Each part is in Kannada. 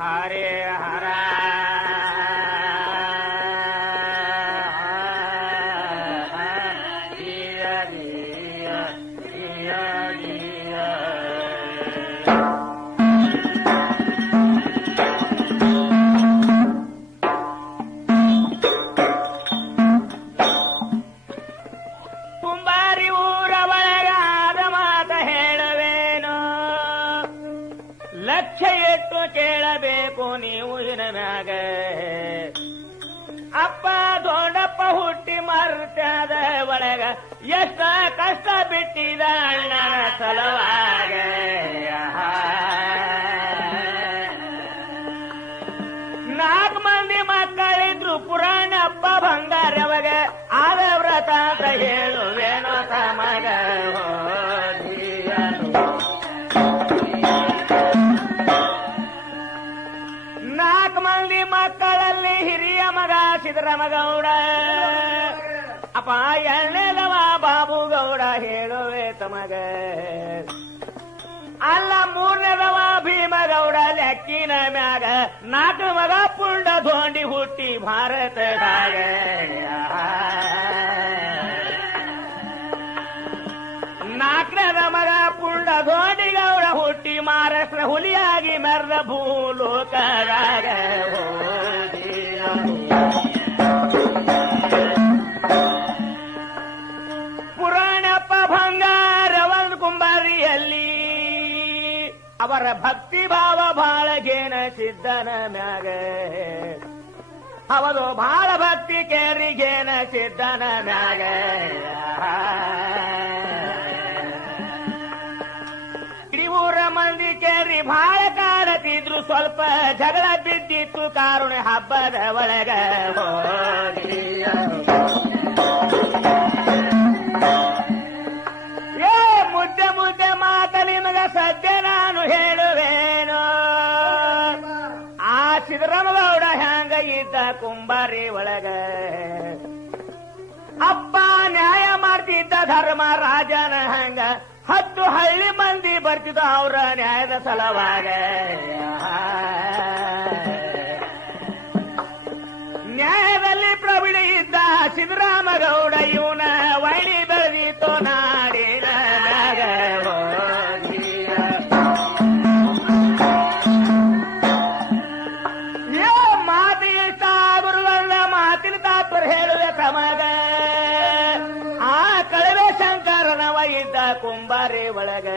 ಹರೇ ಹರ ಕೇಳಬೇಕು ನೀವು ಮ್ಯಾಗ ಅಪ್ಪ ದೊಡ್ಡಪ್ಪ ಹುಟ್ಟಿ ಮರ್ತ್ಯಾದ ಒಳಗ ಎಷ್ಟ ಕಷ್ಟ ಬಿಟ್ಟಿದ ಅಣ್ಣನ ಸಲುವಾಗ ನಾಲ್ಕು ಮಂದಿ ಮಕ್ಕಳಿದ್ರು ಪುರಾಣಪ್ಪ ಬಂಗಾರವಾಗ ಆದ ವ್ರತ ಅಂತ ಹೇಳುವೇನೋ ತಮಗ ನಾಲ್ಕು ಮಂದಿ ಮಕ್ಕಳಲ್ಲಿ ಹಿರಿಯ ಮಗ ಸಿದ್ದರಾಮಗೌಡ ಅಪ್ಪ ಎಣ್ಣೆದವ ಬಾಬುಗೌಡ ಹೇಳುವೆ ತಮಗ ಅಲ್ಲ ಮೂರನೇದವ ಭೀಮಗೌಡ ಲೆಕ್ಕಿನ ಮ್ಯಾಗ ನಾಲ್ಕು ಮಗ ಪುಂಡ ಧೋಂಡಿ ಹುಟ್ಟಿ ಭಾರತದಾಗ ನಾಲ್ಕನೇದ ಮಗ ಪುಂಡ ಧೋಂಡಿಗೌಡ ಹುಟ್ಟಿ ಮಹಾರಾಷ್ಟ್ರ ಹುಲಿಯಾಗಿ ಮೆರೆದ ಭೂಲೋಕದಾಗ ಪುರಾಣಪ್ಪ ಬಂಗಾರವನ್ ಕುಂಬಾರಿಯಲ್ಲಿ ಅವರ ಭಕ್ತಿ ಭಾವ ಬಾಳ ಜೇನ ಸಿದ್ದನ ಮ್ಯಾಗ ಅವದು ಬಾಳ ಭಕ್ತಿ ಕೇರಿಗೇನ ಸಿದ್ದನ ಮ್ಯಾಗ ಊರ ಮಂದಿ ಕೇರಿ ಬಾಳ ಕಾಡತಿದ್ರು ಸ್ವಲ್ಪ ಜಗಳ ಬಿದ್ದಿತ್ತು ಕಾರುಣೆ ಹಬ್ಬದ ಒಳಗ ಏ ಮುದ್ದೆ ಮುದ್ದೆ ಮಾತ ನಿಮಗ ಸದ್ಯ ನಾನು ಹೇಳುವೇನು ಆ ಸಿದ್ದರಾಮಗೌಡ ಹ್ಯಾಂಗ ಇದ್ದ ಕುಂಬಾರಿ ಒಳಗ ಅಪ್ಪ ನ್ಯಾಯ ಮಾಡ್ತಿದ್ದ ಧರ್ಮ ರಾಜನ ಹಂಗ 10 ಹಳ್ಳಿ ಮಂದಿ ಬರ್ತಿದ್ದ ಅವರ ನ್ಯಾಯದ ಸಲುವಾಗ ನ್ಯಾಯದಲ್ಲಿ ಪ್ರಬಲ ಇದ್ದ ಸಿದ್ದರಾಮಗೌಡ ಇವನ ವೈಳಿ ಬೆಳೆದಿತ್ತು ನಾಡಿನ ಮಾತು ಇಷ್ಟ ಗುರುಗಳ ಮಾತಿನ ತಾತ್ಪರ್ಯ ಹೇಳುವೆ ತಮಗ ಆ ಕಳವೆ ಶಂಕರನವ ಇದ್ದ ಕುಂಬಾರಿ ಒಳಗ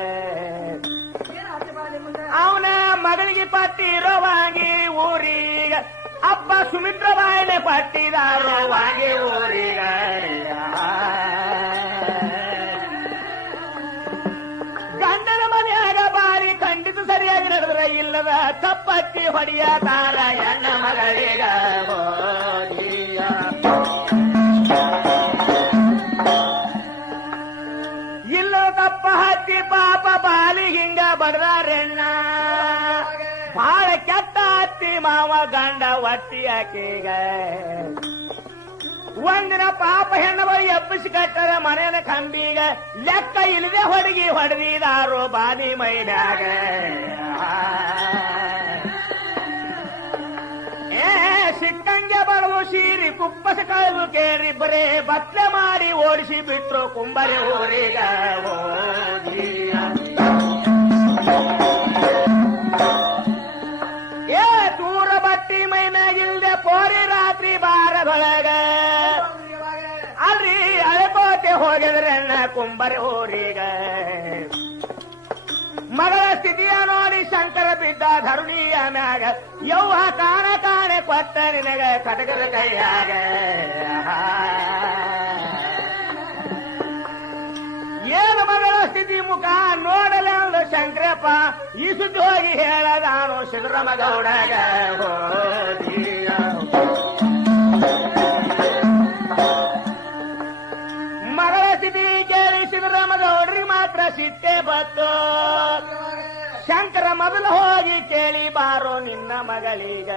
ಅವನ ಮಗಳಿಗೆ ಪಟ್ಟಿರೋವಾಗಿ ಊರಿಗ ಅಪ್ಪ ಸುಮಿತ್ರ ಬಾಯಿಲೆ ಪಟ್ಟಿದಾರೋವಾಗಿ ಊರಿಗ ಗಂಡನ ಮನೆಯಾಗ ಬಾರಿ ಖಂಡಿತ ಸರಿಯಾಗಿ ನಡೆದ್ರೆ ಇಲ್ಲದ ತಪ್ಪತ್ತಿ ಹೊಡಿಯ ತಾರ ಹೆಣ್ಣ ಮಗಳಿಗ ಇಲ್ಲ ತಪ್ಪ ಹತ್ತಿ ಪಾಪ ಬಾಲಿ ಹಿಂಗ ಬಡದಾರೆಣ್ಣ ಬಾಳ ಕೆಟ್ಟ ಹತ್ತಿ ಮಾವ ಗಂಡ ಒಟ್ಟಿ ಆಕೆಗ ಒಂದಿನ ಪಾಪ ಹೆಣ್ಣವ ಎಬ್ಬಿಸಿ ಕಟ್ಟದ ಮನೇನ ಕಂಬಿಗ ಲೆಕ್ಕ ಇಲ್ಲದೆ ಹೊಡಗಿ ಹೊಡೆದಿದಾರು ಬಾದಿ ಮೈದಾಗ ಸಿಕ್ಕಂಗೆ ಬಡವು ಸೀರಿ ಕುಪ್ಪಸ ಕಳೆದು ಕೇರಿ ಬರೇ ಬತ್ಲೆ ಮಾಡಿ ಓಡಿಸಿ ಬಿಟ್ರು ಕುಂಬರಿ ಊರಿಗ ಏ ದೂರ ಬಟ್ಟಿ ಮೈನಾಗಿಲ್ದೆ ಪೋರಿ ರಾತ್ರಿ ಬಾರದೊಳಗ ಅಲ್ರಿ ಅಳಕೋಟೆ ಹೋಗಿದ್ರೆಣ್ಣ ಕುಂಬರಿ ಊರಿಗ ಮಗಳ ಸ್ಥಿತಿಯ ನೋಡಿ ಶಂಕರ ಬಿದ್ದ ಧರುಣಿಯ ಮ್ಯಾಗ ಯೌವ ಕಾಣೆ ಕೊಟ್ಟ ನಿನಗ ಕಟಕದ ಕೈಯಾಗ ಏನು ಮಗಳ ಸ್ಥಿತಿ ಮುಖ ನೋಡಲ ಶಂಕರಪ್ಪ ಈ ಸುದ್ದಿ ಹೋಗಿ ಹೇಳದಾನು ಸಿದ್ದರಾಮಗೌಡಗ ಮಗಳ ಸ್ಥಿತಿ ಕೇಳಿ ಸಿದ್ದರಾಮಗೌಡ್ರಿಗೆ ಮಾತ್ರ ಸಿಟ್ಟೆ ಬತ್ತು ಶಂಕರ ಮೊದಲು ಹೋಗಿ ಕೇಳಿ ಬಾರೋ ನಿನ್ನ ಮಗಳಿಗ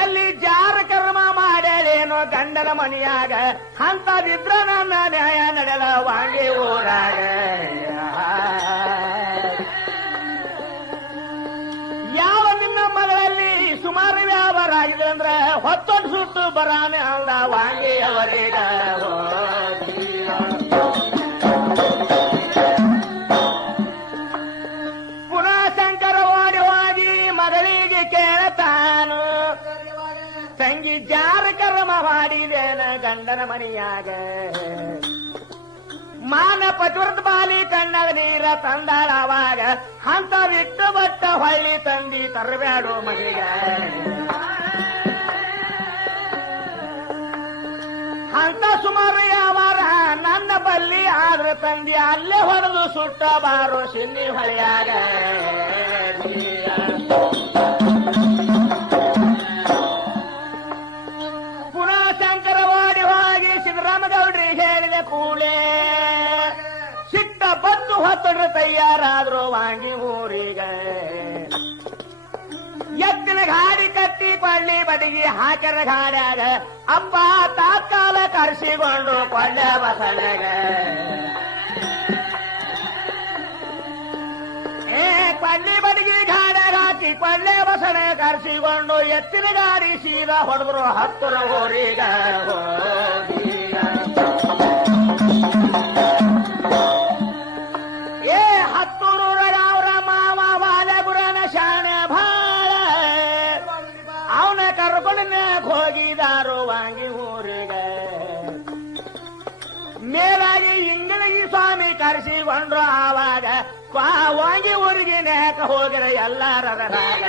ಎಲ್ಲಿ ಜಾರ ಕರ್ಮ ಮಾಡ್ಯಾಳೇನೋ ಗಂಡನ ಮನೆಯಾಗ ಅಂತದಿದ್ರ ನನ್ನ ನ್ಯಾಯ ನಡೆಲ ವಾಂಗಿ ಊರಾಗ ಆಗಿದ್ರಂದ್ರ ಹೊತ್ತೊಟ್ಟು ಸುಟ್ಟು ಬರಾನೆ ಅಂದ ವಾಂಗಿಯವರೀಗ ಪುನಃ ಶಂಕರ ಓಡಿ ಹೋಗಿ ಮಗಳಿಗೆ ಕೇಳತಾನು ತಂಗಿ ಜಾರ ಕರ್ಮ ಮಾಡಿದೇನ ಗಂಡನ ಮನಿಯಾಗ ಮಾನ ಪತಿವ್ರತ ಬಾಲಿ ಕಣ್ಣಾಗ ನೀರ ತಂದಾಳ ಅವಾಗ ಅಂತ ಬಿಟ್ಟು ಬಟ್ಟ ಹೊಳ್ಳಿ ತಂದಿ ತರಬೇಡು ಮನಿಗ ಅಂತ ಸುಮಾರು ಯಾವಾರ ನನ್ನ ಬಲ್ಲಿ ಆದ್ರೆ ತಂದಿ ಅಲ್ಲೇ ಹೊಡೆದು ಸುಟ್ಟ ಬಾರು ಸಿನ್ನಿ ಹೊಳೆಯಾಗ ಪುನಃ ಶಂಕರ ಓಡಿ ಹೋಗಿ ಸಿದ್ದರಾಮಗೌಡ್ರಿಗೆ ಹೇಳಿದ ಕೂಳೆ ಸಿಟ್ಟ ಬದ್ದು ಹೊತ್ತೊಡ್ರೆ ತಯಾರಾದ್ರು ವಾಂಗಿ ಊರಿಗ ಎತ್ತಿನ ಗಾಡಿ ಕಟ್ಟಿ ಕೊಳ್ಳಿ ಬದಿಗೆ ಹಾಕರ ಗಾಡ್ಯಾಗ ಅಪ್ಪ ತಾತ್ಕಾಲ ಕರೆಸಿಕೊಂಡು ಕೊಳ್ಳೆ ಬಸನೆಗ ಕೊಳ್ಳಿ ಬದಿಗೆ ಗಾಡ್ಯಾಗ ಹಾಕಿ ಕೊಳ್ಳೆ ಬಸನೆ ಕರೆಸಿಕೊಂಡು ಎತ್ತಿನ ಗಾಡಿ ಸೀದಾ ಹೊಡೆದ್ರು ಹತ್ತರ ಊರಿಗ ಹತ್ತೂರೂರಾಗ ಅವರ ಮಾವ ವಾಲೆಗುರನ ಶಾಣ ಭಾಳ ಅವನ ಕರ್ಕೊಂಡು ಹೋಗಿದಾರು ವಾಂಗಿ ಊರಿಗೆ ಮೇಲಾಗಿ ಇಂಗಳಗಿ ಸ್ವಾಮಿ ಕರೆಸಿಕೊಂಡ್ರು ಆವಾಗ ವಾಂಗಿ ಊರಿಗೆ ನೇಕ ಹೋಗಿರ ಎಲ್ಲರದರಾಗ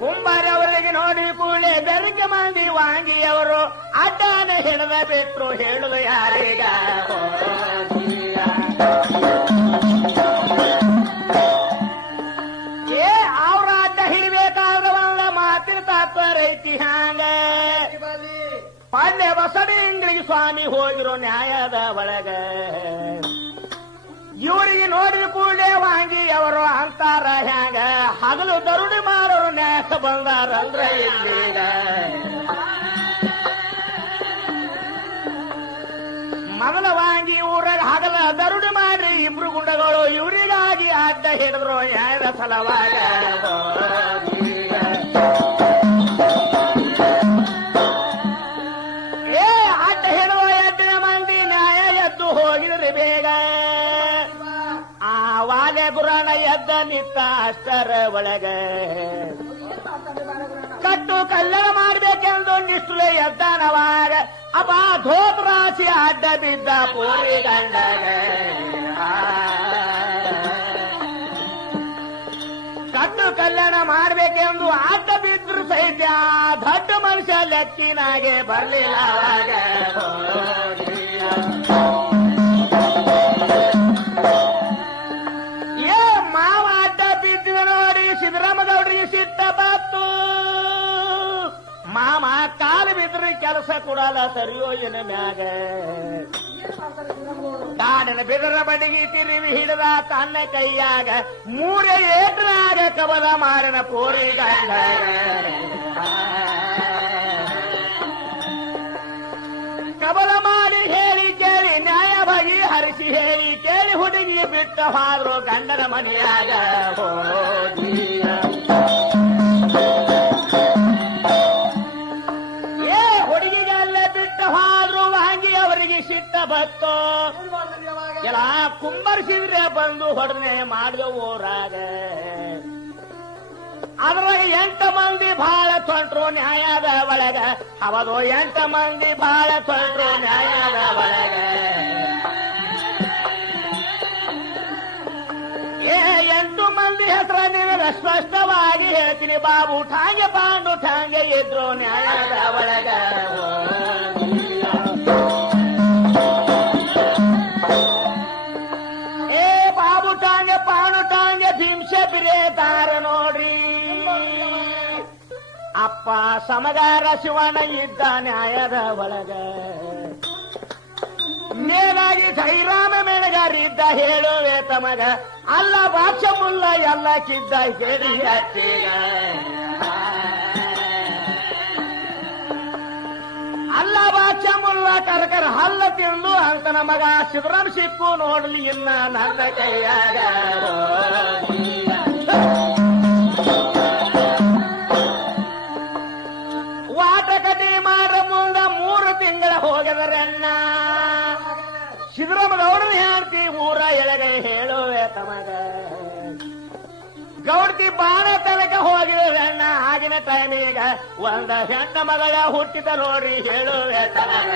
ಕುಂಬಾರವರಿಗೆ ನೋಡಿ ಕೂಳೆ ಬೆರಕೆ ಮಂದಿ ವಾಂಗಿಯವರು ಅಡ್ಡಾನ ಹಿಡಿದ ಬಿಟ್ರು ಹೇಳುದು ಯಾರೀಗ ಅವ್ರ ಅಡ್ಡ ಹಿಡಿಬೇಕಾದ್ರೆ ಒಂದ ಮಾತಿನ ತಾತ್ಪರ್ಯ ಐತಿ ಹ್ಯಾಂಗ ಪಾಂಡ್ಯ ಬಸಡಿ ಇಂಗ್ಳಿಗೆ ಸ್ವಾಮಿ ಹೋಗಿರೋ ನ್ಯಾಯದ ಒಳಗ ಇವರಿಗೆ ನೋಡಿದ ಕೂಡಲೇ ವಾಂಗಿ ಅವರು ಅಂತಾರ ಹ್ಯಾಂಗ ಹಗಲು ದರುಡಿ ಮಾರೋರು ನ್ಯಾಸ ಬಂದಾರಂದ್ರೆ ಇಲ್ಲೀಗ ಮೊದಲ ವಾಂಗಿ ಊರಾಗ ಹಗಲ ದರುಡಿ ಮಾಡಿ ಇಬ್ರು ಗುಂಡಗಳು ಇವರಿಗಾಗಿ ಅಡ್ಡ ಹಿಡಿದ್ರು ನ್ಯಾಯದ ಸಲುವಾಗ ಅಡ್ಡ ಹಿಡುವ ಎಡ್ಡಿನ ಮಂದಿ ನ್ಯಾಯ ಎದ್ದು ಹೋಗಿದ್ರಿ ಬೇಗ ವಾಲೆ ಗುರಾಣ ಎದ್ದ ನಿತ್ತ ಅಷ್ಟರ ಒಳಗ ಕಟ್ಟು ಕಲ್ಲರ ಮಾಡ್ಬೇಕೆಂದು ನಿಷ್ಠುಲೆ ಎದ್ದನವಾಗ ಅಪ್ಪ ಧೋತ್ರಾಸಿ ಅಡ್ಡ ಬಿದ್ದ ಪೂರಿ ಗಂಡಗ ಕಟ್ಟು ಕಲ್ಯಾಣ ಮಾಡ್ಬೇಕೆಂದು ಅಡ್ಡ ಬಿದ್ರು ಸಹಿತ ದೊಡ್ಡ ಮನುಷ್ಯ ಲೆಕ್ಕಿನಾಗೆ ಬರ್ಲಿಲ್ಲ ಅವಾಗ ಮಾವ ಅಡ್ಡ ಬಿದ್ದಿದ ನೋಡಿ ಸಿದ್ದರಾಮಗೌಡರಿಗೆ ಸಿಟ್ಟ ಬತ್ತು ಮಾಮ ಕಾಲು ಬಿದ್ರೆ ಕೆಲಸ ಕೊಡಲ್ಲ ಸರಿಯೋ ಏನ ಮ್ಯಾಗ ಕಾಡಿನ ಬಿದರ ಬಡಿಗೆ ತಿರುವಿ ಹಿಡಿದ ತನ್ನ ಕೈಯಾಗ ಮೂರೇ ಏಟರಾಗ ಕಬಲ ಮಾರಿನ ಪೋರಿ ಗಂಡ ಕಬಲ ಮಾಡಿ ಹೇಳಿ ಕೇಳಿ ನ್ಯಾಯ ಬಗೆ ಹರಿಸಿ ಹೇಳಿ ಕೇಳಿ ಹುಡುಗಿ ಬಿಟ್ಟ ಹಾದ್ರು ಗಂಡನ ಮನೆಯಾಗ ಹುಡುಗಿಗೆಲ್ಲ ಬಿಟ್ಟ ಹಾದ್ರು ವಾಂಗಿ ಅವರಿಗೆ ಸಿಟ್ಟ ಬತ್ತು ಎಲ್ಲ ಕುಂಬರಿಸಿದ್ರೆ ಬಂದು ಹೊಡೆನೆ ಮಾಡಿದ ಊರಾಗ ಅದ್ರಾಗ 8 ಮಂದಿ ಬಾಳ ತೊಂಟ್ರು ನ್ಯಾಯದ ಒಳಗ ಅವದು 8 ಮಂದಿ ಬಾಳ ತೊಂಟ್ರು ನ್ಯಾಯದ ಒಳಗ 8 ಮಂದಿ ಹೆಸರ ನಿಮಗೆ ಸ್ಪಷ್ಟವಾಗಿ ಹೇಳ್ತೀನಿ ಬಾಬು ಠಾಂಗೆ ಪಾಂಡು ಠಾಂಗೆ ಇದ್ರು ನ್ಯಾಯದ ಒಳಗ ಬಾಬು ಠಾಂಗೆ ಪಾಂಡು ಠಾಂಗೆ ಭೀಮ್ಸೆ ಬಿರೇತಾರ ನೋಡ್ರಿ ಅಪ್ಪ ಸಮಗಾರ ಶಿವನ ಇದ್ದ ನ್ಯಾಯದ ಒಳಗ ಮೇಲಾಗಿ ಸೈರಾಮ ಮೇಳಗಾರಿದ್ದ ಹೇಳುವೆ ತಮಗ ಅಲ್ಲ ಬಾಕ್ಷ ಮುಲ್ಲ ಎಲ್ಲ ಕಿದ್ದ ಕೇಳಿ ಹಚ್ಚಿಗ ಅಲ್ಲ ಬಾಕ್ಷ ಮುಲ್ಲ ಕರ್ಕರ ಹಲ್ಲ ತಿಂದು ಅಂತನ ಮಗ ಸಿದ್ದರಾಮ ಸಿಕ್ಕು ನೋಡ್ಲಿ ಇನ್ನ ನನ್ನ ಕೈಯಾಗ ಸಿದ್ದರಾಮಗೌಡನ ಹೆಂಡತಿ ಊರ ಎಳಗೈ ಹೇಳುವೆ ತಮಗ ಗೌಡ್ತಿ ಬಾಣ ತನಕ ಹೋಗಿರಣ್ಣ ಆಗಿನ ಟೈಮಿಗ ಒಂದ ಹೆಣ್ಣ ಮಗಳ ಹುಟ್ಟಿದ ನೋಡ್ರಿ ಹೇಳುವೆ ತಮಗ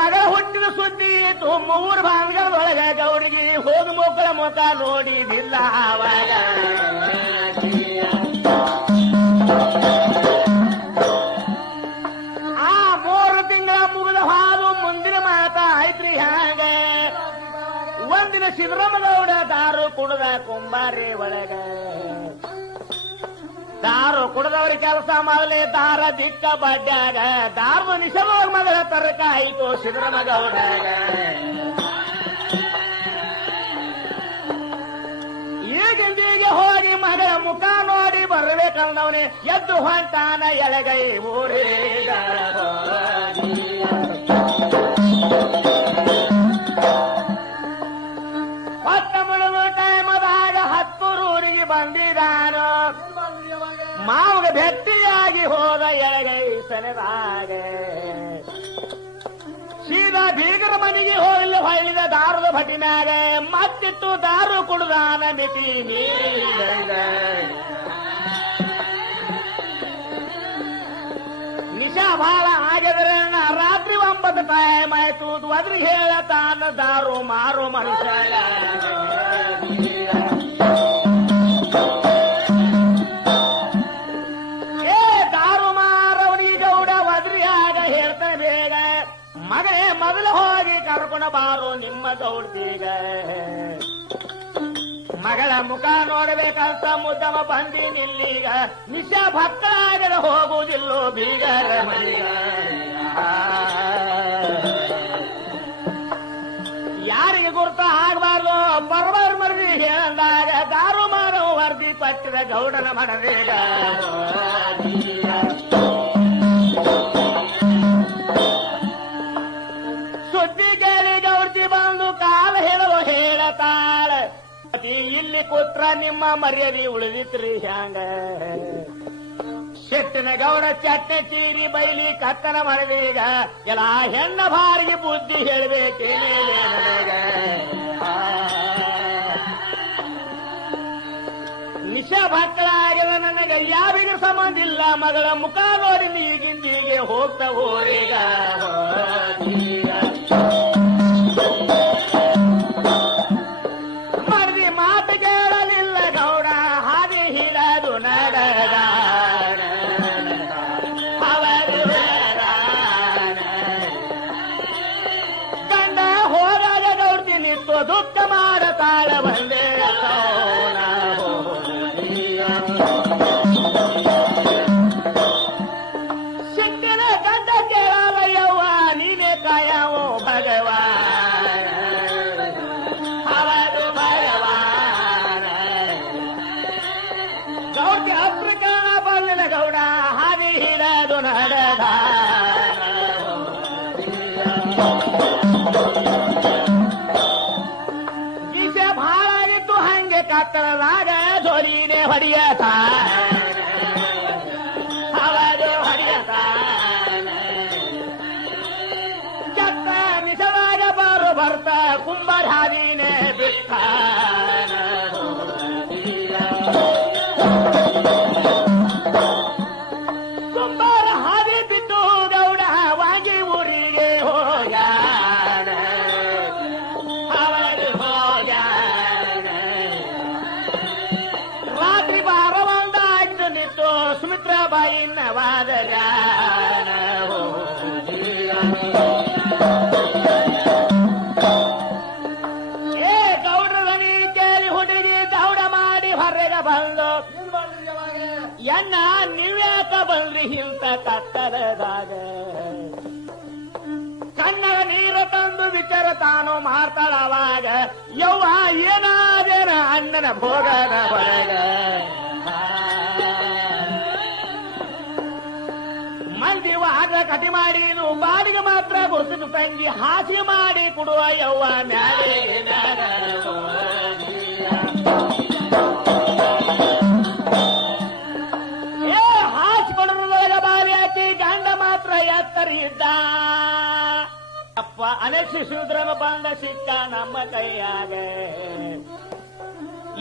ಮಗಳ ಹುಟ್ಟಿದ ಸುದ್ದಿ ಇತ್ತು ಮೂರು ಭಾಗದೊಳಗ ಗೌಡಿಗೆ ಹೋಗಿ ಮಕ್ಕಳ ಮುಖ ನೋಡಿದಿಲ್ಲ ಆವಾಗ ಆ 3 ತಿಂಗಳ ಮುಗಿದ ಹಾದು ಮುಂದಿನ ಮಾತ ಐತ್ರಿ ಹ್ಯಾಂಗ ಒಂದಿನ ಸಿದ್ದರಾಮಗೌಡ ದಾರು ಕುಡದ ಕುಂಬಾರಿ ಒಳಗ ದಾರು ಕುಡದವ್ರ ಕೆಲಸ ಮಾಡಲಿ ದಾರ ದಿಕ್ಕ ಬಡ್ಡ್ಯಾಗ ದಾರು ನಿಶಲೋಗ ಮಗಳ ತರಕ ಆಯ್ತು ಸಿದ್ದರಾಮಗೌಡಾಗ ಈಗಿಂದೀಗೆ ಹೋಗಿ ಮಗಳ ಮುಖ ನೋಡಿ ಬರ್ಬೇಕಂದವನೇ ಎದ್ದು ಹೊಂಟಾನ ಎಳಗೈ ಊರೀಗ ಹೊತ್ತ ಮುಳುಗು ಟೈಮದಾಗ 10 ಊರಿಗೆ ಬಂದಿದಾನು ಮಾವಗ ಭೆಟ್ಟಿಯಾಗಿ ಹೋದ ಎಳಗೈ ಸನೆದಾಗ ಸೀದಾ ಬೀಗರ ಮನೆಗೆ ಹೋಗಲಿ ಹೊಯ್ಲಿದ ದಾರದ ಭಟಿನಾಗ ಮತ್ತಿಟ್ಟು ದಾರು ಕುಡುದಾನ ಮಿತಿ ನೀರಿದ ನಿಶಾ ಭಾಳ ಆಗದ್ರಣ್ಣ ರಾತ್ರಿ 9 ಟೈಮ್ ಆಯ್ತು ಒದ್ರಿ ಹೇಳ ತಾನ ದಾರು ಮಾರು ಮನುಷ್ಯ ಮಗನೇ ಮೊದಲು ಹೋಗಿ ಕರ್ಕೊಂಡು ಬಾರು ನಿಮ್ಮ ಗೌಡ್ತೀಗ ಮಗಳ ಮುಖ ನೋಡಬೇಕಂತ ಮುದ್ದಮ ಬಂದಿ ನಿಲ್ಲೀಗ ನಿಶ ಭಕ್ತರಾಗದ ಹೋಗುವುದಿಲ್ಲೋ ಬೀಗರ ಮಳಿಗ ಯಾರಿಗೆ ಗುರುತ ಆಗಬಾರ್ದು ಬರಬಾರ ಮರ್ದಿ ಹೇಳಿದಾಗ ದಾರು ಮಾರೋ ವರದಿ ಪಟ್ಟಿದ ಗೌಡನ ಮನವೇಗ ಸುದ್ದಿ ಕೇಳಿ ಗೌಡ್ತಿ ಬಂದು ಕಾಲ ಹೇಳತಾಳ ಇಲ್ಲಿ ಕೂತ್ರ ನಿಮ್ಮ ಮರ್ಯಾದೆ ಉಳಿದಿತ್ರಿ ಹ್ಯಾಂಗ ಶೆಟ್ಟಿನ ಗೌಡ ಚಟ್ಟೆ ಚೀರಿ ಬೈಲಿ ಕತ್ತನ ಮಾಡಿದೀಗ ಎಲ್ಲ ಹೆಣ್ಣ ಬಾರಿಗೆ ಬುದ್ಧಿ ಹೇಳ್ಬೇಕೇನೇ ನಿಶ ಭಕ್ತರಾಗಿಲ್ಲ ನನಗೆ ಯಾವಿಗೂ ಸಂಬಂಧ ಇಲ್ಲ ಮಗಳ ಮುಖ ನೋಡಿ ಈಗಿಂದೀಗೆ ಹೋಗ್ತಾ ಹೋರೀಗ ಮರ್ದಿ ಮಾತು ಕೇಳಲಿಲ್ಲ ಗೌಡ ಹಾದಿ ಹಿಡದು ನಡೆದ ಅವರು ಗಂಡ ಹೋರಾದ ಗೌಡ್ತಿ ನಿಂತು ದುಃಖ ಮಾಡತಾಳ ಬಂದೆ ಸಿಕ್ಕಿನ ಗಂಡ ಕೇಳವಯ್ಯವ್ವ ನೀನೇ ಕಾಯವು ಭಗವಾನ ಅವರು ಭಗವಾನ ಗೌಡ್ತಿ ಅಪ್ರಕರಣ ಬಲ್ಲಿನ ಗೌಡ ಹಾದಿ ಹಿಡದು ನಡೆದ ಗೀಸೆ ಭಾಳ ಆಗಿತ್ತು ಹಂಗೆ ಕತ್ತಲದಾಗ ಜೋಲಿನೇ ಹೊಡಿಯತ ಅವರು ಹೊಡಿಯತ ಚತ್ತ ನಿಜವಾದ ಬಾರು ಬರ್ತ ಕುಂಬಾರ ಹಾದಿನೇ ಬಿಟ್ಟ ಕುಂಬಾರ ಹಾದಿ ಬಿಟ್ಟು ಗೌಡ ವಾಗಿ ಊರಿಗೆ ಹೋಗ್ಯಾನ ಅವರು ಹೋಗ್ಯಾನ ರಾತ್ರಿ 12 ಆಯ್ತು ನಿಂತು ಸುಮಿತ್ರಾಬಾಯಿನ ವಾದರ ಏ ಗೌಡ್ರದನಿ ಕೇಳಿ ಹುಡುಗಿ ದೌಡ ಮಾಡಿ ಹೊರಗೆ ಬಂದು ಎನ್ನ ನೀವ್ಯಾಕ ಬಂದ್ರಿ ಇಂತ ಕತ್ತಲದಾಗ ಕಣ್ಣಗ ನೀರು ತಂದು ವಿಚಾರ ತಾನು ಮಾಡ್ತಾಳವಾಗ ಯವ್ವ ಏನಾದೇನ ಅಣ್ಣನ ಭೋಗದ ಹೊರಗ ಮಂದಿ ವಾದ ಕಟಿ ಮಾಡಿ ಬಾಡಿಗೆ ಮಾತ್ರ ಗುರುತಿನ ತಂಗಿ ಹಾಸಿ ಮಾಡಿ ಕೊಡುವ ಯವ್ವ ಮ್ಯಾಲೆ ಹಾಸಿ ಕೊಡೋದ್ರೊಳಗ ಬಾರಿ ಹಾಕಿ ಗಂಡ ಮಾತ್ರ ಎತ್ತರಿ ಬಿದ್ದ ಅಪ್ಪ ಅನೇಕ ಶಿವದ್ರಮ ಬಂದ ಸಿಕ್ಕ ನಮ್ಮ ಕೈಯಾಗ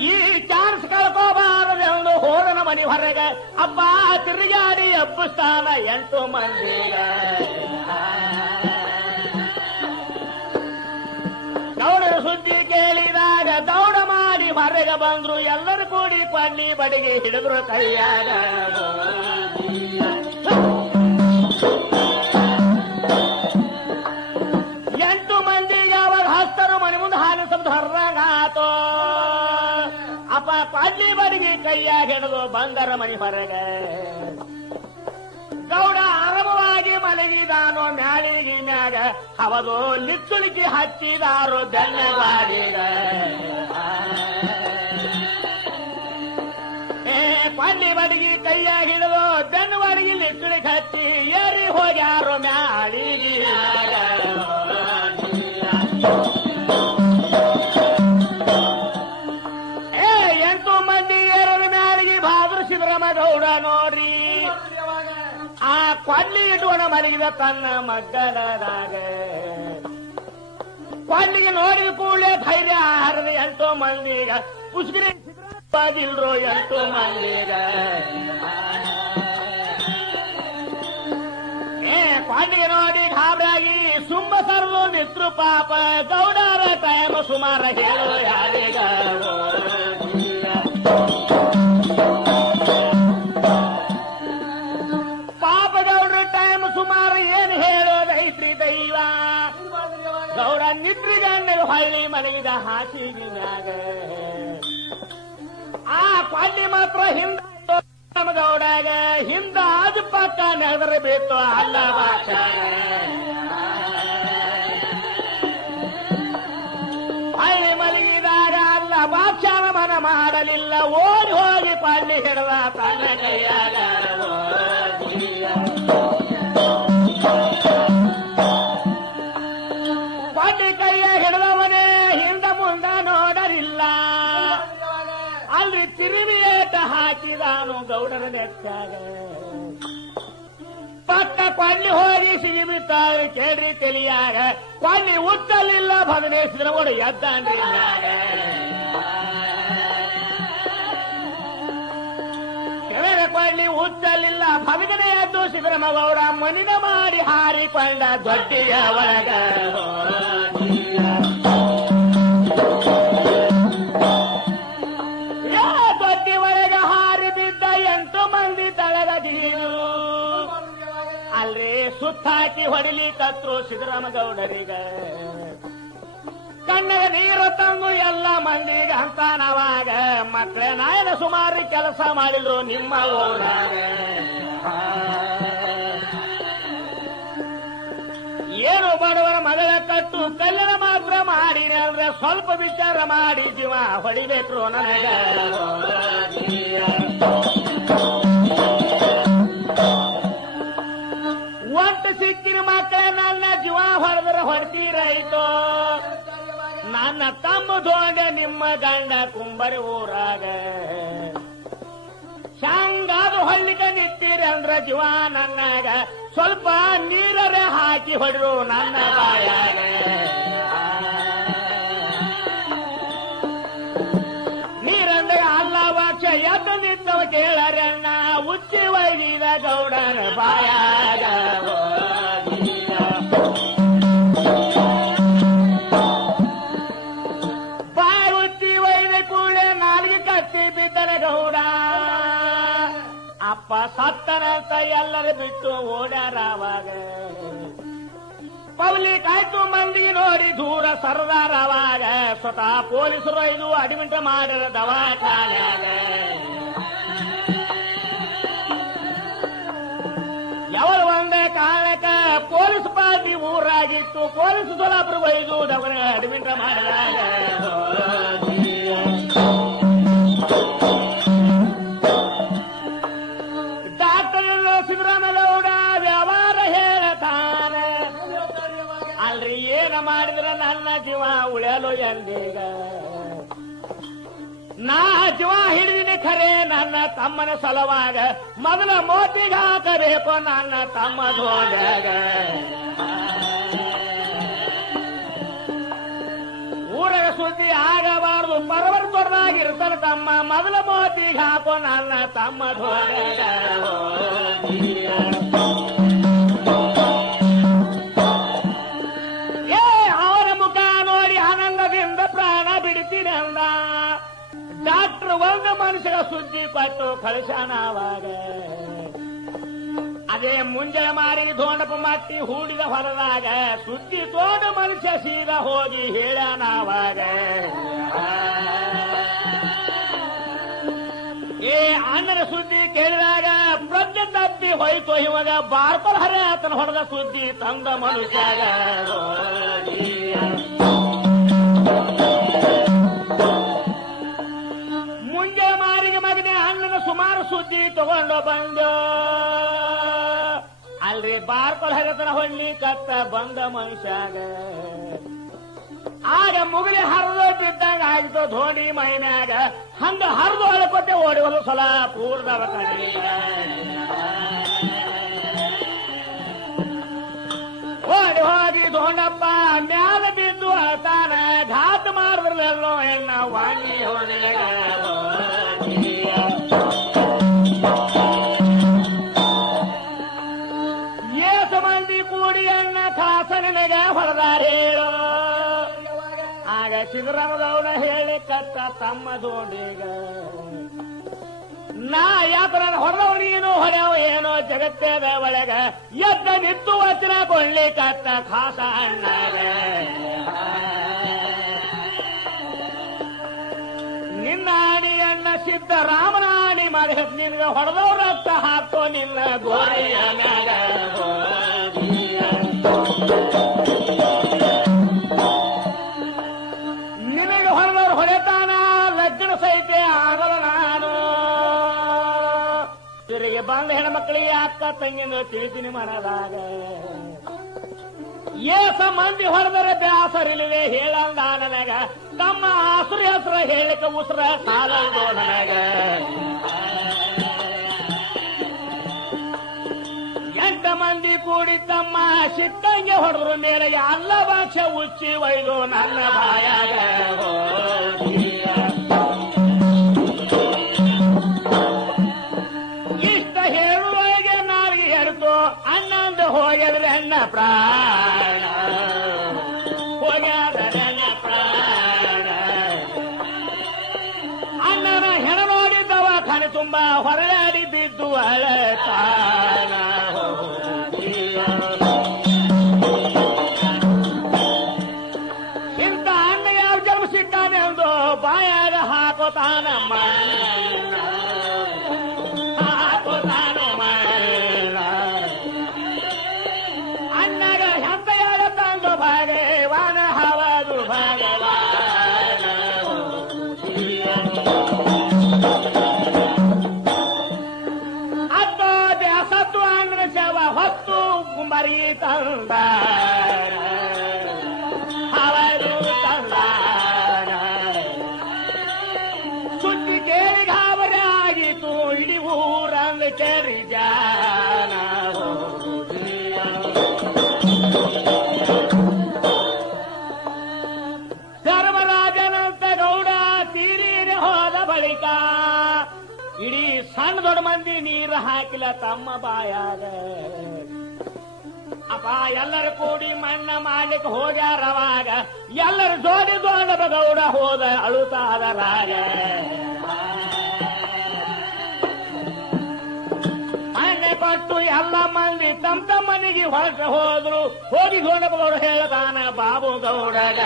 ಈ ಚಾನ್ಸ್ ಕಳ್ಕೋಬಾರದೆಂದು ಹೋದನ ಮನಿ ಹೊರಗ ಅಪ್ಪ ತಿರುಗಾಡಿ ಹಬ್ಬಸ್ತಾನ 8 ಮಂದಿಗ ಗೌಡರ ಸುದ್ದಿ ಕೇಳಿದಾಗ ದೌಡ ಮಾಡಿ ಹೊರಗೆ ಬಂದ್ರು ಎಲ್ಲರೂ ಕೂಡಿ ಕೊಂಡಿ ಬಡಿಗೆ ಹಿಡಿದ್ರು ಕೈಯಾಗ 8 ಮಂದಿಗೆ ಅವಾಗ ಹಸ್ತರು ಮನೆ ಮುಂದೆ ಹಾಲು ಸಂಬಂಧ ಹೊರಗಾತೋ ಅಪ್ಪ ಪಾಡ್ಲಿ ಬಡಿಗೆ ಕೈಯಾಗ ಹಿಡಿದು ಬಂದರ ಮನೆ ಹೊರಗೆ ಗೌಡ ಆರಾಮವಾಗಿ ಮಲಗಿದಾನೋ ಮ್ಯಾಳಿಗೆ ಮ್ಯಾಗ ಹವದು ಲಿಚ್ಚುಳಿಕೆ ಹಚ್ಚಿದಾರು ಬೆನ್ನಗಾಡಿಗ ಪಾಡ್ಲಿ ಬಡಿಗೆ ಕೈಯಾಗ ಹಿಡಿದು ಬೆನ್ನು ಬಡಿಗೆ ಲಿಚ್ಚುಳಿಕೆ ಹಚ್ಚಿ ಏರಿ ಹೋಗ್ಯಾರೋ ಮ್ಯಾಳಿಗೆ ಗೌಡ ನೋಡ್ರಿ ಆ ಕೊಳ್ಳಿ ಇಟ್ಕೊಂಡ ಮಲಗಿದ ತನ್ನ ಮಗ್ಗಲದಾಗ ಕೊಳ್ಳಿಗೆ ನೋಡಿದ ಕೂಡಲೇ ಧೈರ್ಯ ಹರಿದ 8 ಮಂದಿಗ ಪುಷ್ಕರಿ ಸಿದ್ಧವಾಗಿಲ್ರು 8 ಮಂದಿಗ ಕೊಳ್ಳಿಗೆ ನೋಡಿ ಗಾಬರಾಗಿ ಸುಮ್ಮ ಸರ್ದು ನಿತ್ರು ಪಾಪ ಗೌಡರ ಟೈಮ್ ಸುಮಾರ ಹೇಳು ಯಾರಿಗ ಸುಮಾರು ಏನ್ ಹೇಳೋದೈತ್ರಿ ದೈವ ಗೌಡ ನಿದ್ರಿಗಣ್ಣರು ಹಳ್ಳಿ ಮಲಗಿದ ಹಾಸಿಗೆ ಮ್ಯಾಗ ಆ ಕೊಳ್ಳಿ ಮಾತ್ರ ಹಿಂದ ನಮ್ಮ ಗೌಡಾಗ ಹಿಂದ ಅದು ಪಕ್ಕ ನೆದರಬೇಕು ಅಲ್ಲ ಭಾಷ ಹಳ್ಳಿ ಮಲಗಿದಾಗ ಅಲ್ಲ ಬಾಕ್ಷಾನ ಮನ ಮಾಡಲಿಲ್ಲ ಓಡಿ ಹೋಗಿ ಕೊಳ್ಳಿ ಹಿಡದ ತನ್ನ ಕೈಯಾಗ ಕೊಳ್ಳಿ ಕೈಯ ಹಿಡಿದವನೇ ಹಿಂದ ಮುಂದ ನೋಡಲಿಲ್ಲ ಅಲ್ಲಿ ತಿರುವಿಯೇಟ ಹಾಕಿದಾನು ಗೌಡರ ನೆಚ್ಚಾಗ ಪಕ್ಕ ಕೊಳ್ಳಿ ಹೋಗಿ ಸಿಗಿಬಿಟ್ಟಾಗ ಕೇಳ್ರಿ ತಿಳಿಯಾಗ ಕೊಳ್ಳಿ ಉತ್ತಲಿಲ್ಲ ಬದನೇಸಿದ ಓಡು ಎದ್ದಾನ್ರಿ ಕೊಳ್ಳಿ ಉಚ್ಚಲಿಲ್ಲ ಭಗನೆ ಎದ್ದು ಸಿದ್ದರಾಮಗೌಡ ಮನಿನ ಮಾಡಿ ಹಾರಿಕೊಂಡ ದೊಡ್ಡಿಯ ಒಳಗ ದೊಡ್ಡಿ ಒಳಗ ಹಾರಿ ಬಿದ್ದ 8 ಮಂದಿ ತಳಗದೀರು ಅಲ್ರಿ ಸುತ್ತಾಕಿ ಹೊಡಿಲಿಕ್ಕತ್ರು ಸಿದ್ದರಾಮಗೌಡರಿಗ ಕಣ್ಣಗ ನೀರು ತಂದು ಎಲ್ಲ ಮಂದಿಗೆ ಅಂತಾನವಾಗ ಮಕ್ಕಳೇ ನಾಯನ ಸುಮಾರು ಕೆಲಸ ಮಾಡಿದ್ರು ನಿಮ್ಮ ಊರಾಗ ಏನು ಬಡವರ ಮಗಳ ಕಟ್ಟು ಕಲ್ಯಾಣ ಮಾತ್ರ ಮಾಡಿರಿ ಅಂದ್ರೆ ಸ್ವಲ್ಪ ವಿಚಾರ ಮಾಡಿ ಜೀವ ಹೊಡಿಬೇಕು ನನಗ ಒಟ್ಟು ಸಿಕ್ಕಿನ ಮಕ್ಕಳ ನನ್ನ ಜೀವ ಹೊಡೆದ್ರೆ ಹೊಡ್ತೀರಾಯ್ತು ನನ್ನ ತಮ್ಮ ದೋಂಡೆ ನಿಮ್ಮ ಗಂಡ ಕುಂಬರಿ ಊರಾಗ ಶಾಂಗಾದು ಹೊಳ್ಳಿಗೆ ನಿಂತೀರಿ ಅಂದ್ರ ಜೀವ ನನ್ನಾಗ ಸ್ವಲ್ಪ ನೀರರೆ ಹಾಕಿ ಹೊಡ್ರು ನನ್ನ ಬಾಯಾಗ ನೀರಂದಾಗ ಅಲ್ಲ ವಾಕ್ಷ ಎದ್ದು ನಿಂತವ ಕೇಳರಣ್ಣ ಉಚ್ಚಿ ಒಯ್ದಿದ ಗೌಡನ ಬಾಯಾಗ ಬಿದ್ದರ ಗೌಡ ಅಪ್ಪ ಸತ್ತನಂತ ಎಲ್ಲರೂ ಬಿಟ್ಟು ಓಡ್ಯಾರವಾಗ ಪಬ್ಲಿಕ್ ಆಯ್ತು ಮಂದಿಗೆ ನೋಡಿ ದೂರ ಸರದಾರವಾಗ ಸ್ವತಃ ಪೊಲೀಸರು ಇದು ಅಡ್ಮಿಟ್ ಮಾಡಿರ ದವಾಖಾನ್ಯಾಗ ಯಾವಾಗ ಒಂದೇ ಕಾರಣಕ್ಕ ಪೊಲೀಸ್ ಪಾರ್ಟಿ ಊರಾಗಿತ್ತು ಪೊಲೀಸ್ ಸೋಲಾಪುರ ಒಯ್ದು ದವನ ಅಡ್ಮಿಟ್ ಮಾಡಿದಾಗ ಸಿದ್ದರಾಮಗೌಡ ವ್ಯವಹಾರ ಹೇಳತಾನ ಅಲ್ರಿ ಏನ ಮಾಡಿದ್ರ ನನ್ನ ಜೀವ ಉಳಿಯಲು ಎಂದೀಗ ನಾ ಜೀವ ಹಿಡಿದಿನಿ ಖರೆ ನನ್ನ ತಮ್ಮನ ಸಲುವಾಗ ಮೊದಲ ಮೋತಿಗೆ ಹಾಕಬೇಕು ನನ್ನ ತಮ್ಮ ಧೋಡ್ಯಾಗ ಊರಗ ಸುದ್ದಿ ಆಗಬಾರದು ಪರವರ ತೊಡದಾಗಿರ್ತಾನೆ ತಮ್ಮ ಮೊದಲ ಮೋತಿಗೆ ಹಾಕೋ ನನ್ನ ತಮ್ಮ ಧೋಡ್ಯಾಗ ಅವರ ಮುಖ ನೋಡಿ ಆನಂದದಿಂದ ಪ್ರಾಣ ಬಿಡ್ತೀನಿ ಅಂದ ಡಾಕ್ಟರ್ ಒಂದು ಮನುಷ್ಯರ ಸುದ್ದಿ ಕೊಟ್ಟು ಕಳಿಸಾನವಾಗ ಅದೇ ಮುಂಜಾನೆ ಮಾರಿ ಧೋಂಡಪ್ಪ ಮಟ್ಟಿ ಹೂಡಿದ ಹೊಲದಾಗ ಸುದ್ದಿ ತೋಟ ಮನುಷ್ಯ ಸೀದಾ ಹೋಗಿ ಹೇಳನಾವಾಗ ಅಣ್ಣನ ಸುದ್ದಿ ಕೇಳಿದಾಗ ಪ್ರಜ್ಞೆ ತಪ್ಪಿ ಹೋಯ್ತು ಇವಾಗ ಬಾರ್ಕೊಲ್ ಹರೇ ಆತನ ಹೊಡೆದ ಸುದ್ದಿ ತಂದ ಮನುಷ್ಯಾಗ ಮುಂಜೆ ಮಾರಿಗೆ ಮಗನೇ ಅಣ್ಣನ ಸುಮಾರು ಸುದ್ದಿ ತಗೊಂಡು ಬಂದು ಅಲ್ರಿ ಬಾರ್ಕೊಲ್ ಹರಿತನ ಹೊಳ್ಳಿ ಕತ್ತ ಬಂದ ಮನುಷ್ಯಾಗ ಆಗ ಮುಗಿಲಿ ಹರಿದೋಟಿದ್ದಾಗ ಆಗಿತ್ತು ಧೋಣಿ ಮೈನ್ಯಾಗ ಹಂಗ ಹರಿದು ಹೊಳಕೊಟ್ಟೆ ಓಡಿ ಒಂದು ಸಲ ಪೂರ್ಣವ ಓಡಿ ಹೋಗಿ ಧೋಂಡಪ್ಪ ಮ್ಯಾಲ ಬಿದ್ದು ಅಳ್ತಾನ ಘಾತ ಮಾಡಿದ್ರಲ್ಲೋ ಹೆಣ್ಣ ವಾಣಿ ಹೊಡೆಗ ಏಸ ಮಂದಿ ಕೂಡಿ ಅಣ್ಣ ಖಾಸನಿಗ ಹೊಡೆದಾರ ಹೇಳು ಆಗ ಸಿದ್ದರಾಮದವನ ಹೇಳಿ ಕತ್ತ ತಮ್ಮ ಧೋಂಡಿಗ ನಾ ಯಾತ್ರ ಹೊಡೆದವ ನೀನು ಹೊಡೆವ ಏನೋ ಜಗತ್ತೇದ ಒಳಗ ಎದ್ದ ನಿತ್ತು ವಚನ ಕೊಳ್ಳಿ ಕತ್ತ ಖಾಸ ಅಣ್ಣಗ ನಿನ್ನಾಣಿ ಅಣ್ಣ ಸಿದ್ದರಾಮನಾಣಿ ಮಾಡಿ ನಿನ್ಗ ಹೊಡೆದವ ರಕ್ತ ಹಾಕೋ ನಿನ್ನ ಗೋಡೆಯ ಮ್ಯಾಗ ನಿನಗೆ ಹೊಡೆದವ್ರು ಹೊಡೆತಾನ ಲಗ್ನ ಸಹಿತ ಆಗಲ್ಲ ನಾನು ತಿರುಗಿ ಬಂದ ಹೆಣ್ಮಕ್ಳಿಗೆ ಅಕ್ಕ ತಂಗಿನ ತಿಳಿತೀನಿ ಮನದಾಗ ಏಸ ಮಂದಿ ಹೊಡೆದರೆ ಬ್ಯಾಸರಿಲಿವೆ ಹೇಳಂದ ನನಗ ತಮ್ಮ ಹಸುರ ಹೆಸರ ಹೇಳಿಕ ಉಸಿರ ಸಾಲೋ ನನಗ ಎಂಟ ಮಂದಿ ಕೂಡಿದ್ದಮ್ಮ ಸಿಕ್ಕಂಗೆ ಹೊಡೆದ್ರು ಮೇಲೆ ಅಲ್ಲ ಭಾಷೆ ಉಚ್ಚಿ ಒಯ್ದು ನನ್ನ ಬಾಯಾಗ ಇಷ್ಟ ಹೇಳುವಗೆ ನಾಲ್ಗೆ ಹೇಳ್ತು ಅಣ್ಣಂದು ಹೋಗಿದ್ರೆ ಅಣ್ಣ ಪ್ರಾಣ ಹೋಗ್ಯಾದ ನನ್ನ ಪ್ರಾಣ ಅಣ್ಣನ ಹೆಣ ನೋಡಿದ್ದವ ಖಾನೆ ತುಂಬಾ ಹೊರಳಾಡಿ ಬಿದ್ದು ಅಳತಾನ ಇಂಥ ಅಣ್ಣ ಯಾವ ಜನ್ಮ ಸಿಗ್ತಾನೆ ಅಂದು ಬಾಯಾಗ ಹಾಕೋತಾನಮ್ಮ ಅಣ್ಣಗ ಹೆಂತೆಯಾಗ ತಂದು ಭಗವಾನ ಹವದು ಭಗವಾನ ಅದ್ದು ಬ್ಯಾಸತ್ತು ಅಣ್ಣನ ಶವ ಹೊತ್ತು ಕುಂಬರಿ ತಂದ ಹವದು ತಂದ ಸುದ್ದಿ ಕೇಳಿ ಗಾಬರಿ ಆಗಿತ್ತು ಇಡೀ ಊರಂದ ಕೇರಿ ಜಾನ ಧರ್ಮರಾಜನಂತ ಗೌಡ ತೀರೀರಿ ಹೋದ ಬಳಿಕ ಇಡೀ ಸಣ್ಣ ದೊಡ್ಡ ಮಂದಿ ನೀರು ಹಾಕಿಲ್ಲ ತಮ್ಮ ಬಾಯಾಗ ಅಪ್ಪ ಎಲ್ಲರೂ ಕೂಡಿ ಮಣ್ಣ ಮಾಡ್ಲಿಕ್ಕೆ ಹೋಗ್ಯಾರವಾಗ ಎಲ್ಲರೂ ಜೋಡಿ ದೊಡ್ಡ ಗೌಡ ಹೋದ ಅಳುತ್ತಾದ ರಾಗ ಮಣ್ಣೆ ಕೊಟ್ಟು ಎಲ್ಲ ಮಂದಿ ತಮ್ಮ ತಮ್ಮ ಮನೆಗೆ ಹೊರಟ ಹೋದ್ರು ಹೋಗಿ ಗೌಡ ಹೇಳ್ತಾನ ಬಾಬು ಗೌಡಗ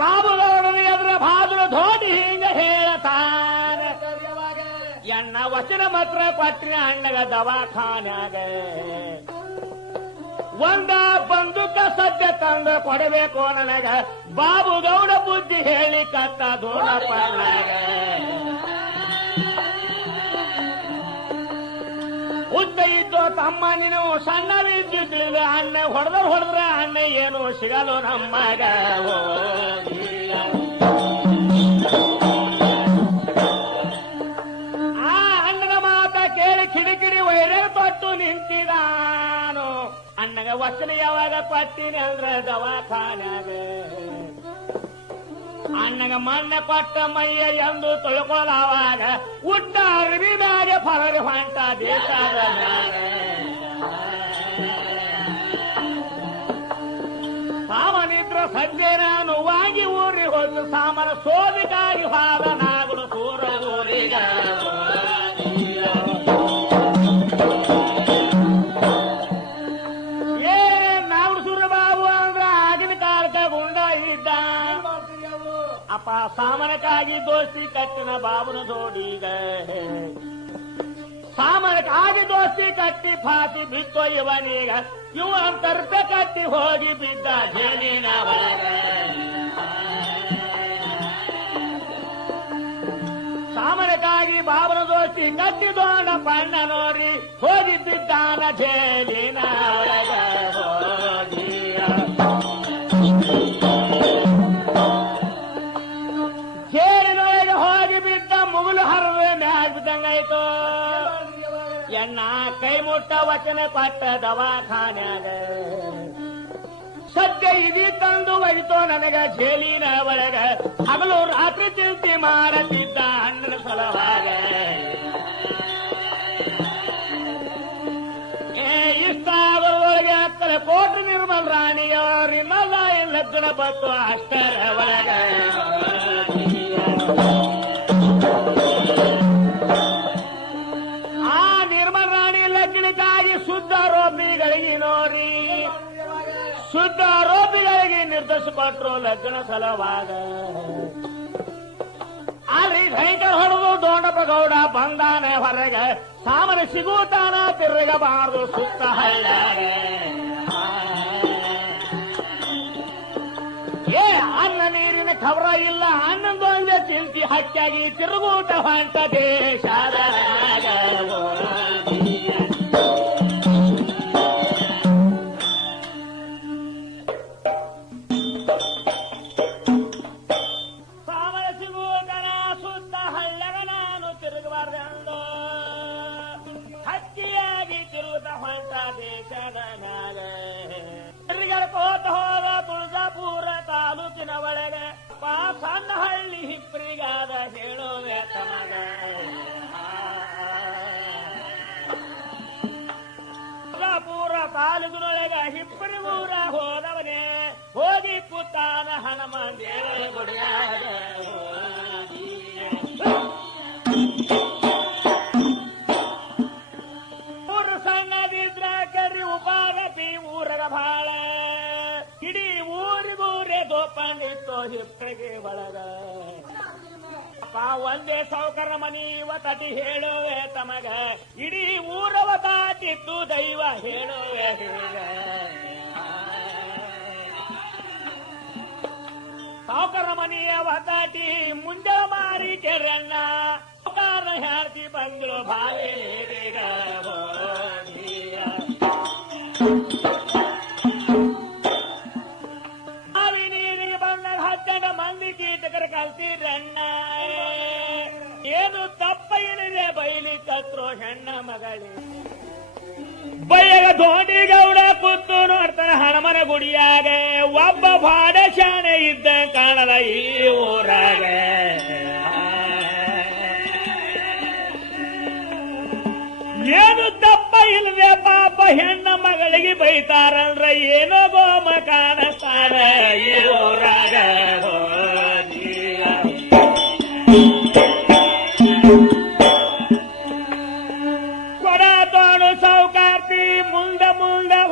ಬಾಬು ಗೌಡನ ಎದುರ ಬಾದ್ರು ಧೋಡಿ ಹಿಂಗ ಹೇಳತಾನ ಎಣ್ಣ ವಚನ ಮಾತ್ರ ಕೊಟ್ಟಿನ ಅಣ್ಣಗ ದವಾಖಾನ್ಯಾಗ ಒಂದ ಬಂದೂಕ ಸದ್ಯ ತಂದು ಕೊಡಬೇಕು ನನಗ ಬಾಬು ಗೌಡ ಬುದ್ಧಿ ಹೇಳಿ ಕತ್ತ ದೋಡಪ್ಪನಾಗ ಉದ್ದ ಇದ್ದು ತಮ್ಮ ನೀನು ಸಣ್ಣವಿದ್ದಿದ್ದಿಲ್ಲ ಅಣ್ಣ ಹೊಡೆದ್ರ ಅಣ್ಣ ಏನು ಸಿಗಲು ನಮ್ಮಗ ಆ ಅಣ್ಣನ ಮಾತ ಕೇಳಿ ಕಿಡಿಕಿಡಿ ವೈರೇ ತೊಟ್ಟು ನಿಂತಿದಾನು ಅಣ್ಣಗ ವಚನ ಯಾವಾಗ ಕೊಟ್ಟಿನಿ ಅಂದ್ರ ದವಾಖಾನ್ಯಾಗ ಅಣ್ಣಗ ಮಣ್ಣ ಕೊಟ್ಟ ಮೈಯ ಎಂದು ತೊಳ್ಕೊಳ್ಳುವಾಗ ಉಟ್ಟ ಅರಿವಿದಾಗ ಫಲರಿ ಹೊಂಟ ದೇಶದ ಸಾಮನಿದ್ರ ಸಜ್ಜೆ ನಾನು ವಾಗಿ ಊರಿಗೆ ಹೋಗಿ ಸಾಮನ ಸೋದಿಗಾಗಿ ಹಾದ ನಾಗುಡು ಸೂರ ಊರಿಗ ಅಪ್ಪ ಸಾಮನಕ್ಕಾಗಿ ದೋಸ್ತಿ ಕಟ್ಟಿನ ಬಾಬುನ ಜೋಡಿಗ ಸಾಮನಕ್ಕಾಗಿ ದೋಸ್ತಿ ಕಟ್ಟಿ ಫಾಸಿ ಬಿತ್ತೋ ಇವನೀಗ ಇವ ಅಂತರ್ಪೆ ಕಟ್ಟಿ ಹೋಗಿ ಬಿದ್ದ ಜೇನಿನ ಸಾಮನಕ್ಕಾಗಿ ಬಾಬುನ ದೋಸ್ತಿ ಕಟ್ಟಿ ದೋಣ ಪಣ್ಣ ನೋಡಿ ಹೋಗಿ ಬಿದ್ದಾನ ಜೇನಿನ ಜೇರಿನೊಳಗೆ ಹೋಗಿ ಬಿದ್ದ ಮುಗುಲು ಹರವೆ ಮ್ಯಾಗ್ ಬಿದ್ದಂಗಾಯ್ತು ಎನ್ನ ಕೈ ಮುಟ್ಟ ವಚನ ಕೊಟ್ಟ ದವಾಖಾನ್ಯಾಗ ಸದ್ಯ ಇದೀ ತಂದು ಒಯ್ತೋ ನನಗ ಜೇಲಿನ ಒಳಗ ಹಗಲು ರಾತ್ರಿ ಚಿಂತೆ ಮಾಡತಿದ್ದ ಅಣ್ಣನ ಸಲುವಾಗ ಇಷ್ಟ ಆಗೋದ್ರೊಳಗೆ ಅಕ್ಕಲೆ ಕೋಟ ನಿರ್ಮಲ್ ರಾಣಿಯವರಿನ್ನಲ್ಲ ಲಗ್ನ ಬತ್ತು ಅಷ್ಟರ ಒಳಗ ಆ ನಿರ್ಮಲ್ ರಾಣಿ ಲಗ್ನಕ್ಕಾಗಿ ಶುದ್ಧ ಆರೋಪಿಗಳಿಗೆ ನೋಡಿ ಶುದ್ಧ ಆರೋಪಿಗಳಿಗೆ ನಿರ್ದೇಶಿಸಿಕೊಟ್ರು ಲಗ್ನ ಸಲುವಾಗ ಅಲ್ಲಿ ಭಯಂಕರ ಹೊಡೆದು ದೊಂಡಪ್ಪ ಗೌಡ ಬಂದಾನೆ ಹೊರಗ ಸಾಮನ ಸಿಗೂತಾನ ತಿರುಗಬಾರದು ಸುತ್ತ ಹಳ್ಳ ಏ ಅನ್ನ ನೀರಿನ ಖಬರ ಇಲ್ಲ ಅನ್ನೊಂದೊಂದೇ ಚಿಂತಿ ಹಕ್ಕಾಗಿ ತಿರುಗೂಟ ಹೊಂಟ ದೇಶದ ಸಾಮನ ಸಿಗೂಟನ ಸುತ್ತ ಹಳ್ಳಗ ನಾನು ತಿರುಗಬಾರ್ದೆಂದು ಹಕ್ಕಿಯಾಗಿ ತಿರುಗುತ್ತ ಹೊಂಟ ದೇಶದ ಮ್ಯಾಗ ಕೋತ ಹೋದ ತುಳಜಾಪುರ ತಾಲೂಕಿನ ಒಳಗೆ ಸಣ್ಣ ಹಳ್ಳಿ ಹಿಪ್ರಿಗಾದ ಹೇಳುವೆ ತಮಗ ತುಳಜಾಪುರ ತಾಲೂಕಿನೊಳಗ ಹಿಪ್ರಿ ಊರ ಹೋದವನೇ ಹೋಗಿ ಕೂತಾನ ಹನುಮಾನ್ ದೇವರ ಗುಡಿಯಾಗ ಊರು ಸಣ್ಣದಿದ್ರ ಕರಿ ಉಪಾಗತಿ ಊರಗ ಬಾಳ ಇಡೀ ಊರಿಗೂರೇ ದೋಪಂಡಿತ್ತು ಹಿಪ್ರಿಗೆ ಒಳಗ ಒಂದೇ ಸೌಕರ ಮನೀವ ತಟಿ ಹೇಳುವೆ ತಮಗ ಇಡೀ ಊರವ ತಾಟಿತ್ತು ದೈವ ಹೇಳುವೆ ಹೇಗ ಸೌಕರ ಮನಿಯವ ತಾಟಿ ಮುಂದೆ ಮಾರಿ ಕೆರಣ್ಣ ಸೌಕಾರ ಹೇಳ್ತಿ ಬಂದ್ರು ಬಾಯಿ ಮಂದಿ ಕೀಟಕರ ಕಲ್ತಿರಣ್ಣ ಏನು ತಪ್ಪ ಏನಿದೆ ಬೈಲಿ ಕತ್ರೋ ಹೆಣ್ಣ ಮಗಳೇ ಬಯ್ಯಗ ಧೋನಿ ಗೌಡ ಕೂತು ನೋಡ್ತಾನೆ ಹನುಮನ ಗುಡಿಯಾಗ ಒಬ್ಬ ಬಾಡ ಶಾಣೆ ಇದ್ದ ಕಾಣದ ಈ ಊರಾಗ ಏನು ತಪ್ಪ ಇಲ್ಲದೆ ಪಾಪ ಹೆಣ್ಣ ಮಗಳಿಗೆ ಬೈತಾರಲ್ರ ಏನೋ ಗೋಮ ಕಾಣಿಸ್ತಾರ ಈ ಊರಾಗ ಕೊಡ ತೋಡು ಸೌಕಾರ್ತಿ ಮುಂದ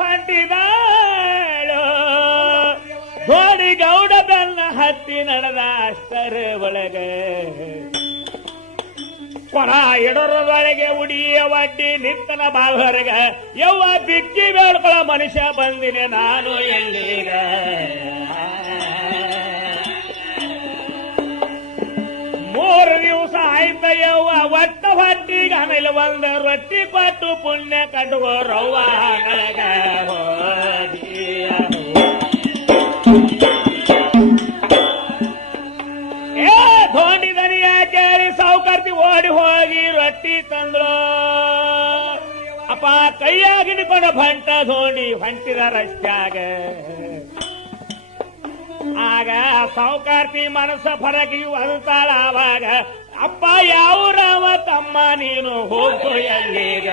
ಹೊಂಟಿದಾಳು ಧೋಡಿ ಗೌಡ ಬೆನ್ನ ಹತ್ತಿ ನಡೆದ ಅಷ್ಟರ ಒಳಗ ಕೊರ ಇಡೋರದೊಳಗೆ ಉಡಿಯ ಒಡ್ಡಿ ನಿತ್ತನ ಬಾಳವರೆಗ ಯವ್ವ ಬಿಕ್ಕಿ ಬೇಡ್ಕೊಳ್ಳೋ ಮನುಷ್ಯ ಬಂದಿನಿ ನಾನು ಎಲ್ಲಿಗ ಮೂರು ದಿವಸ ಆಯ್ತ ಯವ್ವ ಒಟ್ಟ ಹೊಟ್ಟಿ ಹೊಟ್ಟಿಗೆ ಆಮೇಲೆ ಒಂದು ರೊಟ್ಟಿ ಕೊಟ್ಟು ಪುಣ್ಯ ಕಟ್ಟುಗೋರವ್ವ ನನಗ ಹೋಗಿಯ. ಏ ಧೋಂಡಿ ದನಿಯ ಕೇಳಿ ಸಾವುಕಾರ್ತಿ ಓಡಿ ಹೋಗಿ ರೊಟ್ಟಿ ತಂದ್ರು. ಅಪ್ಪ ಕೈಯಾಗ ಹಿಡ್ಕೊಂಡ ಭಂಟ ಧೋಂಡಿ ಹೊಂಟಿದ ರಸ್ತ್ಯಾಗ. ಆಗ ಸಾವುಕಾರ್ತಿ ಮನಸ್ಸ ಫರಗಿ ಅಂತಾಳ ಆವಾಗ, ಅಪ್ಪ ಯಾವ್ರವ ತಮ್ಮ ನೀನು ಹೋಗು ಎಲ್ಲಿಗ.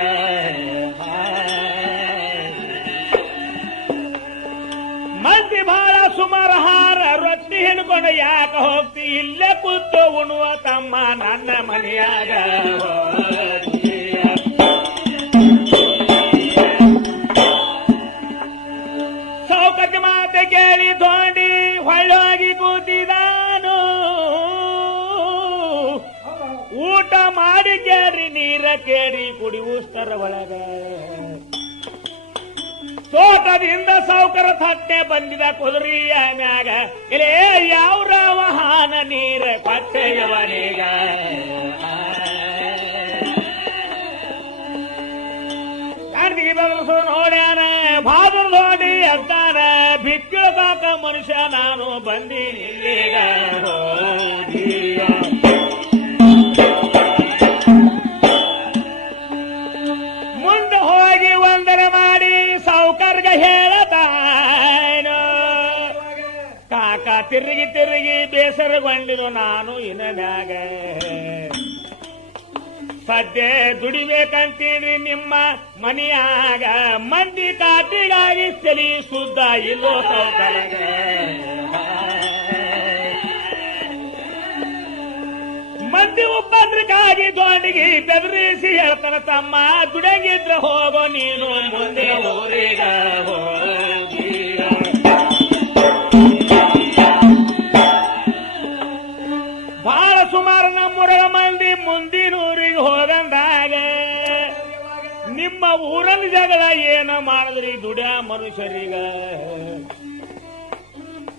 ಮಂದಿ ಬಹಳ ಸುಮಾರು ಹಾರ ರೊಟ್ಟಿ ಹಿಡ್ಕೊಂಡು ಯಾಕ ಹೋಗ್ತಿ, ಇಲ್ಲೇ ಕೂತು ಉಣುವ ತಮ್ಮ ನನ್ನ ಮನೆಯಾಗ. ಸಾವುಕಾರ್ತಿ ಮಾತೆ ಕೇಳಿ ಧೋಂಡಿ ಹೊಳ್ಳೋಗಿ ಕೂತಿದಾನು. ಊಟ ಮಾಡಿ ಕೇಳಿ ನೀರ ಕೇಳಿ ಕುಡಿಯುಷ್ಟರ ಒಳಗ. ತೋಟದಿಂದ ಸಾವುಕಾರ ತಟ್ಟೆ ಬಂದಿದ ಕುದುರೆಯ ಮ್ಯಾಗ, ಇಲ್ಲೇ ಯಾವ್ರ ವಾಹನ ನೀರ ಕೊಟ್ಟೆಯವನಿಗ. ಕಾರ್ತಿಗೆ ಬದಲಿಸು ನೋಡ್ಯಾನ ಬಾದ್ರ ನೋಡಿ ಅಂತಾನ, ಬಿಕ್ಕಳಕಾಕ ಮನುಷ್ಯ ನಾನು ಬಂದೀನಿ ಇಲ್ಲಿಗ. ಮುಂದೆ ಹೋಗಿ ವಂದನೆ ಮಾಡಿ ಸಾವುಕಾರ್ಗ ಹೇಳತಾನು, ಕಾಕ ತಿರುಗಿ ತಿರುಗಿ ಬೇಸರಗೊಂಡಿರು ನಾನು ಇನ್ನ ಮ್ಯಾಗ. ಸದ್ಯ ದುಡಿಬೇಕಂತೀರಿ ನಿಮ್ಮ ಮನೆಯಾಗ, ಮಂದಿ ಕಾಟಿಗಾಗಿ ತಲಿ ಸುದ್ದ ಇಲ್ಲೋ ಸಾವುಕಾರಗ. ಮಂದಿ ಉಪದ್ರಕ್ಕಾಗಿ ಧೋಂಡಿಗೆ ಬೆದರಿಸಿ ಹೇಳ್ತಾನ, ತಮ್ಮ ದುಡಂಗಿದ್ರ ಹೋಗೋ ನೀನು ಮುಂದೆ ಊರಿಗ ಹೋಗಿಯ. ಬಹಳ ಸುಮಾರು ನಮ್ಮೂರಾಗ ಮಂದಿ ಮುಂದಿನೂರಿಗೆ ಹೋಗಂದಾಗ, ನಿಮ್ಮ ಊರನ್ನ ಜಗಳ ಏನ ಮಾಡಿದ್ರಿ ದುಡ ಮನುಷ್ಯರಿಗ.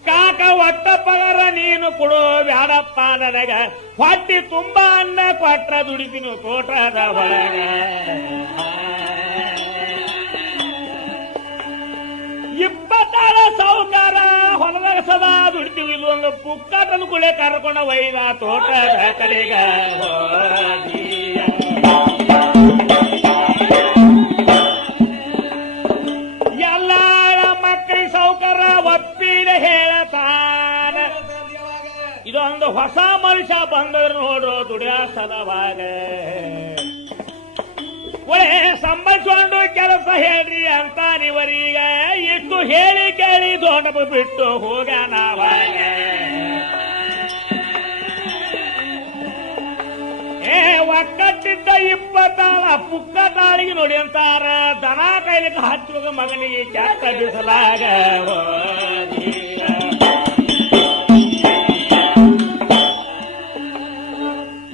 ಕಾಕ ಒಟ್ಟ ಪಗಾರ ನೀನು ಕೊಡೋ ಬ್ಯಾಡಪ್ಪ ನನಗ, ಹೊಟ್ಟಿ ತುಂಬಾ ಅನ್ನ ಕೊಟ್ರ ದುಡಿತೀನಿ ತೋಟದ ಒಳಗ. ಇಪ್ಪತ್ತಾರ ಸಾವುಕಾರ ಹೊಲದಾಗ ಸದಾ ದುಡಿತೀವಿ, ಇಲ್ಲೊಂದು ಪುಕ್ಕಟನ್ನು ಕುಳೆ ಕರ್ಕೊಂಡ ಒಯ್ದ ತೋಟದ ಕಡೆಗ ಹೋಗಿಯ. ಎಲ್ಲಾಳ ಮಕ್ಕಳಿಗೆ ಸಾವುಕಾರ ಒಪ್ಪಿನ ಹೇಳತಾನ, ಇದೊಂದು ಹೊಸ ಮನುಷ್ಯ ಬಂದರು ನೋಡು ದುಡಿಯ ಸದವಾಗ. ಒಳ್ಳೆ ಸಂಬಂಧಿಸ್ಕೊಂಡು ಕೆಲಸ ಹೇಳ್ರಿ ಅಂತ ನೀವರೀಗ. ಇಷ್ಟು ಹೇಳಿ ಕೇಳಿ ದೊಡ್ಡ ಬಿಟ್ಟು ಹೋಗ ನಾವಾಗ. ಒಕ್ಕಟ್ಟಿದ್ದ 20 ತಾಳ ಪುಕ್ಕ ತಾಳಿಗೆ ನೋಡಿ ಅಂತಾರ, ದನ ಕೈಲಿಕ್ಕೆ ಹಚ್ಚುವ ಮಗನಿಗೆ ಕೆಟ್ಟ ಬಿಸಲಾಗ.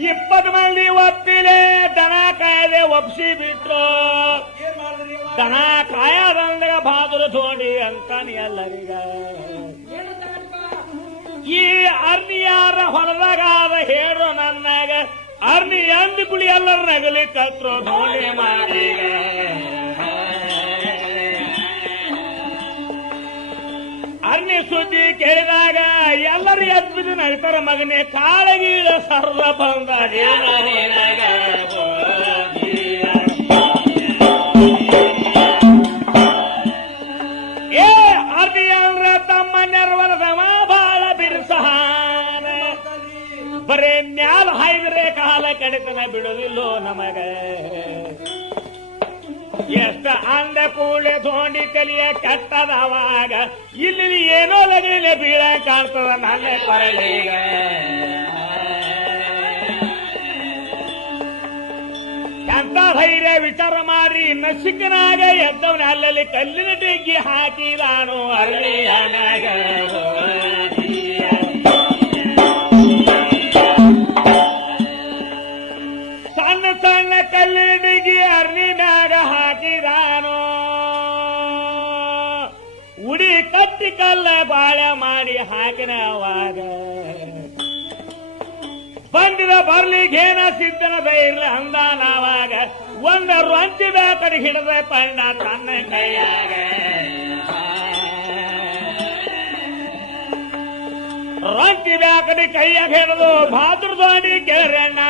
20 ಮಂದಿ ಒಪ್ಪಿಲೆ ದನ ಕಾಯದೆ ಒಪ್ಸಿ ಬಿಟ್ರು. ದನ ಕಾಯದಂದಾಗ ಬಾದರು ಧೋಂಡಿ ಅಂತಾನೆ ಎಲ್ಲರಿಗ. ಈ ಅರ್ನಿಯಾರ ಹೊಲದಾಗಾದ ಹೇಳು ನನ್ನಾಗ, ಅರ್ನಿ ಅಂದ ಕುಳಿ ಎಲ್ಲರ ನಗಲಿ ಕತ್ರು ಧೋಂಡಿ ಮಾಡಿ. ಅರ್ನಿ ಸುದ್ದಿ ಕೇಳಿದಾಗ ಎಲ್ಲರೂ ಎದ್ಬಿದ್ದು ನಗ್ತಾರ, ಮಗನೇ ಕಾಳಗೀಳ ಸರ್ವ ಬಂದ ಏ ಅರ್ನಿ ಅಂದ್ರ ತಮ್ಮ ನೆರವರದವ ಬಾಳ ಬಿರುಸಹಾನ. ಬರೇ ಮ್ಯಾಲ ಹಾಯ್ದ್ರೆ ಕಾಲ ಕಡಿತನ ಬಿಡುದಿಲ್ಲೋ ನಮಗ. ಎಷ್ಟ ಅಂದ ಕೂಳೆ ಧೋಂಡಿ ಕಲಿಯ ಕೆಟ್ಟದವಾಗ, ಇಲ್ಲಿ ಏನೋ ಲಗಲಿ ಬೀಳ ಕಾಣ್ತದ ನನ್ನ ಕೊರಳಿಗ. ಎಂತ ಧೈರ್ಯ ವಿಚಾರ ಮಾಡಿ ನಸಿಕನಾಗ ಎದ್ದವನ ಅಲ್ಲಲ್ಲಿ ಕಲ್ಲಿನ ಡಿಗ್ಗಿ ಹಾಕಿದಾನು ಅರಳಿಯನಾಗ. ಸಣ್ಣ ಸಣ್ಣ ಕಲ್ಲಿನ ಡಿಗ್ಗಿ ಅರ್ನಿನಾಗ ಹಾಕಿದಾನು. ಉಡಿ ಕಟ್ಟಿ ಕಲ್ಲ ಬಾಳೆ ಮಾಡಿ ಹಾಕಿನವಾಗ ಬಂದಿದ ಬರ್ಲಿಗೇನ ಸಿದ್ಧನ ಧೈರ್ಯ ಅಂದ ನಾವಾಗ ಒಂದ ರಂಚಿದ ಕಡೆ ಹಿಡಿದ ಕೊಂಡ ತನ್ನ ಕೈಯಾಗ ರಂಚಿ ಬ್ಯಾಕಡಿ ಕೈಯಾಗ ಹಿಡಿದು ಬಾದ್ರದೋಡಿ ಕೇರಣ್ಣ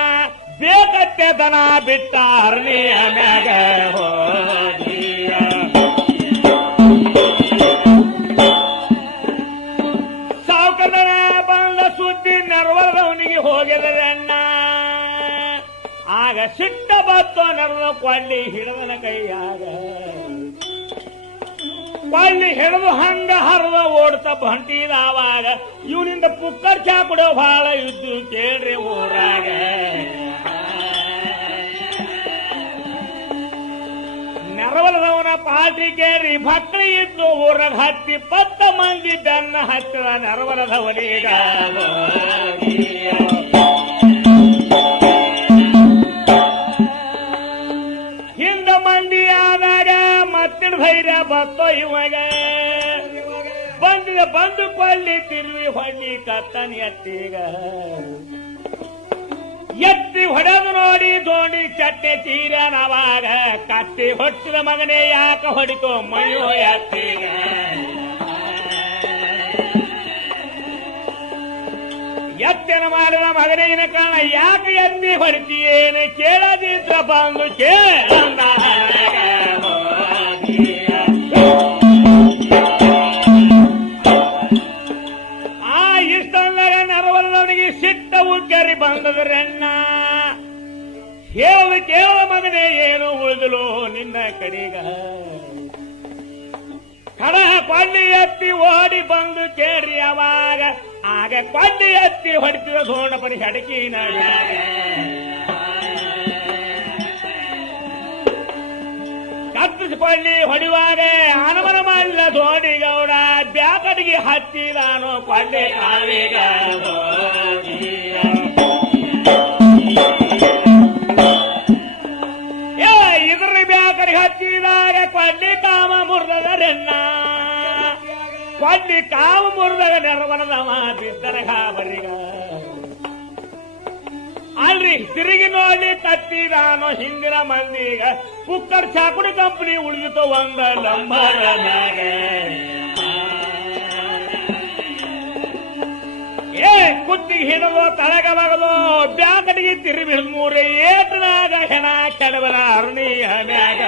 ಬೇಕತ್ತೆ ದನ ಬಿಟ್ಟ ಅರಣಿಯ ಮ್ಯಾಗ ಹೋಗಿಯ ಸಾವುಕರನ ಬಂದ ಸುದ್ದಿ ನೆರವರವನಿಗೆ ಹೋಗಿದರೆ ಅಣ್ಣ ಆಗ ಸಿಟ್ಟ ಬತ್ತು ನೆರವ ಕೊಳ್ಳಿ ಹಿಡಿದನ ಕೈಯಾಗ ಕೊಳ್ಳಿ ಹಿಡಿದು ಹಂಗ ಹರಿದ ಓಡ್ತಾ ಹೊಂಟಿದಾವಾಗ ಇವನಿಂದ ಪುಕ್ಕರ್ ಚಾ ಕುಡಿಯೋ ಬಹಳ ಇದ್ದು ಕೇಳ್ರಿ ಊರಾಗ ನೆರವಲದವನ ಪಾಟಿ ಕೇರಿ ಭಕ್ತಿ ಇದ್ದು ಊರಾಗ ಹತ್ತಿ 10 ಮಂದಿ ಬೆನ್ನ ಹತ್ತಿರ ನೆರವಲದವನೀಗ ಹಿಂದ ಮಂದಿ ಆದಾಗ ಮತ್ತಿನ ಧೈರ್ಯ ಬತ್ತೋ ಇವಾಗ ಬಂದು ಕೊಳ್ಳಿ ತಿರುವಿ ಹೊಳ್ಳಿ ಕತ್ತನಿ ಎತ್ತಿ ಹೊಡೆದು ನೋಡಿ ದೋಣಿ ಚಟ್ಟೆ ತೀರನವಾಗ ಕತ್ತಿ ಹೊಟ್ಟಿದ ಮಗನೇ ಯಾಕ ಹೊಡಿತು ಮೈಯೋ ಎತ್ತೀಗ ಎತ್ತನ ಮಾಡಿದ ಮಗನಿಗಿನ ಕಾರಣ ಯಾಕೆ ಎತ್ತಿ ಹೊಡಿತೀಯೇನು ಕೇಳದಿದ್ರ ಬಂದು ಕೇಳ ಇಷ್ಟೊಂದಾಗ ನೆರವಲ್ಲವನಿಗೆ ಸಿಟ್ಟ ಉಗ್ಗರಿ ಬಂದದ್ರಣ್ಣ ಕೇಳ ಮಗನೇ ಏನು ಉಳಿದಲು ನಿನ್ನ ಕಡೆಗ ಕಡಹ ಕೊಳ್ಳಿ ಎತ್ತಿ ಓಡಿ ಬಂದು ಕೇಳ್ರಿ ಅವಾಗ ಆಗ ಕೊಳ್ಳಿ ಎತ್ತಿ ಹೊಡಿತಿದ ಸೋಣಪನಿ ಹಡಕಿನ ಕತ್ತಿಸಿಕೊಳ್ಳಿ ಹೊಡಿವಾಗ ಹನುಮನ ಮಲ್ಲ ಧೋಣಿಗೌಡ ಬ್ಯಾಕಡಿಗೆ ಹತ್ತಿದಾನು ಕೊಳ್ಳಿ ಕಾವಿಗ ಇದ್ರ ಬ್ಯಾಕಡಿಗೆ ಹತ್ತಿದಾಗ ಕೊಳ್ಳಿ ಕಾಮ ಮುರಿದರನ್ನ ಕೊಳ್ಳಿ ಕಾಮ ಮುರಿದಾಗ ನೆರವನದವ ಬಿದ್ದರ ಗಾಬರಿಗ ಅಲ್ರಿ ತಿರುಗಿ ನೋಡಿ ತತ್ತಿದಾನೋ ಹಿಂದಿನ ಮಂದಿಗ ಕುಕ್ಕರ್ ಚಾಕುಡಿ ಕಂಪನಿ ಉಳಿದಿತ್ತು ಒಂದ ಲಂಬರ ಕುತ್ತಿಗೆ ಹಿಡಿದು ತಳಗ ಬಗದು ಬ್ಯಾಕಡಿಗೆ ತಿರುಗಿ 3 ಏಟನಾಗ ಹೆಣ ಕೆಡವನ ಅರಣಿಯ ಮ್ಯಾಗ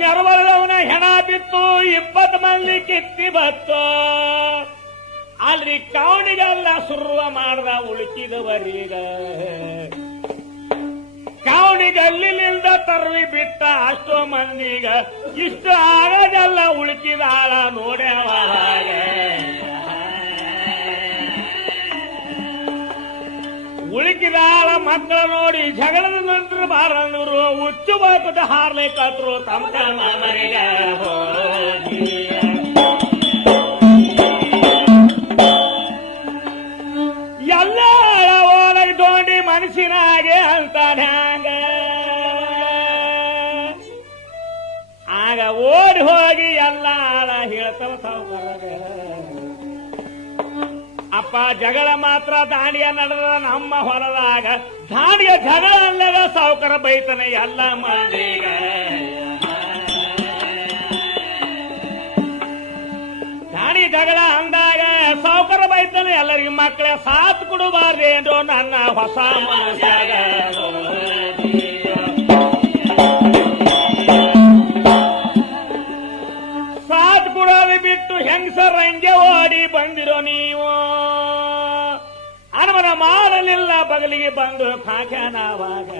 ನೆರವರದವನ ಹೆಣ ಬಿತ್ತು 20 ಮಂದಿ ಕಿತ್ತಿ ಬತ್ತು ಅಲ್ರಿ ಕಾವಣಿಗೆಲ್ಲ ಸುರುವ ಮಾಡ್ದ ಉಳುಕಿದವರೀಗ ಕಾವಣಿಗಲ್ಲಿಂದ ತರವಿ ಬಿಟ್ಟ ಅಷ್ಟೋ ಮಂದಿಗ ಇಷ್ಟು ಆಗದೆಲ್ಲ ಉಳುಕಿದಾಳ ನೋಡ್ಯಾವಾಗ ಉಳುಕಿದಾಳ ಮಕ್ಕಳ ನೋಡಿ ಜಗಳದ ನಂತರ ಬಾರನೂರು ಹುಚ್ಚು ಬಾಕದ ಹಾರ್ಲಿಕ್ಕತ್ರು ತಮ್ಮ ಮನೆಗ ಎಲ್ಲ ಒಳಗೆ ದೋಂಡಿ ಮನಸ್ಸಿನಾಗೆ ಅಂತಾನೆ ಹಂಗ ಆಗ ಓಡಿ ಹೋಗಿ ಎಲ್ಲ ಹೇಳ್ತಾವ ಸಾವುಕಾರ ಅಪ್ಪ ಜಗಳ ಮಾತ್ರ ದಾಂಡಿಯ ನಡೆದ ನಮ್ಮ ಹೊಲದಾಗ ದಾಂಡಿಯ ಜಗಳ ಅಲ್ಲದ ಸಾವುಕಾರ ಬೈತಾನೆ ಎಲ್ಲ ಮಂದಿಗ ದಾಂಡಿ ಜಗಳ ಅಂದಾಗ ಸಾವುಕಾರ ಬೈತಾನೆ ಎಲ್ಲರಿಗೂ ಮಕ್ಕಳ ಸಾಥ್ ಕೊಡಬಾರ್ದೇನು ನನ್ನ ಹೊಸ ಮನಸ್ಸಾಗ ಸಾಥ್ ಕೊಡೋದು ಬಿಟ್ಟು ಹೆಂಗಸರ ಹಂಗೆ ಓಡಿ ಬಂದಿರೋ ನೀವು ಹನುಮನ ಮಾಡಲಿಲ್ಲ ಬಗಲಿಗೆ ಬಂದು ಕಾಕ್ಯಾನವಾಗ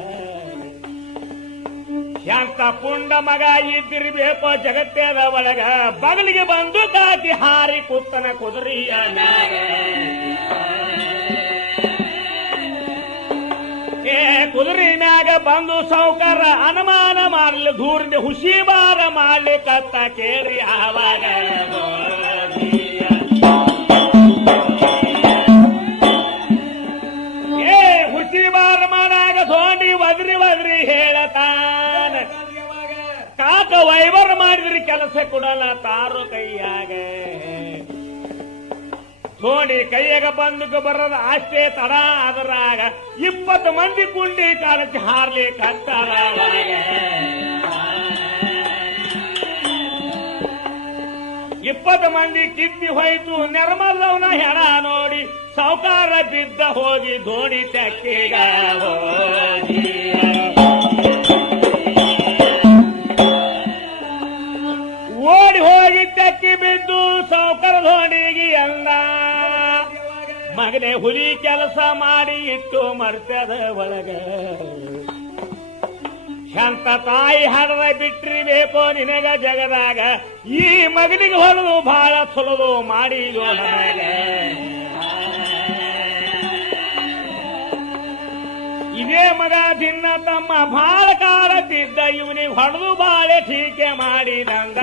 ಎಂತ ಪುಂಡ ಮಗ ಇದ್ದಿರ್ಬೇಕೋ ಜಗತ್ತೇದ ಒಳಗ ಬಗಲಿಗೆ ಬಂದು ಕಾಕಿ ಹಾರಿ ಕುತ್ತನ ಕುದುರೆಯ ಮ್ಯಾಗ ಕುದುರೆ ಮ್ಯಾಗ ಬಂದು ಸಾವುಕಾರ ಅನುಮಾನ ಮಾಡಲಿ ದೂರಿಂದ ಹುಸಿ ಬಾರ ಮಾಡ್ಲಿಕ್ಕತ್ತ ಕೇಳಿ ಆವಾಗ ಹುಸಿ ಬಾರ ಮಾಡಾಗ ಸೋಂಡಿ ಒದ್ರಿ ಹೇಳತಾನ ಕಾಕ ವೈವರ್ ಮಾಡಿದ್ರಿ ಕೆಲಸ ಕೊಡಲ್ಲ ತಾರು ಕೈಯಾಗ ಥೋಡಿ ಕೈಯಾಗ ಬಂದುಕ ಬರದ ಅಷ್ಟೇ ತಡ ಅದರಾಗ 20 ಮಂದಿ ಕುಂಡಿ ಕಾಲಕ್ಕೆ ಹಾರ್ಲಿ ಕತ್ತಾರ 20 ಮಂದಿ ಕಿತ್ತಿ ಹೋಯ್ತು ನೆರ್ಮಲ್ಲವನ ಹೆಣ ನೋಡಿ ಸಾವುಕಾರ ಬಿದ್ದ ಹೋಗಿ ದೋಣಿ ತೆಕ್ಕಿಗ ಓಡಿ ಹೋಗಿ ತೆಕ್ಕಿ ಬಿದ್ದು ಸಾವುಕಾರ ದೋಣಿಗೆ ಅಂದ ಮಗನೇ ಹುಲಿ ಕೆಲಸ ಮಾಡಿ ಇಟ್ಟು ಮರ್ತದ ಒಳಗ ಶಾಂತ ತಾಯಿ ಹಡದ ಬಿಟ್ರಿ ಬೇಕೋ ನಿನಗ ಜಗದಾಗ ಈ ಮಗನಿಗೆ ಹೊರದು ಬಹಳ ಸುಲದು ಮಾಡಿದೋ ನನಗೆ ಇದೇ ಮಗ ದಿನ ತಮ್ಮ ಬಾಳ ಕಾಲತ್ತಿದ್ದ ಇವನಿಗೆ ಹೊಡೆದು ಬಾಳೆ ಟೀಕೆ ಮಾಡಿದಂಗ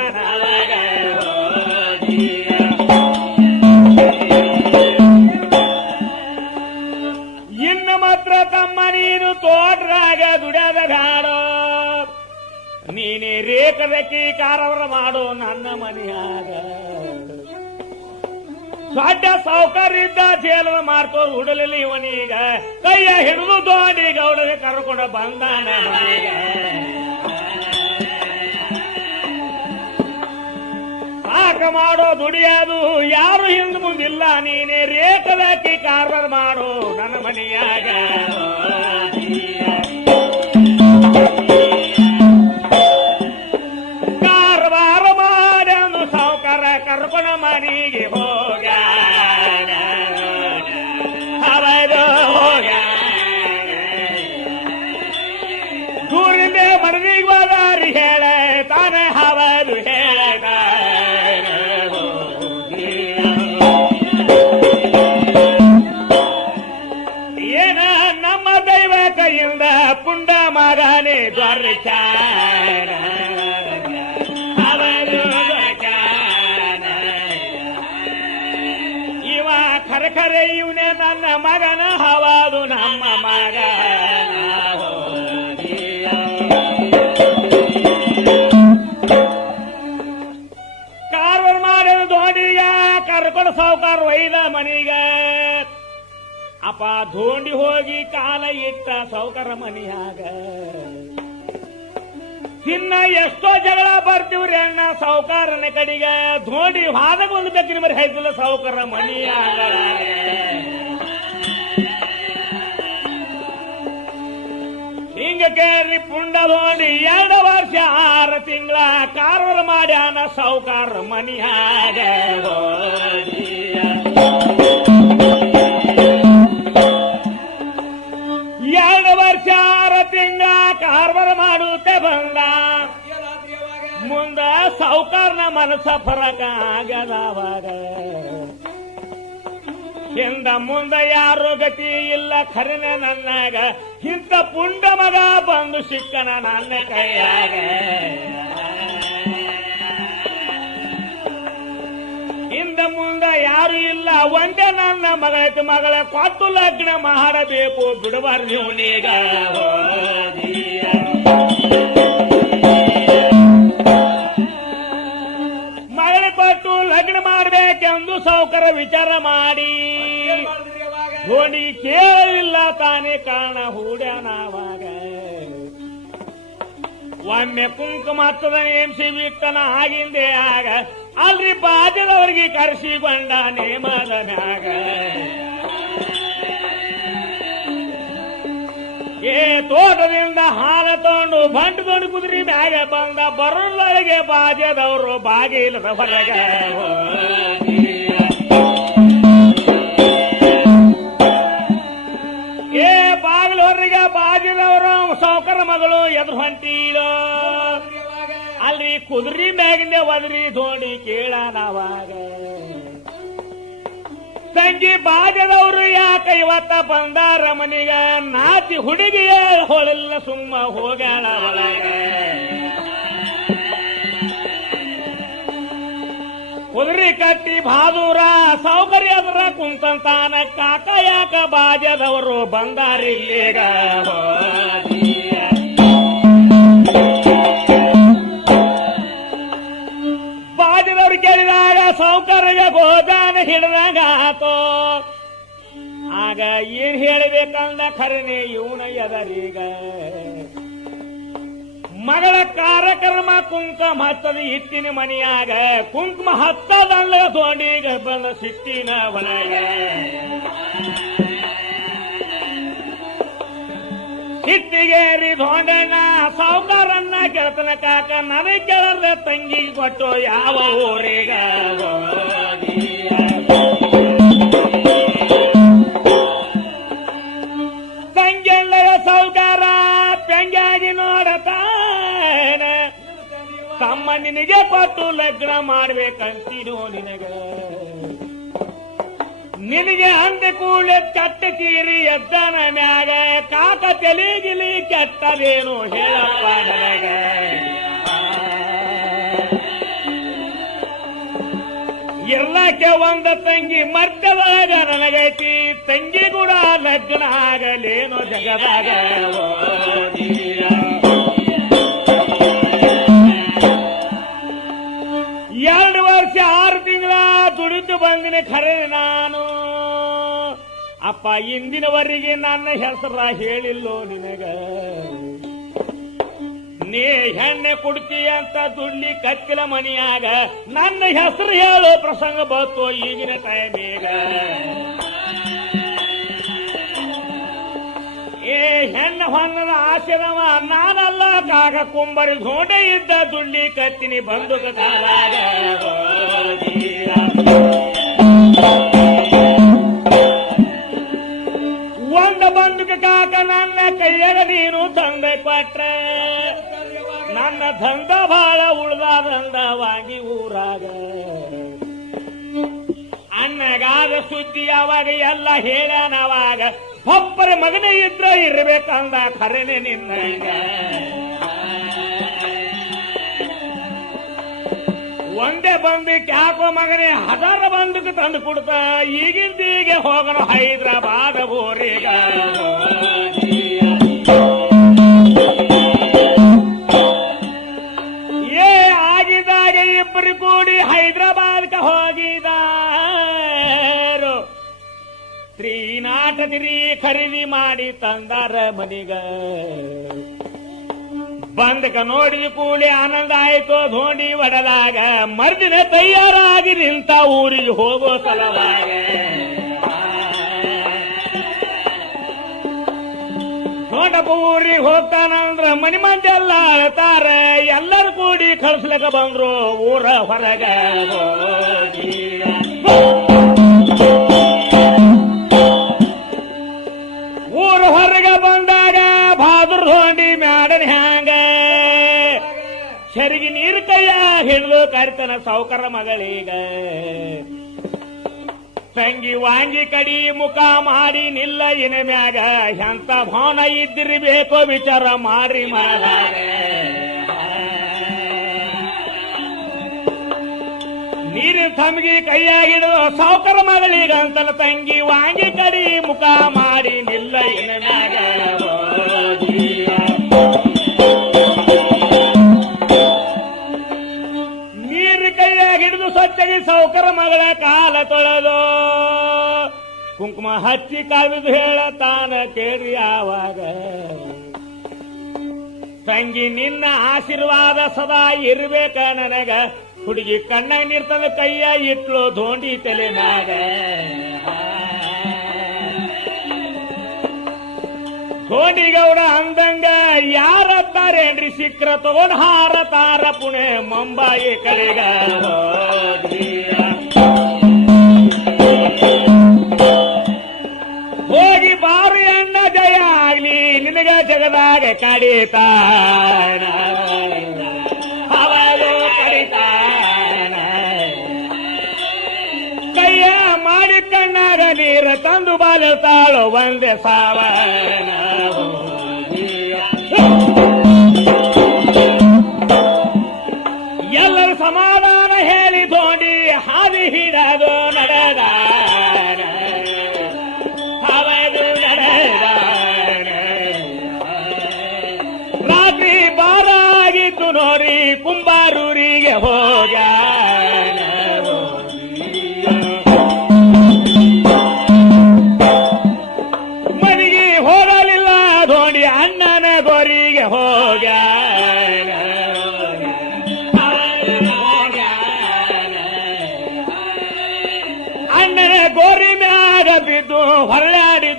ಇನ್ನು ಮಾತ್ರ ತಮ್ಮ ನೀನು ತೋಟ್ರಾಗ ದುಡ್ಯದ ಬ್ಯಾಡೋ ನೀನೇ ರೇಖದಕ್ಕಿ ಕಾರವರ ಮಾಡೋ ನನ್ನ ಮನೆಯಾಗ ಸ್ವಾಡ್ಯ ಸಾವುಕಾರಿದ್ದ ಜೇಲದ ಮಾಡ್ಕೋ ಉಡಲಿಲ್ಲ ಇವನೀಗ ಕೈಯ ಹಿಡಿದು ದೋಣಿ ಗೌಡಗೆ ಕರ್ಕೊಂಡು ಬಂದಾನ ಸಾಕ ಮಾಡೋ ದುಡಿಯೋದು ಯಾರು ಹಿಂದ್ ಮುಂದಿಲ್ಲ ನೀನೇ ರೇಖದಕ್ಕಿ ಕಾರವರ ಮಾಡೋ ನನ್ನ ಮನೆಯಾಗ ಕಾರವಾರ ಮಾಡ್ಯಾನು ಸಾವುಕಾರ ಕರ್ಕೊಂಡ ಮನೆಗೆ ಹೋಗ ದೂರಿಂದ ಮನದಿಗೆ ಹೋದಾರಿ ಹೇಳ ತಾನೇ ಹವರು ಹೇಳ ಏನ ನಮ್ಮ ದೈವ ಕೈಯಿಂದ ಪುಂಡ ಮಗನೇ ದ್ವಾರಕ ಇವ ಖರೆ ಇವನೇ ನನ್ನ ಮಗನ ಹವಾದು ನಮ್ಮ ಮಗ ಕಾರವಾರ ಮಾಡಿದ ದೋಣಿಗ ಕರ್ಕೊಂಡು ಸಾವುಕಾರ ಒಯ್ದ ಮನಿಗ ಅಪ್ಪ ಧೋಂಡಿ ಹೋಗಿ ಕಾಲ ಇಟ್ಟ ಸಾವುಕಾರ ಮನಿಯಾಗ ಇನ್ನ ಎಷ್ಟೋ ಜಗಳ ಬರ್ತೀವ್ರಿ ಅಣ್ಣ ಸಾವುಕಾರನ ಕಡೆಗೆ ಧೋಂಡಿ ಹಾದಾಗ ಒಂದು ಬೇಕಿನ ಮರಿ ಹೈತಿಲ್ಲ ಸಾವುಕಾರ ಮನಿಯಾಗ ಹಿಂಗ ಕೇಳಿ ಪುಂಡ ಧೋಂಡಿ 2 ವರ್ಷ 6 ತಿಂಗಳ ಕಾರವಾರ ಮಾಡ್ಯಾನ ಸಾವುಕಾರ ಮನಿಯಾಗ 2 ವರ್ಷ 6 ತಿಂಗಳ ಕಾರವಾರ ಮಾಡುತ್ತೆ ಬಂದ ಮುಂದ ಸಾವುಕಾರನ ಮನಸ್ಸ ಫರಕ ಆಗದವಾಗ ಹಿಂದ ಮುಂದ ಯಾರು ಗತಿ ಇಲ್ಲ ಖರೇನೆ ನನ್ನಾಗ ಇಂಥ ಪುಂಡ ಮಗ ಬಂದು ಸಿಕ್ಕನ ನನ್ನ ಕೈಯಾಗ ಹಿಂದ ಮುಂದ ಯಾರು ಇಲ್ಲ ಒಂದೇ ನನ್ನ ಮಗಳ ಕೊಟ್ಟು ಲಗ್ನ ಮಾಡಬೇಕು ಬಿಡಬಾರ್ದು ಇವನೀಗ ಮಗಳ ಕೊಟ್ಟು ಲಗ್ನ ಮಾಡಬೇಕೆಂದು ಸಾವುಕಾರ ವಿಚಾರ ಮಾಡಿ ಧೋಣಿ ಕೇಳಲಿಲ್ಲ ತಾನೇ ಕಾರಣ ಹೂಡ್ಯಾನವಾಗ ಒಮ್ಮೆ ಕುಂಕುಮ ಹತ್ತದ ನೇಮಿಸಿ ಬಿಟ್ಟನ ಆಗಿಂದೆ ಆಗ ಅಲ್ರಿ ಬಾಜದವರಿಗೆ ಕರೆಸಿಕೊಂಡ ನೇಮದ ಮ್ಯಾಗ ಏ ತೋಟದಿಂದ ಹಾಲ ತಗೊಂಡು ಬಂಡು ತೊಂಡು ಕುದುರೆ ಮ್ಯಾಗ ಬಂದ ಬರೋದೊಳಗೆ ಬಾಜದವರು ಬಾಗಿಲದ ಹೊರಗ ಏ ಬಾಗಿಲು ಹೊರಗೆ ಬಾಜದವರು ಸಾವುಕಾರ ಮಗಳು ಎದುರು ಹೊಂಟೀಳು ಅಲ್ರಿ ಕುದುರೆ ಮ್ಯಾಗಿಂದೆ ಒದರಿ ಧೋಣಿ ಕೇಳನವಾಗ ತಂಗಿ ಬಾಜದವರು ಯಾಕ ಇವತ್ತ ಬಂದಾರ ಮನಿಗ ನಾಚಿ ಹುಡುಗಿಯ ಹೊಳಿಲ್ಲ ಸುಮ್ಮ ಹೋಗ್ಯಾಳ ಒಳಗ ಕುದುರೆ ಕಟ್ಟಿ ಬಾದೂರ ಸೌಕರ್ಯ ಅದರ ಕುಂತಾನ ಕಾಕ ಯಾಕ ಬಾಜದವರು ಬಂದಾರಿಲ್ಲೀಗ ಬಾಜದವ್ರು ಕೇಳಿದಾಗ ಸಾವುಕಾರಗ ಗೋದಾನ ಹಿಡ್ದಾಗ ಆತೋ. ಆಗ ಏನ್ ಹೇಳಬೇಕಂದ ಖರೇನೆ ಇವನ ಎದರೀಗ ಮಗಳ ಕಾರ್ಯಕ್ರಮ ಕುಂಕುಮ ಹತ್ತದ ಇಟ್ಟಿನ ಮನೆಯಾಗ ಕುಂಕುಮ ಹತ್ತದಂಡ ತೋಂಡೀಗ ಬಂದ ಸಿಟ್ಟಿನ ಒಳಗ ಸಿಟ್ಟಿಗೇರಿ ಧೋಂಡಣ್ಣ ಸಾವುಕಾರನ್ನ ಗೆಳತನ ಕಾಕ ನನಗೆ ಕೇಳದ ತಂಗಿ ಕೊಟ್ಟು ಯಾವ ಊರಿಗ ತಂಗಿಯಲ್ಲದ ಸಾವುಕಾರ ಪೆಂಗಾಗಿ ನೋಡತಾನ ತಮ್ಮ ನಿನಗೆ ಕೊಟ್ಟು ಲಗ್ನ ಮಾಡ್ಬೇಕಂತೀನೋ ನಿನಗೆ ಅಂದ ಕೂಡಲೇ ಕಟ್ಟ ತೀರಿ ಎದ್ದನ ಮ್ಯಾಗ ಕಾಕ ತೆಲಿಗಿಲಿ ಕೆಟ್ಟದೇನು ಹೇಳಪ್ಪ ನನಗ. ಎಲ್ಲಕ್ಕೆ ಒಂದ ತಂಗಿ ಮರ್ಕದಾಗ ನನಗೈತಿ ತಂಗಿ ಕೂಡ ಲಗ್ನ ಆಗಲೇನು ಜಗದಾಗ. 2 ವರ್ಷ 6 ತಿಂಗಳ ದುಡಿದು ಬಂದಿನ ಖರೆ ನಾನು ಅಪ್ಪ ಇಂದಿನವರೆಗೆ ನನ್ನ ಹೆಸರ ಹೇಳಿಲ್ಲೋ ನಿನಗ. ನೀ ಹೆಣ್ಣೆ ಕುಡ್ತಿ ಅಂತ ದುಡ್ಲಿ ಕತ್ತಿಲ ಮನಿಯಾಗ ನನ್ನ ಹೆಸರು ಹೇಳೋ ಪ್ರಸಂಗ ಬಂತು ಈಗಿನ ಟೈಮೀಗ. ಏ ಹೆಣ್ಣು ಹೊನ್ನದ ಆಶ್ರಮ ನಾನಲ್ಲ ಕಾಗ ಕುಂಬರಿ ಗೋಡೆ ಇದ್ದ ದುಡ್ಲಿ ಕತ್ತಿನಿ ಬಂದುಕ ಕಾಲಾಗ. ಒಂದು ಬಂದುಕ ಕಾಕ ನನ್ನ ಕೈಯಾಗ ನೀನು ತಂದೆ ಕೊಟ್ರೆ ನನ್ನ ದಂಧ ಬಾಳ ಉಳ್ದಾದಂದವಾಗಿ ಊರಾಗ. ಅನ್ನಗಾದ ಸುದ್ದಿ ಅವಾಗ ಎಲ್ಲ ಹೇಳನವಾಗ ಒಬ್ಬರ ಮಗನೇ ಇದ್ರ ಇರ್ಬೇಕಂದ ಖರೇನೆ ನಿನ್ನ. ಒಂದೇ ಬಂದಕ್ಕೆ ಯಾಕೋ ಮಗನೇ 1000 ಬಂದಕ್ಕೆ ತಂದು ಕೊಡ್ತ ಈಗಿಂದೀಗೆ ಹೋಗಣ ಹೈದರಾಬಾದ್ ಊರಿಗ. ಏ ಆಗಿದಾಗ ಇಬ್ಬರು ಕೂಡಿ ಹೈದರಾಬಾದ್ಗೆ ಹೋಗಿದಾರು. ತ್ರೀನಾಟದಿರಿ ಖರೀದಿ ಮಾಡಿ ತಂದಾರ ಮನಿಗ. ಬಂದಕ ನೋಡಿದ ಕೂಡಿ ಆನಂದ ಆಯ್ತು ಧೋಂಡಿ ಒಡಲಾಗ. ಮರ್ದಿನ ತಯಾರಾಗಿ ನಿಂತ ಊರಿಗೆ ಹೋಗೋ ಸಲುವಾಗ. ನೋಡಪ್ಪ ಊರಿಗೆ ಹೋಗ್ತಾನಂದ್ರ ಮನಿ ಮಂದಿ ಎಲ್ಲ ಅಳ್ತಾರ. ಎಲ್ಲರೂ ಕೂಡಿ ಕಳ್ಸ್ಲಕ್ಕ ಬಂದ್ರು ಊರ ಹೊರಗ. ಊರ ಹೊರಗ ಬಂದಾಗ ಬಹಾದೂರ್ ಧೋಂಡಿ ಮ್ಯಾಡನ್ ಹ್ಯಾಂಗ ಸರಿಗೆ ನೀರು ಕೈಯ ಹಿಡಿದು ಕರಿತನ ಸಾವುಕಾರ ಮಗಳೀಗ. ತಂಗಿ ವಾಂಗಿ ಕಡಿ ಮುಖ ಮಾಡಿ ನಿಲ್ಲ ಇನ ಮ್ಯಾಗ ಎಂತ ಭಾವನ ಇದ್ದಿರಬೇಕೋ ವಿಚಾರ ಮಾಡ್ರಿ ಮಗಳಾಗ. ನೀರಿನ ತಮ್ಗಿ ಕೈಯಾಗಿಡು ಸಾವುಕಾರ ಮಗಳೀಗಂತನ ತಂಗಿ ವಾಂಗಿ ಕಡಿ ಮುಖ ಮಾಡಿ ನಿಲ್ಲ ಇನ ಮ್ಯಾಗ. ನೀರು ಕೈಯಾಗಿಡಿದು ಸ್ವಚ್ಛಗಿ ಸಾವುಕಾರ ಮಗಳ ಕಾಲ ತೊಳೆದು ಕುಂಕುಮ ಹಚ್ಚಿ ಕಾವಿದು ಹೇಳತಾನ ಕೇಳಿ ಆವಾಗ. ತಂಗಿ ನಿನ್ನ ಆಶೀರ್ವಾದ ಸದಾ ಇರ್ಬೇಕ ನನಗ. ಹುಡುಗಿ ಕಣ್ಣಾಗ ನೀರ್ತದ ಕೈಯ ಇಟ್ಲು ಧೋಂಡಿ ತಲೆನಾಗ. ಧೋಂಡಿಗೌಡ ಅಂದಂಗ ಯಾರತ್ತಾರೇನ್ರಿ ಸಿಕ್ರ ತಗೊಂಡ್ ಹಾರತಾರ ಪುಣೆ ಮುಂಬಾಯಿ ಕಡೆಗ. ಹೋಗಿ ಬಾರು ಅಣ್ಣ ಜಯ ಆಗ್ಲಿ ನಿನಗ ಜಗದಾಗ ಕಡಿತಾನ ಅವಳು ಕಡಿತಾನ. ಕೈಯ ಮಾಡಿ ಕಣ್ಣಾಗ ನೀರ ತಂದು ಬಾಲತಾಳು ಒಂದೇ ಸಾವನ. ಎಲ್ಲರೂ ಸಮಾಧಾನ ಹೇಳಿ ಧೋಂಡಿ ಹಾದಿ ಹಿಡದು ನಡೆದಾನ. ಅವನು ನಡೆದಾನ. ರಾತ್ರಿ ಬಾರಾಗಿದ್ದು ನೋಡಿ ಕುಂಬಾರೂರಿಗೆ ಹೋಗ್ಯಾನ.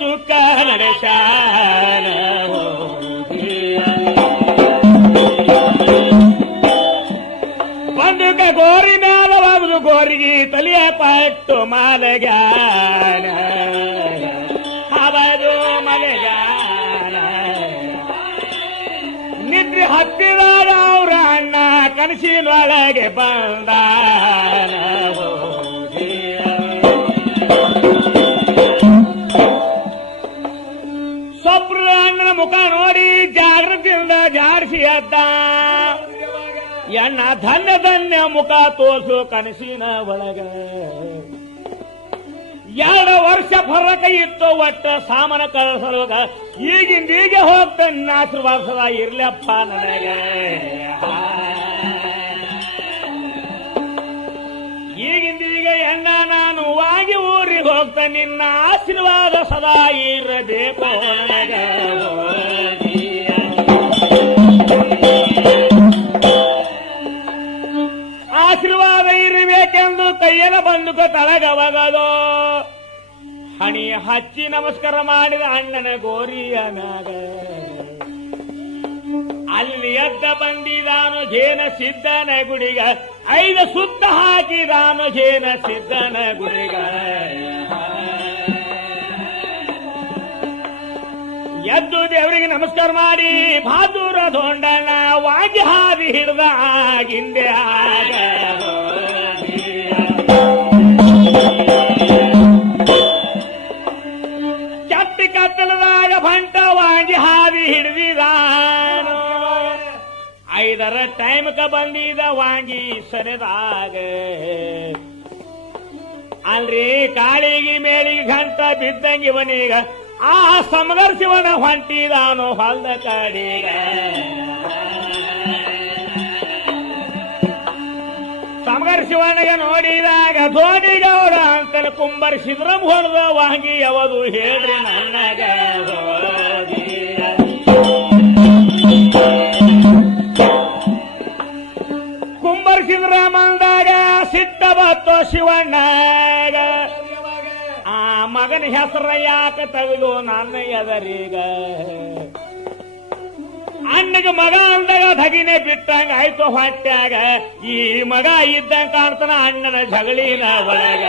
ಸುಖ ನಡೆಸಾನ ಬಂದುಕ ಗೋರಿ ಮ್ಯಾಲ ಬಾಬುದು ಗೋರಿಗೆ ತಲಿಯ ಪಟ್ಟು ಮಾಲಗಾನ ಹಬದು ಮಲಗಾನ ನಿದ್ರೆ ಹತ್ತಿದಾರ ಅವ್ರ ಅಣ್ಣ ಕನಸಿನೊಳಗೆ ಬಂದಾನ ಸ್ವಪ್ನದ ಅಣ್ಣನ ಮುಖ ನೋಡಿ ಜಾಗೃತಿಯಿಂದ ಜಾಡಿಸಿ ಅದ್ದ ಎಣ್ಣ ಧನ್ಯ ಧನ್ಯ ಮುಖ ತೋರ್ಸು ಕನಸಿನ ಒಳಗ 2 ವರ್ಷ ಫರಕ ಇತ್ತು ಒಟ್ಟ ಸಾಮಾನ ಕಳಿಸಲುವಾಗ ಈಗಿಂದೀಗ ಹೋಗ್ತಾನೆ ಆಶೀರ್ವಾದ ಇರ್ಲಪ್ಪ ನನಗ ಈಗಿಂದೀಗ ಎಣ್ಣ ನಾನು ವಾಗಿ ಊರಿಗೆ ಹೋಗ್ತಾನೆ ನಿನ್ನ ಆಶೀರ್ವಾದ ಸದಾ ಇರಬೇಕು ನನಗ ಆಶೀರ್ವಾದ ಇರಬೇಕೆಂದು ಕೈಯಲ್ಲ ಬಂದುಕ ತಳಗವಗದು ಹಣಿ ಹಚ್ಚಿ ನಮಸ್ಕಾರ ಮಾಡಿದ ಅಣ್ಣನ ಗೋರಿಯ ಮ್ಯಾಗ ಅಲ್ಲಿ ಎದ್ದ ಬಂದಿದಾನು ಜೇನ ಸಿದ್ದನ ಗುಡಿಗ 5 ಸುತ್ತ ಹಾಕಿದಾನು ಜೇನ ಸಿದ್ದನ ಗುಡಿಗ ಎದ್ದು ದೇವರಿಗೆ ನಮಸ್ಕಾರ ಮಾಡಿ ಬಹಾದೂರ ಧೋಂಡಣ್ಣ ವಾಗಿ ಹಾದಿ ಹಿಡ್ದ ಆಗಿಂದೆ ಆಗ ಚಟ್ಟಿ ಕತ್ತಲದಾಗ ಬಂಟ ವಾಗಿ ಹಾದಿ ಹಿಡಿದಿದಾನು 5ರ ಟೈಮ್ಕ ಬಂದಿದ ವಾಗಿ ಸರಿದಾಗ ಅಲ್ರಿ ಕಾಳಿಗೆ ಮೇಳಿಗೆ ಗಂಟ ಬಿದ್ದಂಗೆ ಇವನೀಗ ಆ ಸಮಗರ್ ಶಿವನ ಹೊಂಟಿದಾನು ಹೊಲ್ದ ಕಡೆಗ ಸಮಗರ್ ಶಿವನಿಗೆ ನೋಡಿದಾಗ ಧೋನಿಗೌಡ ಅಂತಲ ಕುಂಬರ್ ಸಿದ್ರಂ ಹೊಡೆದ ವಾಂಗಿ ಯಾವುದು ಹೇಳ್ರಿ ನನಗ ಕುಂಬರ್ ಸಿದ್ರಾಮ ಅಂದಾಗ ಸಿಟ್ಟ ಬತ್ತು ಶಿವಣ್ಣಗ ಆ ಮಗನ ಹೆಸರ ಯಾಕೆ ತೆಗೆದು ನನ್ನ ಎದರೀಗ ಅಣ್ಣಗೆ ಮಗ ಅಂದಾಗ ಧಗಿನೇ ಬಿಟ್ಟಂಗ ಆಯ್ತು ಹೊಟ್ಟ್ಯಾಗ ಈ ಮಗ ಇದ್ದಂಗ ಕಾಣ್ತಾನ ಅಣ್ಣನ ಜಗಳಿನ ಒಳಗ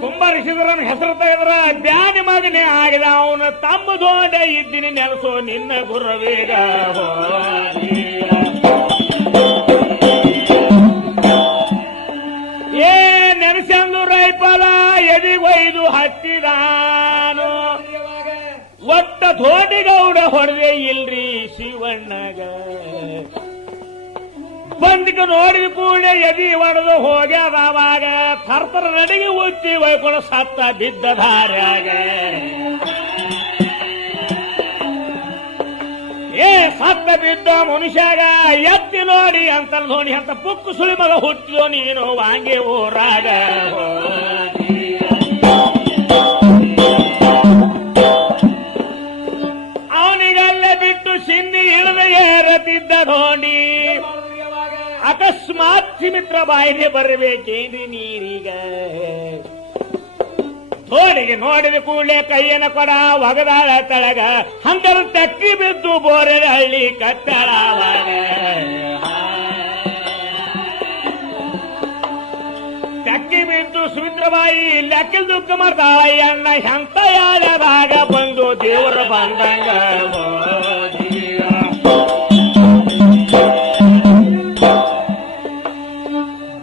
ಕುಂಬರಿಸಿದ್ರ ಹೆಸರು ತೆಗೆದ್ರ ಬ್ಯಾನಿ ಮಗನೇ ಆಗಿದ ಅವನು ತಮ್ಮ ದೋಡ ಇದ್ದೀನಿ ನೆಲಸೋ ನಿನ್ನ ಗುರುವೇಗ ನೆನಸಂದು ರೈಪಲ ಎದಿಗೊಯ್ದು ಹತ್ತಿದಾನು ಒಟ್ಟ ಧೋಟಿಗೌಡ ಹೊಡೆದೇ ಇಲ್ರಿ ಶಿವಣ್ಣಗ ಬಂದಿಕ ನೋಡಿದ ಕೂಡಲೇ ಎದಿ ಹೊಡೆದು ಹೋಗ್ಯಾದ ಅವಾಗ ಥರ್ತರ ನಡಿಗೆ ಉಚ್ಚಿ ಒಯ್ಕೊಂಡು ಸತ್ತ ಬಿದ್ದ ಧಾರ್ಯಾಗ ಸತ್ತ ಬಿದ್ದ ಮನುಷ್ಯಾಗ ಎತ್ತಿ ನೋಡಿ ಅಂತ ಧೋನಿ ಅಂತ ಪುಕ್ಕು ಸುಳಿ ಮಗ ಹುಟ್ಟಿದೋ ನೀನು ವಾಂಗಿ ಊರಾಗ ಅವನಿಗಲ್ಲೇ ಬಿಟ್ಟು ಸಿನ್ನಿ ಇಳಿದ ಏರತಿದ್ದ ಧೋನಿ ಅಕಸ್ಮಾತ್ ಸಿಮಿತ್ರ ಬಾಯಿಗೆ ಬರಬೇಕೇನ್ರಿ ನೀರೀಗ ಧೋನಿಗೆ ನೋಡಿದ ಕೂಡಲೇ ಕೈಯನ ಕೊಡ ಒಗದಾಳ ತಳಗ ಹಂಗರು ತಕ್ಕಿ ಬಿದ್ದು ಬೋರೆದ ಹಳ್ಳಿ ಕತ್ತಳವಾಗ ತಕ್ಕಿ ಬಿದ್ದು ಸುಮಿತ್ರಬಾಯಿ ಲೆಕ್ಕಲ್ ದುಃಖ ಮಾಡ್ತಾಳ ಅಣ್ಣ ಎಂತ ಯಾಳದಾಗ ಬಂದು ದೇವರ ಬಂದಂಗ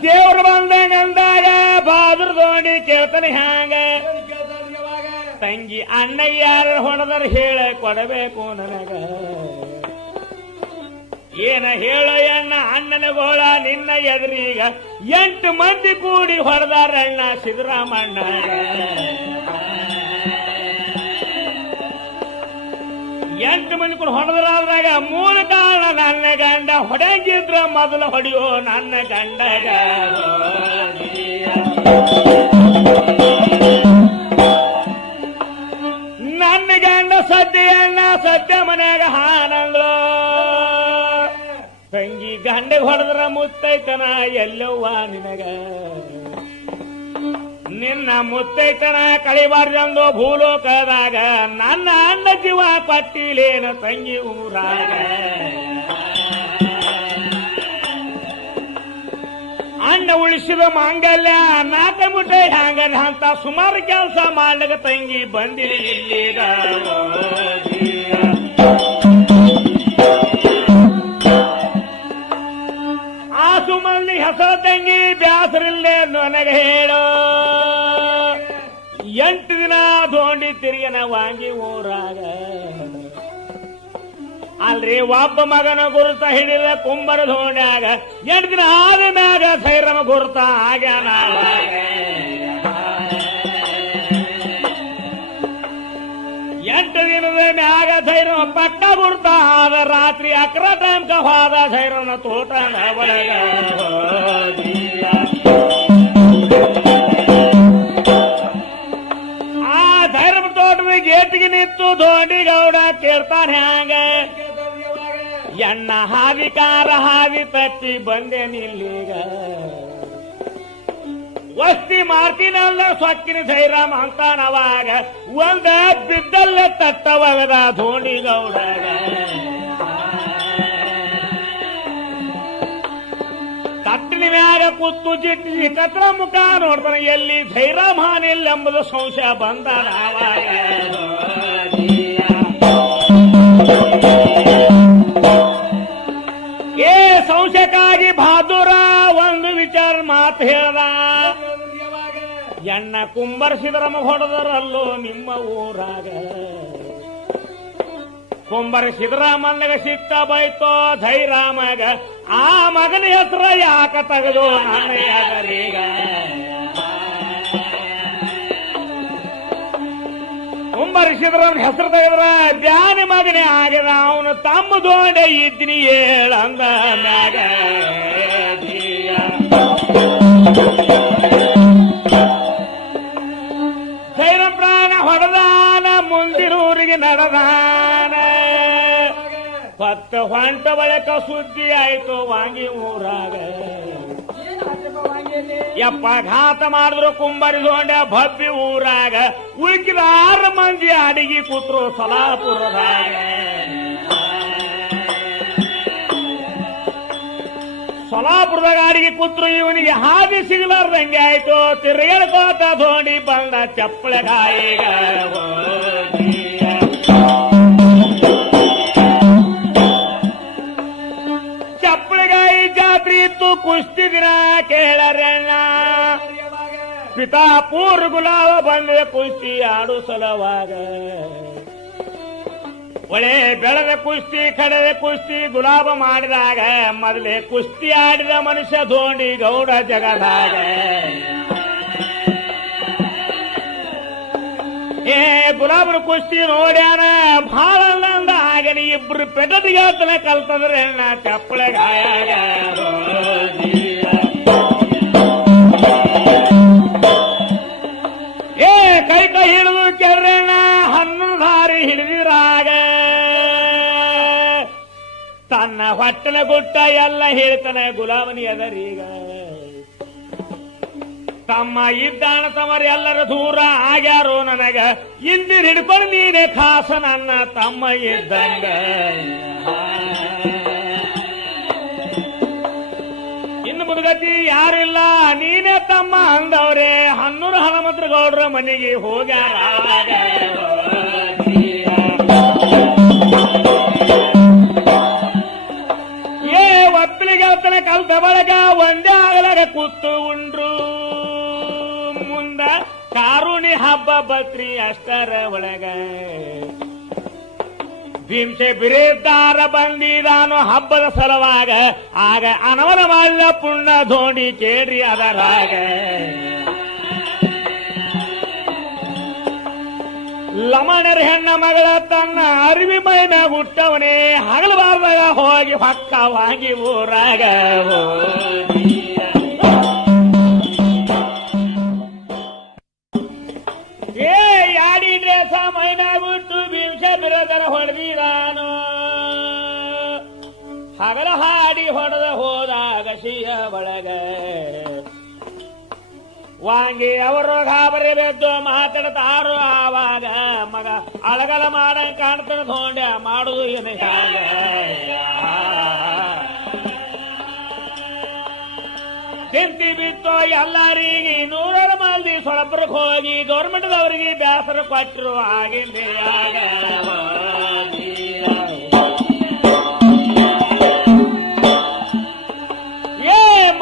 ದೇವ್ರ ಬಂದಂಗ ಅಂದಾಗ ಬಾದ್ರ ಧೋನಿ ಕೇಳ್ತಾನೆ ಹ್ಯಾಂಗ ತಂಗಿ ಅಣ್ಣ ಯಾರು ಹೊಡೆದ್ರ ಹೇಳ ಕೊಡಬೇಕು ನನಗ ಏನ ಹೇಳೋ ಅಣ್ಣ ಅಣ್ಣನ ಗೋಳ ನಿನ್ನ ಎದುರೀಗ 8 ಮಂದಿ ಕೂಡಿ ಹೊಡೆದಾರಣ್ಣ ಸಿದ್ದರಾಮಣ್ಣ 8 ಮಂದಿ ಕೂಡ ಹೊಡೆದ್ರಾದ್ರಾಗ ಮೂಲ ಕಾರಣ ನನ್ನ ಗಂಡ ಹೊಡೆಗಿದ್ರ ಮೊದಲು ಹೊಡೆಯೋ ನನ್ನ ಗಂಡಗ ನನ್ನ ಗಂಡ ಸದ್ಯಣ್ಣ ಸದ್ಯ ಮನ್ಯಾಗ ಹಾನಂದ್ಲು ತಂಗಿ ಗಂಡಗೆ ಹೊಡೆದ್ರ ಮುತ್ತೈತನ ಎಲ್ಲವ್ವ ನಿನಗ ನಿನ್ನ ಮುತ್ತೈತನ ಕಳಿಬಾರ್ದಂದು ಭೂಲೋಕದಾಗ ನನ್ನ ಅಣ್ಣ ಜೀವ ಪಟ್ಟಿಲೇನ ತಂಗಿ ಊರಾಗ ಅಣ್ಣ ಉಳಿಸಿದ ಮಾಂಗಲ್ಯ ನಾಟ ಮುಟ್ಟೆ ಹ್ಯಾಂಗದ ಅಂತ ಸುಮಾರು ಕೆಲಸ ಮಾಡ್ಲಕ ತಂಗಿ ಬಂದಿರಿ ಇಲ್ಲೀಗ ಆ ಸುಮಲ್ಲಿ ಹೆಸರು ತಂಗಿ ಬ್ಯಾಸರಿಲ್ಲದೆ ನನಗೆ ಹೇಳೋ 8 ದಿನ ದೋಂಡಿ ತಿರುಗಿನ ವಾಂಗಿ ಊರಾಗ ಅಲ್ರಿ ಒಬ್ಬ ಮಗನ ಗುರುತ ಹಿಡಿದ ಕುಂಬರ ದೋಣ್ಯಾಗ 8 ದಿನ ಆದ ಮ್ಯಾಗ ಸೈರಮ ಗುರುತ ಆಗ್ಯಾನ 8 ದಿನದ ಮ್ಯಾಗ ಸೈರಮ ಪಟ್ಟ ಗುರುತ ಆದ ರಾತ್ರಿ 11 ಟೈಮ್ ಕವಾದ ಸೈರನ ತೋಟನ ಒಳಗ ಆ ಸೈರಮ ತೋಟದ ಗೇಟಿಗೆ ನಿಂತು ದೋಂಡಿ ಗೌಡ ಕೇಳ್ತಾನೆ ಹ್ಯಾಂಗ ಎಣ್ಣ ಹಾವಿಕಾರ ಹಾವಿ ತಪ್ಪಿ ಬಂದೆ ನಿಲ್ಲೀಗ ವಸ್ತಿ ಮಾಡ್ತೀನಲ್ಲ ಸೊಕ್ಕಿನ ಸೈರಾಮ ಅಂತಾನವಾಗ ಒಂದ ಬಿದ್ದಲ್ಲ ತಟ್ಟವಾಗದ ಧೋಣಿ ಗೌಡಗ ತಟ್ಟಿನ ಮ್ಯಾಗ ಕೂತು ಚಿಟ್ಟಿ ಕತ್ರ ಮುಖ ನೋಡ್ತಾನೆ ಎಲ್ಲಿ ಸೈರಾಮ ಹಾನಿಲ್ಲ ಎಂಬುದು ಸಂಶಯ ಬಂದಾನ ಏ ಸಂಶಯಕ್ಕಾಗಿ ಬಹಾದೂರ ಒಂದು ವಿಚಾರ ಮಾತು ಹೇಳ್ದ ಎಣ್ಣ ಕುಂಬರಿಸಿದ್ರಮ ಹೊಡೆದರಲ್ಲೋ ನಿಮ್ಮ ಊರಾಗ ಕುಂಬರಿಸಿದ್ರಮನ್ನಗ ಸಿಕ್ಕ ಬೈತೋ ಧೈರಾಮಗ ಆ ಮಗನ ಹೆಸರ ಯಾಕ ತೆಗೆದು ನನಗರೀಗ ಕುಂಬರಿಸಿದ್ರ ಹೆಸರು ತೆಗೆದ್ರ ಬ್ಯಾನಿ ಮಗನೇ ಆಗದ ಅವನು ತಮ್ಮ ದೋಂಡೆ ಇದ್ನಿ ಹೇಳಂದ ಮ್ಯಾಗ ಸೈರ ಪ್ರಾಣ ಹೊಡೆದಾನ ಮುಂದಿನೂರಿಗೆ ನಡೆದಾನ 10 ಹೊಂಟ ಬಳಿಕ ಸುದ್ದಿ ಆಯ್ತು ವಾಂಗಿ ಊರಾಗ ಯಪ್ಪ ಘಾತ ಮಾಡಿದ್ರು ಕುಂಬರಿಸೋಂಡ ಭಬ್ಬಿ ಊರಾಗ ಉಳಿಕಿದ 6 ಮಂದಿ ಅಡಿಗೆ ಕೂತ್ರು ಸೊಲಾಪುರದಾಗ ಸೊಲಾಪುರದಾಗ ಅಡಿಗೆ ಕೂತ್ರು ಇವನಿಗೆ ಹಾದಿ ಸಿಗಲಾರ್ದಂಗೆ ಆಯ್ತು ತಿರುಗಡ್ಕೋತ ಧೋಂಡಿ ಬಂದ ಚಪ್ಪಳೆ ಗಾಯಿಗ ಚಪ್ಪಳೆಗಾಯಿ ಜಾತ್ರೆ ಇತ್ತು ಕುಸ್ತಿ ದಿನ ಕೇಳರಣ್ಣ ಪಿತಾಪೂರ್ ಗುಲಾಬ ಬಂದೆ ಕುಸ್ತಿ ಆಡು ಸಲುವಾಗ ಒಳ್ಳೆ ಬೆಳೆದ ಕುಸ್ತಿ ಕಡೆದ ಕುಸ್ತಿ ಗುಲಾಬ ಮಾಡಿದಾಗ ಮೊದಲೇ ಕುಸ್ತಿ ಆಡಿದ ಮನುಷ್ಯ ಧೋಂಡಿ ಗೌಡ ಜಗದಾಗ ಏ ಗುಲಾಬನ ಕುಸ್ತಿ ನೋಡ್ಯಾನ ಭಾಳ ಅಂದ ಆಗನ ಇಬ್ರು ಪೆಟದಿಗಾತನ ಕಲ್ತದ್ರೆ ಚಪ್ಪಳೆ ಗಾಯಾಗ ಏ ಕೈ ಕೈ ಹಿಡಿದು ಕೆರ್ರಣ್ಣ 11 ದಾರಿ ಹಿಡಿದಿರಾಗ ತನ್ನ ಹೊಟ್ಟನ ಗುಟ್ಟ ಎಲ್ಲ ಹೇಳ್ತಾನೆ ಗುಲಾಬನಿ ಅದರೀಗ ತಮ್ಮ ಇದ್ದಾಣ ತಮರು ಎಲ್ಲರೂ ದೂರ ಆಗ್ಯಾರೋ ನನಗ ಇಂದಿನ ಹಿಡ್ಕೊಂಡು ನೀನೆ ಖಾಸ ನನ್ನ ತಮ್ಮ ಇದ್ದಂಗ ಇನ್ನು ಮುದುಗತಿ ಯಾರಿಲ್ಲ ನೀನೇ ತಮ್ಮ ಅಂದವ್ರೆ 11 ಹನುಮಂತರ ಗೌಡ್ರ ಮನೆಗೆ ಹೋಗ್ಯಾರ ಏ ಒಪ್ಪಲಿಗೆಲ್ತನ ಕಲ್ತ ಬಳಗ ಒಂದೇ ಆಗಲಾಗ ಕೂತು ಉಂಡ್ರು ಮುಂದ ಕಾರುಣಿ ಹಬ್ಬ ಬತ್ರಿ ಅಷ್ಟರ ಒಳಗ ಭೀಮಸೆ ಬಿರೇದಾರ ಬಂದಿದಾನು ಹಬ್ಬದ ಸಲುವಾಗ ಆಗ ಅನವನ ಮಾಡಿದ ಪುಣ್ಯ ಧೋಂಡಿ ಕೇಳ್ರಿ ಅದರಾಗ ಲಮಣರ ಹೆಣ್ಣ ಮಗಳ ತನ್ನ ಅರಿವಿ ಮೈನ ಹುಟ್ಟವನೇ ಹಗಲಬಾರ್ದಾಗ ಹೋಗಿ ಪಕ್ಕವಾಗಿ ಊರಾಗ ಏ ಯಾಡಿ ಡ್ರೆಸ ಮೈನಾಗುಟ್ಟು ಭೀಮಸೆ ಬಿರದರ ಹೊಡೆದಿರಾನು ಹಗಲ ಹಾಡಿ ಹೊಡೆದ ಹೋದಾಗ ಸಿಯ ಒಳಗ ವಾಂಗಿ ಅವರು ಗಾಬರಿ ಬೆದ್ದು ಮಾತಾಡ್ತಾರೋ ಆವಾಗ ಮಗ ಅಳಗಲ ಮಾಡ ಕಾಣ್ತಾನೆ ಧೋಂಡ್ಯ ಮಾಡುದು ಏನು ಚಿಂತಿ ಬಿತ್ತು ಎಲ್ಲರಿಗೆ 100 ಮಂದಿ ಸೊಳಪರಕ್ಕೆ ಹೋಗಿ ಗೌರ್ಮೆಂಟ್ದವರಿಗೆ ಬೇಸರ ಕೊಟ್ಟರು ಆಗಿಂದೇ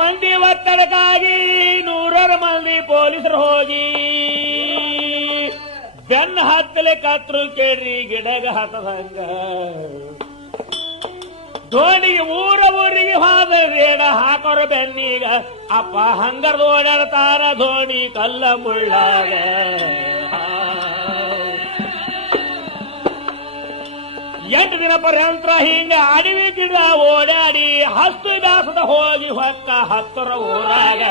ಮಂದಿ ಒತ್ತಡಕ್ಕಾಗಿ 100 ಮಂದಿ ಪೊಲೀಸರು ಹೋಗಿ ಬೆನ್ನ ಹತ್ತಲೆ ಕತ್ರು ಕೇಳ್ರಿ ಗಿಡಗ ಹತ್ತದಂಗ ಧೋಣಿಗೆ ಊರಿಗೆ ಹೋದ ರೇಡ ಹಾಕೋರು ಬೆನ್ನೀಗ ಅಪ್ಪ ಹಂಗರ್ದು ಓಡಾಡ್ತಾರ ಧೋಣಿ ಕಲ್ಲ ಮುಳ್ಳಾಗ 8 ದಿನ ಪರ್ಯಂತ ಹಿಂಗ ಅಡವಿ ಗಿಡ ಓಡಾಡಿ ಹಸ್ತು ಬ್ಯಾಸದ ಹೋಗಿ ಹೊಕ್ಕ 10 ಊರಾಗ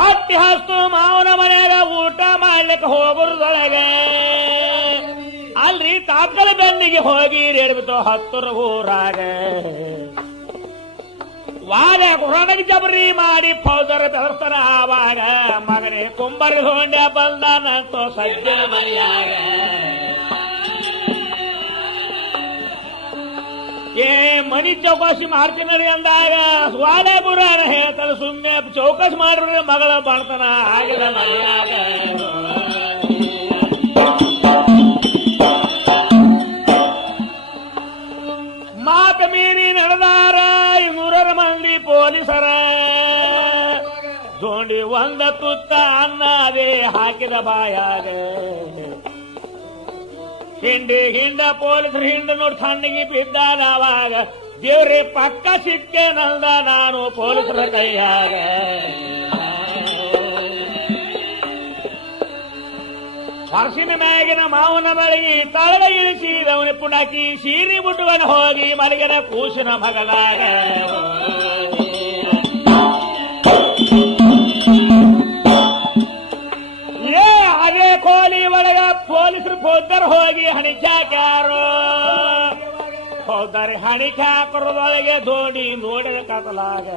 ಹೊಟ್ಟಿ ಹಸ್ತು ಮಾವನ ಮನೆಯಾಗ ಊಟ ಮಾಡ್ಲಿಕ್ಕೆ ಹೋಗೋದ್ರೊಳಗೆ ಅಲ್ರಿ ತಾಕಲ ಬೆನ್ನಿಗೆ ಹೋಗಿ ರೇಡ್ಬಿಟ್ಟು 10 ಊರಾಗ ವಾದ ಕೊರೋನಾಗ ಜಬರಿ ಮಾಡಿ ಫೌದರ ಬೆಳೆಸ್ತಾರ ಆವಾಗ ಮಗನೇ ಕುಂಬರ್ ಹೊಂಡ್ಯ ಬಂದಾನಂತೋ ಸಜ್ಜನ ಮನೆಯಾಗ ಮನಿ ಚೌಕಾಸಿ ಮಾಡ್ತೀನಿ ಅಂದಾಗ ಸ್ವಾಲೆ ಬುರಾಣ ಹೇಳ್ತಾನೆ ಸುಮ್ಮನೆ ಚೌಕಾಸಿ ಮಾಡಿದ್ರೆ ಮಗಳ ಬಾಳ್ತಾನ ಆಗಿದ ಮನೆಯಾಗ ಮಾತ ಮೀರಿ ನಡೆದಾರ 100 ಮಂದಿ ಪೊಲೀಸರ ಧೋಂಡಿ ಒಂದ ತುತ್ತ ಅನ್ನದೇ ಹಾಕಿದ ಬಾಯಾಗ ಹಿಂಡ ಪೊಲೀಸರು ಹಿಂಡ ನೋಡಿ ಸಣ್ಣಗೆ ಬಿದ್ದಾನ ಅವಾಗ ದೇವ್ರೆ ಪಕ್ಕ ಸಿಕ್ಕೆ ನಂದ ನಾನು ಪೊಲೀಸರ ಕೈಯಾಗ ಪರ್ಸಿನ ಮ್ಯಾಗಿನ ಮಾವನ ಬಳಿಗೆ ತಳಗ ಇಳಿಸಿದವನ ಪುಣಕಿ ಸೀರಿ ಬುಟ್ಟುಗನ ಹೋಗಿ ಮಲಗಿನ ಕೂಸಿನ ಮಗಳಾಗ ಅದೇ ಕೋಲಿ ಒಳಗ ಪೊಲೀಸರು ಪೌದರ್ ಹೋಗಿ ಹಣಿಚಾಕ್ಯಾರೋ ಪೌದರ್ ಹಣಿಚಾಕರದೊಳಗೆ ಧೋಣಿ ನೋಡಿದ ಕತಲಾಗ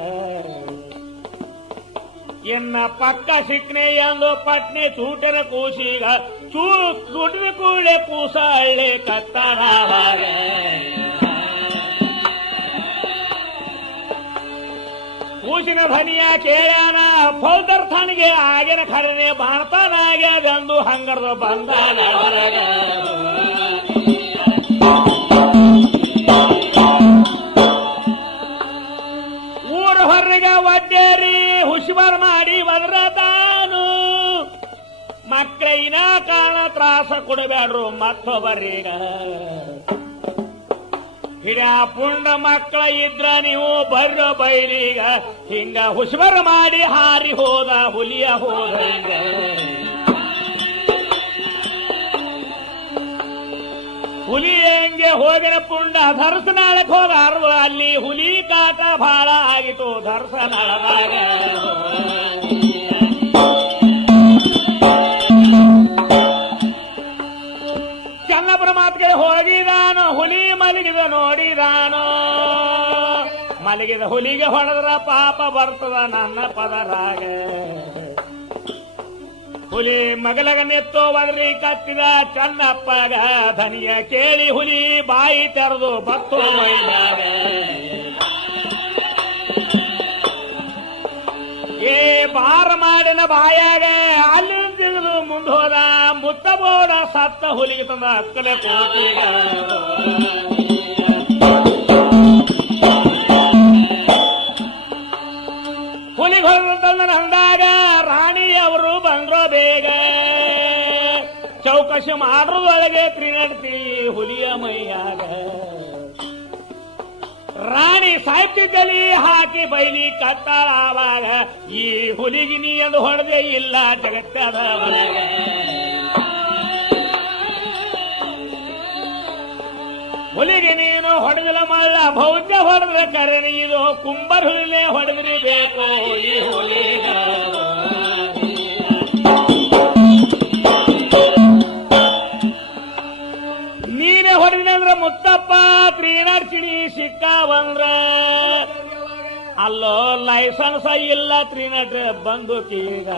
ಇನ್ನ ಪಕ್ಕ ಸಿಕ್ನೆ ಎಂದು ಪಟ್ನೆ ಚೂಟನ ಕೂಸೀಗ ಚೂಟಿನ ಕೂಳೆ ಕೂಸ ಹಳ್ಳಿ ಕತ್ತನಾವಾಗ ಕೂಸಿನ ಧ್ವನಿಯ ಕೇಳ್ಯಾನ ಫೌದರ್ ಥಾನಿಗೆ ಆಗಿನ ಖರನೆ ಬಾಣ್ತಾನಾಗೆ ಗಂದು ಹಂಗರ್ದು ಬಂದಾನ ಹೊರಗ ಊರ ಹೊರಗ ಒಡ್ಡೇರಿ ಹುಷಿಬಾರ್ ಮಾಡಿ ಒದರತಾನು ಮಕ್ಕಳಿನ ಕಾರಣ ತ್ರಾಸ ಕೊಡಬೇಡ್ರು ಮತ್ತೊಬ್ಬರೀಗ ಹಿಡ್ಯಾ ಪುಂಡ ಮಕ್ಕಳ ಇದ್ರ ನೀವು ಬರ್ರೋ ಬೈಲೀಗ ಹಿಂಗ ಹುಷಬರ ಮಾಡಿ ಹಾರಿ ಹೋದ ಹುಲಿಯ ಹೋದ ಹಿಂಗ ಹುಲಿ ಹೆಂಗೆ ಹೋಗಿನ ಪುಂಡ ಧರ್ಸನಾಳಕ್ ಹೋಗಾರದು ಅಲ್ಲಿ ಹುಲಿ ಕಾಟ ಬಹಳ ಆಗಿತ್ತು ಧರ್ಸನಾಳದಾಗ ಚನ್ನಪುರ ಮಾತಿಗೆ ಹೋಗಿದಾನು ಹುಲಿ ಮಲಗಿದ ನೋಡಿದಾನು ಮಲಗಿದ ಹುಲಿಗೆ ಹೊಡೆದ್ರ ಪಾಪ ಬರ್ತದ ನನ್ನ ಪದರಾಗ ಹುಲಿ ಮಗಲಗ ನೆತ್ತೋ ಬದ್ರಿ ಕತ್ತಿದ ಚನ್ನಪ್ಪಗ ಧನಿಯ ಕೇಳಿ ಹುಲಿ ಬಾಯಿ ತೆರೆದು ಬತ್ತು ಮೈಲಾಗ ಏ ಬಾರ ಮಾಡಿನ ಬಾಯಾಗ ಅಲ್ಲಿ ತಿರುದು ಮುಂದೆ ಹೋದ ಮುತ್ತಬೋದ ಸತ್ತ ಹುಲಿಗೆ ತಂದ ಅಕ್ಕಲೆ ಕೋಟಿಗ ಹುಲಿಗೆ ಹೊರ ತಂದ ಅಂದಾಗ ರಾಣಿಯವರು ಬಂದ್ರೋ ಬೇಗ ಚೌಕಶಿ ಮಾಡೋದ್ರೊಳಗೆ ತ್ರಿನಡ್ತಿ ಹುಲಿಯ ಮೈಯಾಗ ರಾಣಿ ಸಾಹಿತ್ಯದಲ್ಲಿ ಹಾಕಿ ಬೈಲಿ ಕತ್ತಾಳಾವಾಗ ಈ ಹುಲಿಗಿ ನೀ ಎಂದು ಹೊಡೆದೇ ಇಲ್ಲ ಜಗತ್ತದ ಒಳಗ ಹುಲಿಗೆ ನೀನು ಹೊಡೆದಿಲ್ಲ ಮಳ್ಳ ಭೌತ್ಯ ಹೊಡೆದ್ರೆ ಕರೆ ಇದು ಕುಂಬರ್ ಹುಲಿನೇ ಹೊಡೆದ್ರಿ ಬೇಕು ಈ ಹುಲಿಗ ನೀನೇ ಹೊಡೆದಿನ ಅಂದ್ರೆ ಮುತ್ತಪ್ಪ ತ್ರೀನಡ್ಸಿಣಿ ಸಿಕ್ಕಾವಂದ್ರ ಅಲ್ಲೋ ಲೈಸೆನ್ಸ್ ಇಲ್ಲ ತ್ರೀನಟ್ ಬಂದೂಕೀಗ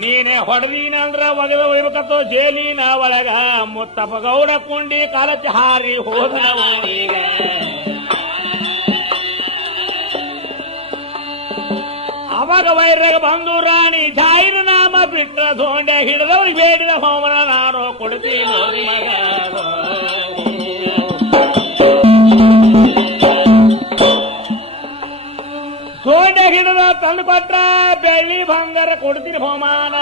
ನೀನೆ ಹೊಡೆದೀನಂದ್ರ ಒಗದ ಒಯ್ಬೇಕತ್ತೋ ಜೇಲಿನ ಒಳಗ ಮುತ್ತಪ್ಪ ಗೌಡ ಕುಂಡಿ ಕಾಲಚ ಹಾರಿ ಹೋದ ಅವಾಗ ವೈರ್ಯಾಗ ಬಂದು ರಾಣಿ ಜಾಹಿರ ನಾಮ ಬಿಟ್ಟ ಧೋಂಡೆ ಹಿಡಿದವ್ರಿಗೆ ಬೇಡಿದ ಹೋಮನ ನಾನು ಕೊಡ್ತೀನಿ ಮಗ ಧೋಂಡೆ ಹಿಡಿದ ತಂದು ಕೊಟ್ರ ಬೆಳ್ಳಿ ಬಂಗಾರ ಕೊಡ್ತೀನಿ ಹೋಮಾನ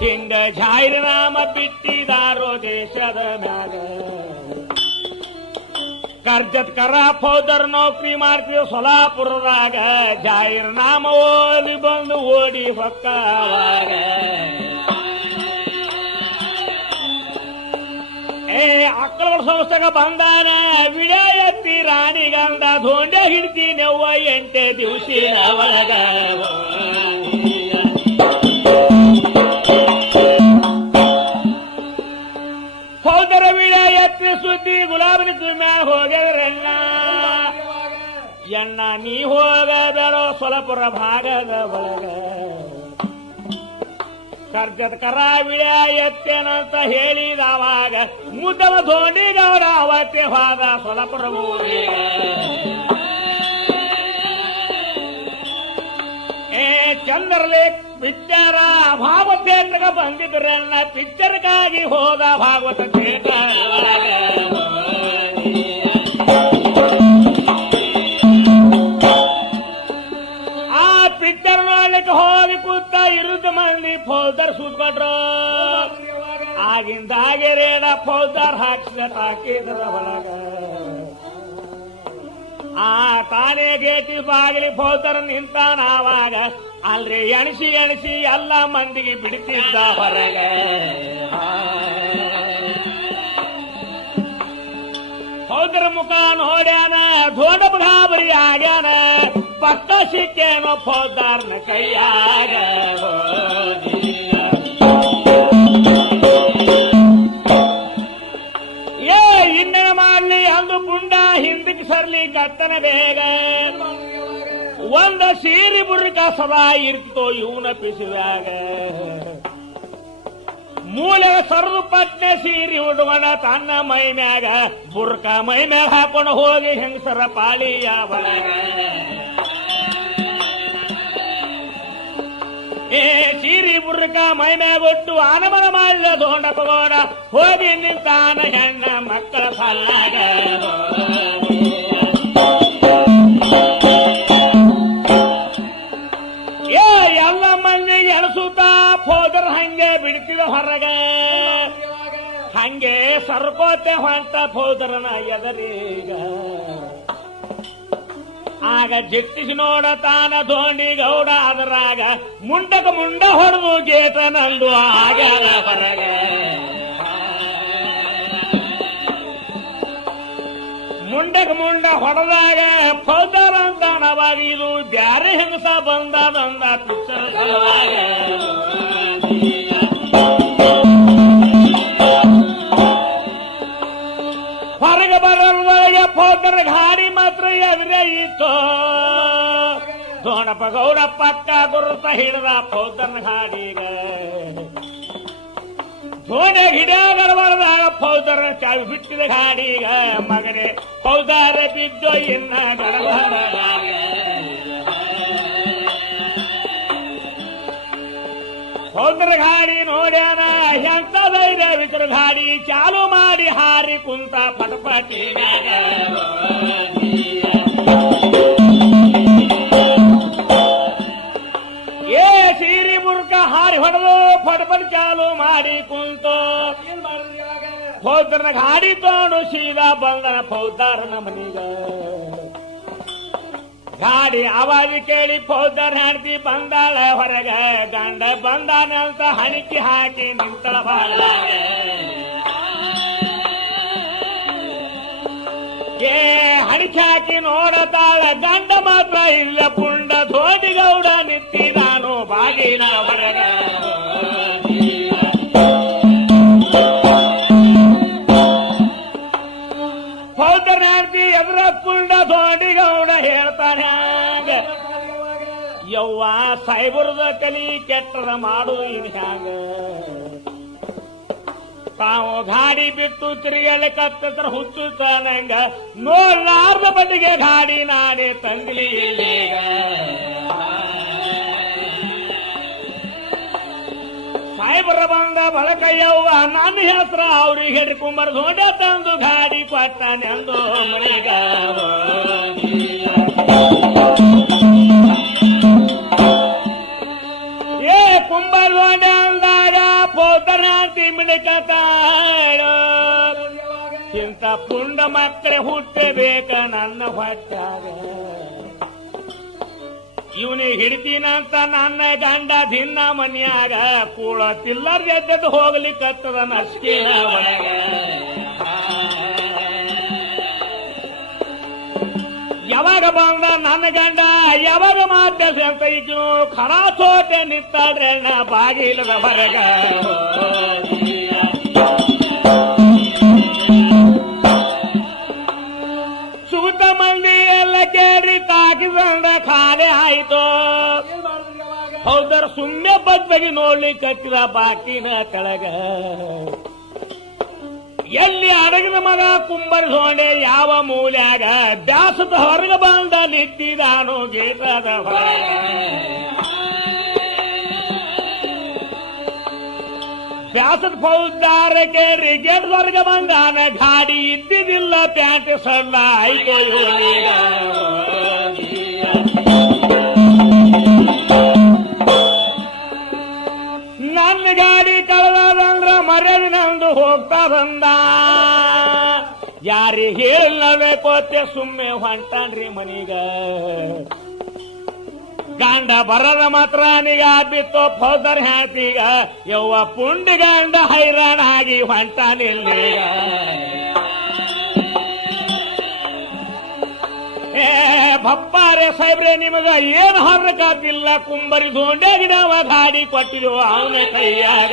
ಹಿಂಗ ಜಾಹಿರ ನಾಮ ಬಿಟ್ಟಿದಾರೋ ದೇಶದ ಮ್ಯಾಗ ಕರ್ಜತ್ ಕರ ಫೌದರ್ ನೌಕರಿ ಮಾಡ್ತೀವಿ ಸೊಲಾಪುರದಾಗ ಜಾಹಿರ್ ನಾಮ ಓದಿ ಬಂದು ಓಡಿ ಹೊಕ್ಕವಾಗ ಅಕ್ಕಳ ಸಂಸ್ಥೆಗ ಬಂದಾನ ವಿಡ ಎತ್ತಿ ರಾಣಿಗಂದ ಧೋಂಡೆ ಹಿಡ್ತೀನವ್ವ 8 ದಿವಸಿನ ಒಳಗ ಫೌದರ ವಿಡ ಎತ್ತಿ ಸುದ್ದಿ ಗುಲಾಬಿ ಮ್ಯಾಲ ಹೋಗ್ಯದ್ರಣ್ಣ ಎಣ್ಣ ನೀ ಹೋಗದರೋ ಸೊಲಪುರ ಭಾಗದ ಒಳಗ ಕರ್ಜದ ಕರ ವಿಡ ಎತ್ತೇನಂತ ಹೇಳಿದವಾಗ ಮುದ್ದವ ಧೋಂಡಿಗೌಡ ಅವತ್ತೆ ಹೋದ ಸೊಲಪುರ ಊರಿಗೆ ಚಂದ್ರಲೇಖ್ ಪಿಕ್ಚರ ಭಾಗವತ ಥಿಯೇಟರ್ಗೆ ಬಂದಿದ್ರಣ್ಣ ಪಿಕ್ಚರ್ಗಾಗಿ ಹೋದ ಭಾಗವತ ಥಿಯೇಟರ್ ಆ ಪಿಕ್ಚರ್ ನೋಡ್ಲಿಕ್ಕೆ ಹೋಗಿ ಕೂತ ಇರುದ ಮಂದಿ ಫೌದರ್ ಸುಟ್ಕೊಟ್ರು ಆಗಿಂದಾಗೆ ರೇಡ ಫೌದರ್ ಹಾಕಿದ್ರ ಒಳಗ ಆ ತಾನೇ ಗೇಟಿ ಬಾಗಿಲಿ ಫೌದರ್ ನಿಂತಾನಾವಾಗ ಅಲ್ರಿ ಎಣಿಸಿ ಎಣಿಸಿ ಎಲ್ಲ ಮಂದಿಗೆ ಬಿಡ್ತಿದ್ದ ಹೊರಗೆ ಫೌದರ್ ಮುಖ ನೋಡ್ಯಾನ ಧೋಂಡಪ್ಪ ಗಾಬರಿ ಆಗ್ಯಾನ ಪಕ್ಕ ಸಿಕ್ಕೇನೋ ಫೌದರ್ನ ಕೈಯಾಗ ಇನ್ನೇನ ಮಾಡ್ಲಿ ಅಂದು ಗುಂಡ ಹಿಂದಕ್ಕೆ ಸರ್ಲಿ ಕತ್ತನ ಬೇಗ ಒಂದ ಸೀರಿ ಬುರ್ಕ ಸದಾ ಇರ್ತಿತೋ ಇವನ ಪಿಸಿದಾಗ ಮೂಲ ಸರ್ದು ಪತ್ನೆ ಸೀರಿ ಉಡುವಣ ತನ್ನ ಮೈ ಮ್ಯಾಗ ಬುರ್ಕ ಮೈ ಮ್ಯಾಗ ಹಾಕೊಂಡು ಹೋಗಿ ಹೆಂಗಸರ ಪಾಳಿಯ ಒಳಗ ಸೀರಿ ಬುರ್ಕ ಮೈ ಮ್ಯಾಗೊಟ್ಟು ಆನಮನ ಮಾಡಿದ ಧೋಂಡಪ್ಪ ಗೌಡ ಹೋಗಿ ನಿಂತಾನ ಹೆಣ್ಣ ಮಕ್ಕಳ ಸಲ್ಲಾಗ ಎಲ್ಲ ಮಂದಿಗೆ ಎಣಸುತ್ತಾ ಫೌದರ್ ಹಂಗೆ ಬಿಡ್ತಿದ ಹೊರಗ ಹಂಗೆ ಸರ್ಕೋತೆ ಹೊಂಟ ಫೌದರನ ಎದರೀಗ ಆಗ ಜಿಟ್ಟಿಸಿ ನೋಡತಾನ ಧೋಂಡಿಗೌಡ ಅದರಾಗ ಮುಂಡಕ ಮುಂಡ ಹೊಡೆದು ಗೇಟ ನಂದು ಆಗ್ಯಾರ ಹೊರಗ ಮುಂಡಕ ಮುಂಡ ಹೊಡೆದಾಗ ಫೌದರ್ ಅಂತಾನವಾಗ ಇದು ಬ್ಯಾರೆ ಹೆಂಗಸ ಬಂದ ಪಿಕ್ಚರ್ ಹೊರಗೆ ಬರೋದ್ರೊಳಗೆ ಫೌದರ್ ಗಾಡಿ ಮಾತ್ರ ಎದುರೇ ಇತ್ತು ಧೋಂಡಪ್ಪ ಗೌಡ ಪಕ್ಕ ಗುರುತ ಹಿಡಿದ ಫೌದರ್ನ ಗಾಡಿಗ ಧೋಣೆ ಹಿಡಿಯಾಗಡಬಾರ್ದಾಗ ಫೌದರ್ ಚಾವಿ ಬಿಟ್ಟಿದ ಗಾಡಿಗ ಮಗನೇ ಫೌದರ್ ಬಿದ್ದು ಇನ್ನ ಗಡಬಾರದಾಗ ಫೌದರ್ ಗಾಡಿ ನೋಡ್ಯಾನ ಎಂತ ಧೈರ್ಯ ವಿತರ ಗಾಡಿ ಚಾಲು ಮಾಡಿ ಹಾರಿ ಕುಂತ ಪಟಪಟಿ ಸೀರಿ ಮುರುಕ ಹಾರಿ ಹೊಡೆದು ಪಟಪಟ್ ಚಾಲು ಮಾಡಿ ಕುಂತು ಫೌದರ್ನ ಗಾಡಿ ತೋಡು ಸೀದಾ ಬಂದನ ಫೌದರ್ನ ಮನಿಗ ಗಾಡಿ ಆವಾಜ್ ಕೇಳಿ ಫೌದರ್ ಹೆಂಡತಿ ಬಂದಾಳ ಹೊರಗ ಗಂಡ ಬಂದಾನಂತ ಹಣಿಕಿ ಹಾಕಿ ನಿಂತಳ ಬಾಳಾಗ ಹಣಿಕಿ ಹಾಕಿ ನೋಡತಾಳ ಗಂಡ ಮಾತ್ರ ಇಲ್ಲ ಪುಂಡ ಧೋಂಡಿಗೌಡ ನಿಂತಿದಾನು ಬಾಗಿನ ಹೊರಗ ಪೌದರಾಡ್ತಿ ಎದ್ರ ಕುಂಡ ಧೋಂಡಿಗೌಡ ಹೇಳ್ತಾನೆ ಹ್ಯಾಂಗ ಯವ್ವ ಸಾಯ್ಬರದ ಕಲಿ ಕೆಟ್ಟದ ಮಾಡುದು ಇದು ಹ್ಯಾಂಗ ತಾವು ಗಾಡಿ ಬಿಟ್ಟು ತಿರುಗಲಿ ಕತ್ತತ್ರ ಹುಚ್ಚುತ್ತಾನಂಗ ನೋಡ್ಲಾರ್ದ ಬದಿಗೆ ಗಾಡಿ ನಾನೇ ತಂಗ್ಲಿ ಸಾಯ್ಬರ ಬಂದ ಬಳಕಯ್ಯವ್ವ ನನ್ನ ಹೆಸರು ಅವ್ರಿಗೆ ಹಿಡ್ಕೊಂಬರ್ದು ಹೊಡೆ ತಂದು ಗಾಡಿ ಕೊಟ್ಟಾನೆಂದು ಮನೆಗ ಏ ಕುಂಬರ್ದೋಡೆ ಅಂದಾಗ ಪೌದರಾಂತಿ ಮಿಡಕತಾಳು ಇಂಥ ಪುಂಡ ಮಕ್ಕಳೇ ಹುಟ್ಟಬೇಕ ನನ್ನ ಹೊಟ್ಟಾಗ ಇವನಿಗೆ ಹಿಡಿತೀನಂತ ನನ್ನ ಗಂಡ ದಿನ ಮನ್ಯಾಗ ಕೂಳ ತಿಲ್ಲರ್ ಎದ್ದದ್ದು ಹೋಗ್ಲಿಕ್ಕತ್ತದ ನಸ್ಕಿನ ಒಳಗ ಯಾವಾಗ ಬಂದ ನನ್ನ ಗಂಡ ಯಾವಾಗ ಮಾತಾಡ್ಸ ಅಂತ ಈಗಿನ ಖರಾ ಚೋಟೆ ನಿಂತಾಡ್ರೆ ಬಾಗಿಲದ ಹೊರಗ ಸುತ್ತ ಮಂದಿ ಎಲ್ಲ ಕೇಳಿ ತಾಕಿದಂದ ಖಾಲಿ ಆಯ್ತು ಹೌದರ ಸುಮ್ಮನೆ ಬದ್ಬಗಿ ನೋಡ್ಲಿಕ್ಕೆ ಹತ್ತಿದ ಬಾಕಿನ ಕೆಳಗ ಎಲ್ಲಿ ಅಡಗಿನ ಮಗ ಕುಂಬರಿಸೋಣೆ ಯಾವ ಮೂಲ್ಯಾಗ ಬ್ಯಾಸದ ಹೊರಗ ಬಂದ ನಿಂತಿದಾನು ಗೇಟದ ಹೊರಗ ಬ್ಯಾಸದ ಫೌಜದಾರ ಕೇರಿ ಗೇಟ್ ಹೊರಗ ಬಂದಾನ ಗಾಡಿ ಇದ್ದಿದ್ದಿಲ್ಲ ಪ್ಯಾಂಟ್ ಸಣ್ಣ ಆಯ್ತು ಇವನಿಗ ನನ್ನ ಗಾಡಿ ಕಳೆದಂದ್ರ ಮರ್ಯಾದೆ ನಂದು ಹೋಗ್ತಾ ಬಂದ ಯಾರಿಗೆ ಹೇಳಬೇಕೋತೆ ಸುಮ್ಮನೆ ಹೊಂಟಾನ್ರಿ ಮನೀಗ ಗಂಡ ಬರದ ಮಾತ್ರ ನಿಗ ಬಿತ್ತು ಫೌದರ್ ಹ್ಯಾತೀಗ ಯವ್ವ ಪುಂಡಿ ಗಂಡ ಹೈರಾಣ ಆಗಿ ಹೊಂಟಾನಿಲ್ಲೀಗ ಏ ಭಪ್ಪಾರೆ ಸಾಹೇಬ್ರೆ ನಿಮಗ ಏನ್ ಹೊರಕಾತಿಲ್ಲ ಕುಂಬರಿ ಧೋಂಡೆ ಗಿಡವ ಗಾಡಿ ಕೊಟ್ಟಿರೋ ಅವನ ಕೈಯಾಗ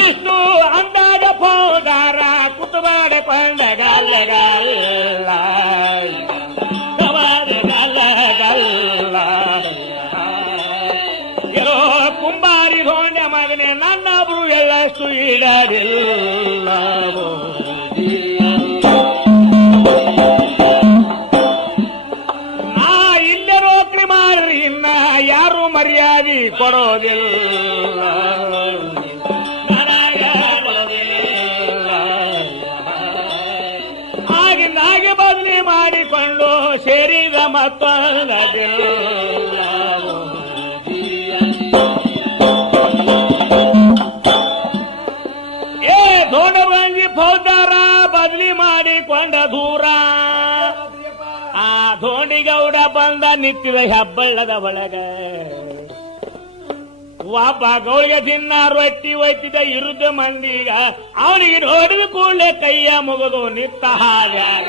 ಇಷ್ಟು ಅಂದಾಗ ಫೌದಾರ ಕುಟುಂಬಾಡೆ ಪಂಡಗಲ್ಲ ಎಲ್ಲೋ ಕುಂಬಾರಿ ಧೋಂಡೆ ಮಗನೆ ನನ್ನಬ್ರು ಎಲ್ಲಷ್ಟು ಇಡಲಿಲ್ಲ ನಾ ಇಲ್ಲೇ ನೌಕರಿ ಮಾಡ್ರಿ ಇನ್ನ ಯಾರು ಮರ್ಯಾದೆ ಕೊಡೋದಿಲ್ಲ ಆಗಿಂದಾಗೆ ಬದಲಿ ಮಾಡಿಕೊಂಡು ಸೇರಿದ ಮತ್ತೊಂದಿಲ್ಲ ದೊಡ್ಡವಂಜಿ ಫೌಜದಾರ ಬದಲಿ ಮಾಡಿಕೊಂಡ ದೂರ ಆ ಧೋಂಡಿಗೌಡ ಬಂದ ನಿಂತಿದ ಹೆಬ್ಬಳ್ಳದ ಒಳಗ ಒಬ್ಬ ಗೌಳಿಗೆ ದಿನ ರೊಟ್ಟಿ ಒಯ್ತಿದ್ದ ಇರುದ ಮಂದಿಗ ಅವನಿಗೆ ನೋಡಿದ ಕೂಡಲೇ ಕೈಯ ಮುಗಿದು ನಿತ್ತ ಹಾದ್ಯಾಗ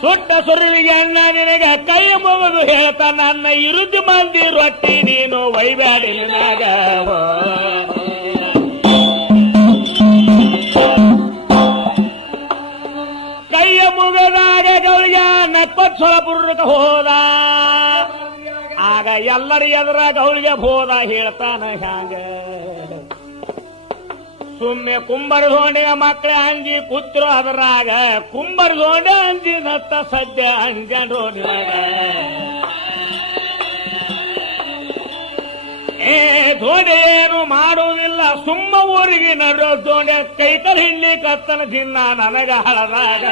ಸುಟ್ಟ ಸುರುವಿಗೆ ಅಣ್ಣ ನಿನಗ ಕೈ ಮುಗಿದು ಹೇಳ್ತಾ ನನ್ನ ಇರುದ ಮಂದಿ ರೊಟ್ಟಿ ನೀನು ಒಯ್ಬ್ಯಾಡಿ ನಿನಗ ಕೈಯ ಮುಗದಾಗ ಗೌಳಿಗೆ ನಪ್ಪತ್ಸೊಳಪುರಕ್ಕೆ ಹೋದ ಆಗ ಎಲ್ಲರ ಎದುರ ಗೌಳಿಗೆ ಬೋದ ಹೇಳ್ತಾನ ಹ್ಯಾಂಗ ಸುಮ್ಮನೆ ಕುಂಬರದೋಂಡಿಗ ಮಕ್ಕಳ ಅಂಜಿ ಕೂತ್ರು ಅದರಾಗ ಕುಂಬರದೋಂಡೆ ಅಂಜಿ ನತ್ತ ಸದ್ಯ ಅಂಜಂಡ್ರು ನಿಮಗ ಏ ಧೋಂಡೆ ಏನು ಮಾಡುವುದಿಲ್ಲ ಸುಮ್ಮ ಊರಿಗೆ ನಡೋ ಧೋಂಡೆ ಕೈಕಲ್ ಹಿಂಡಿ ಕತ್ತನ ದಿನ ನನಗ ಹಳದಾಗ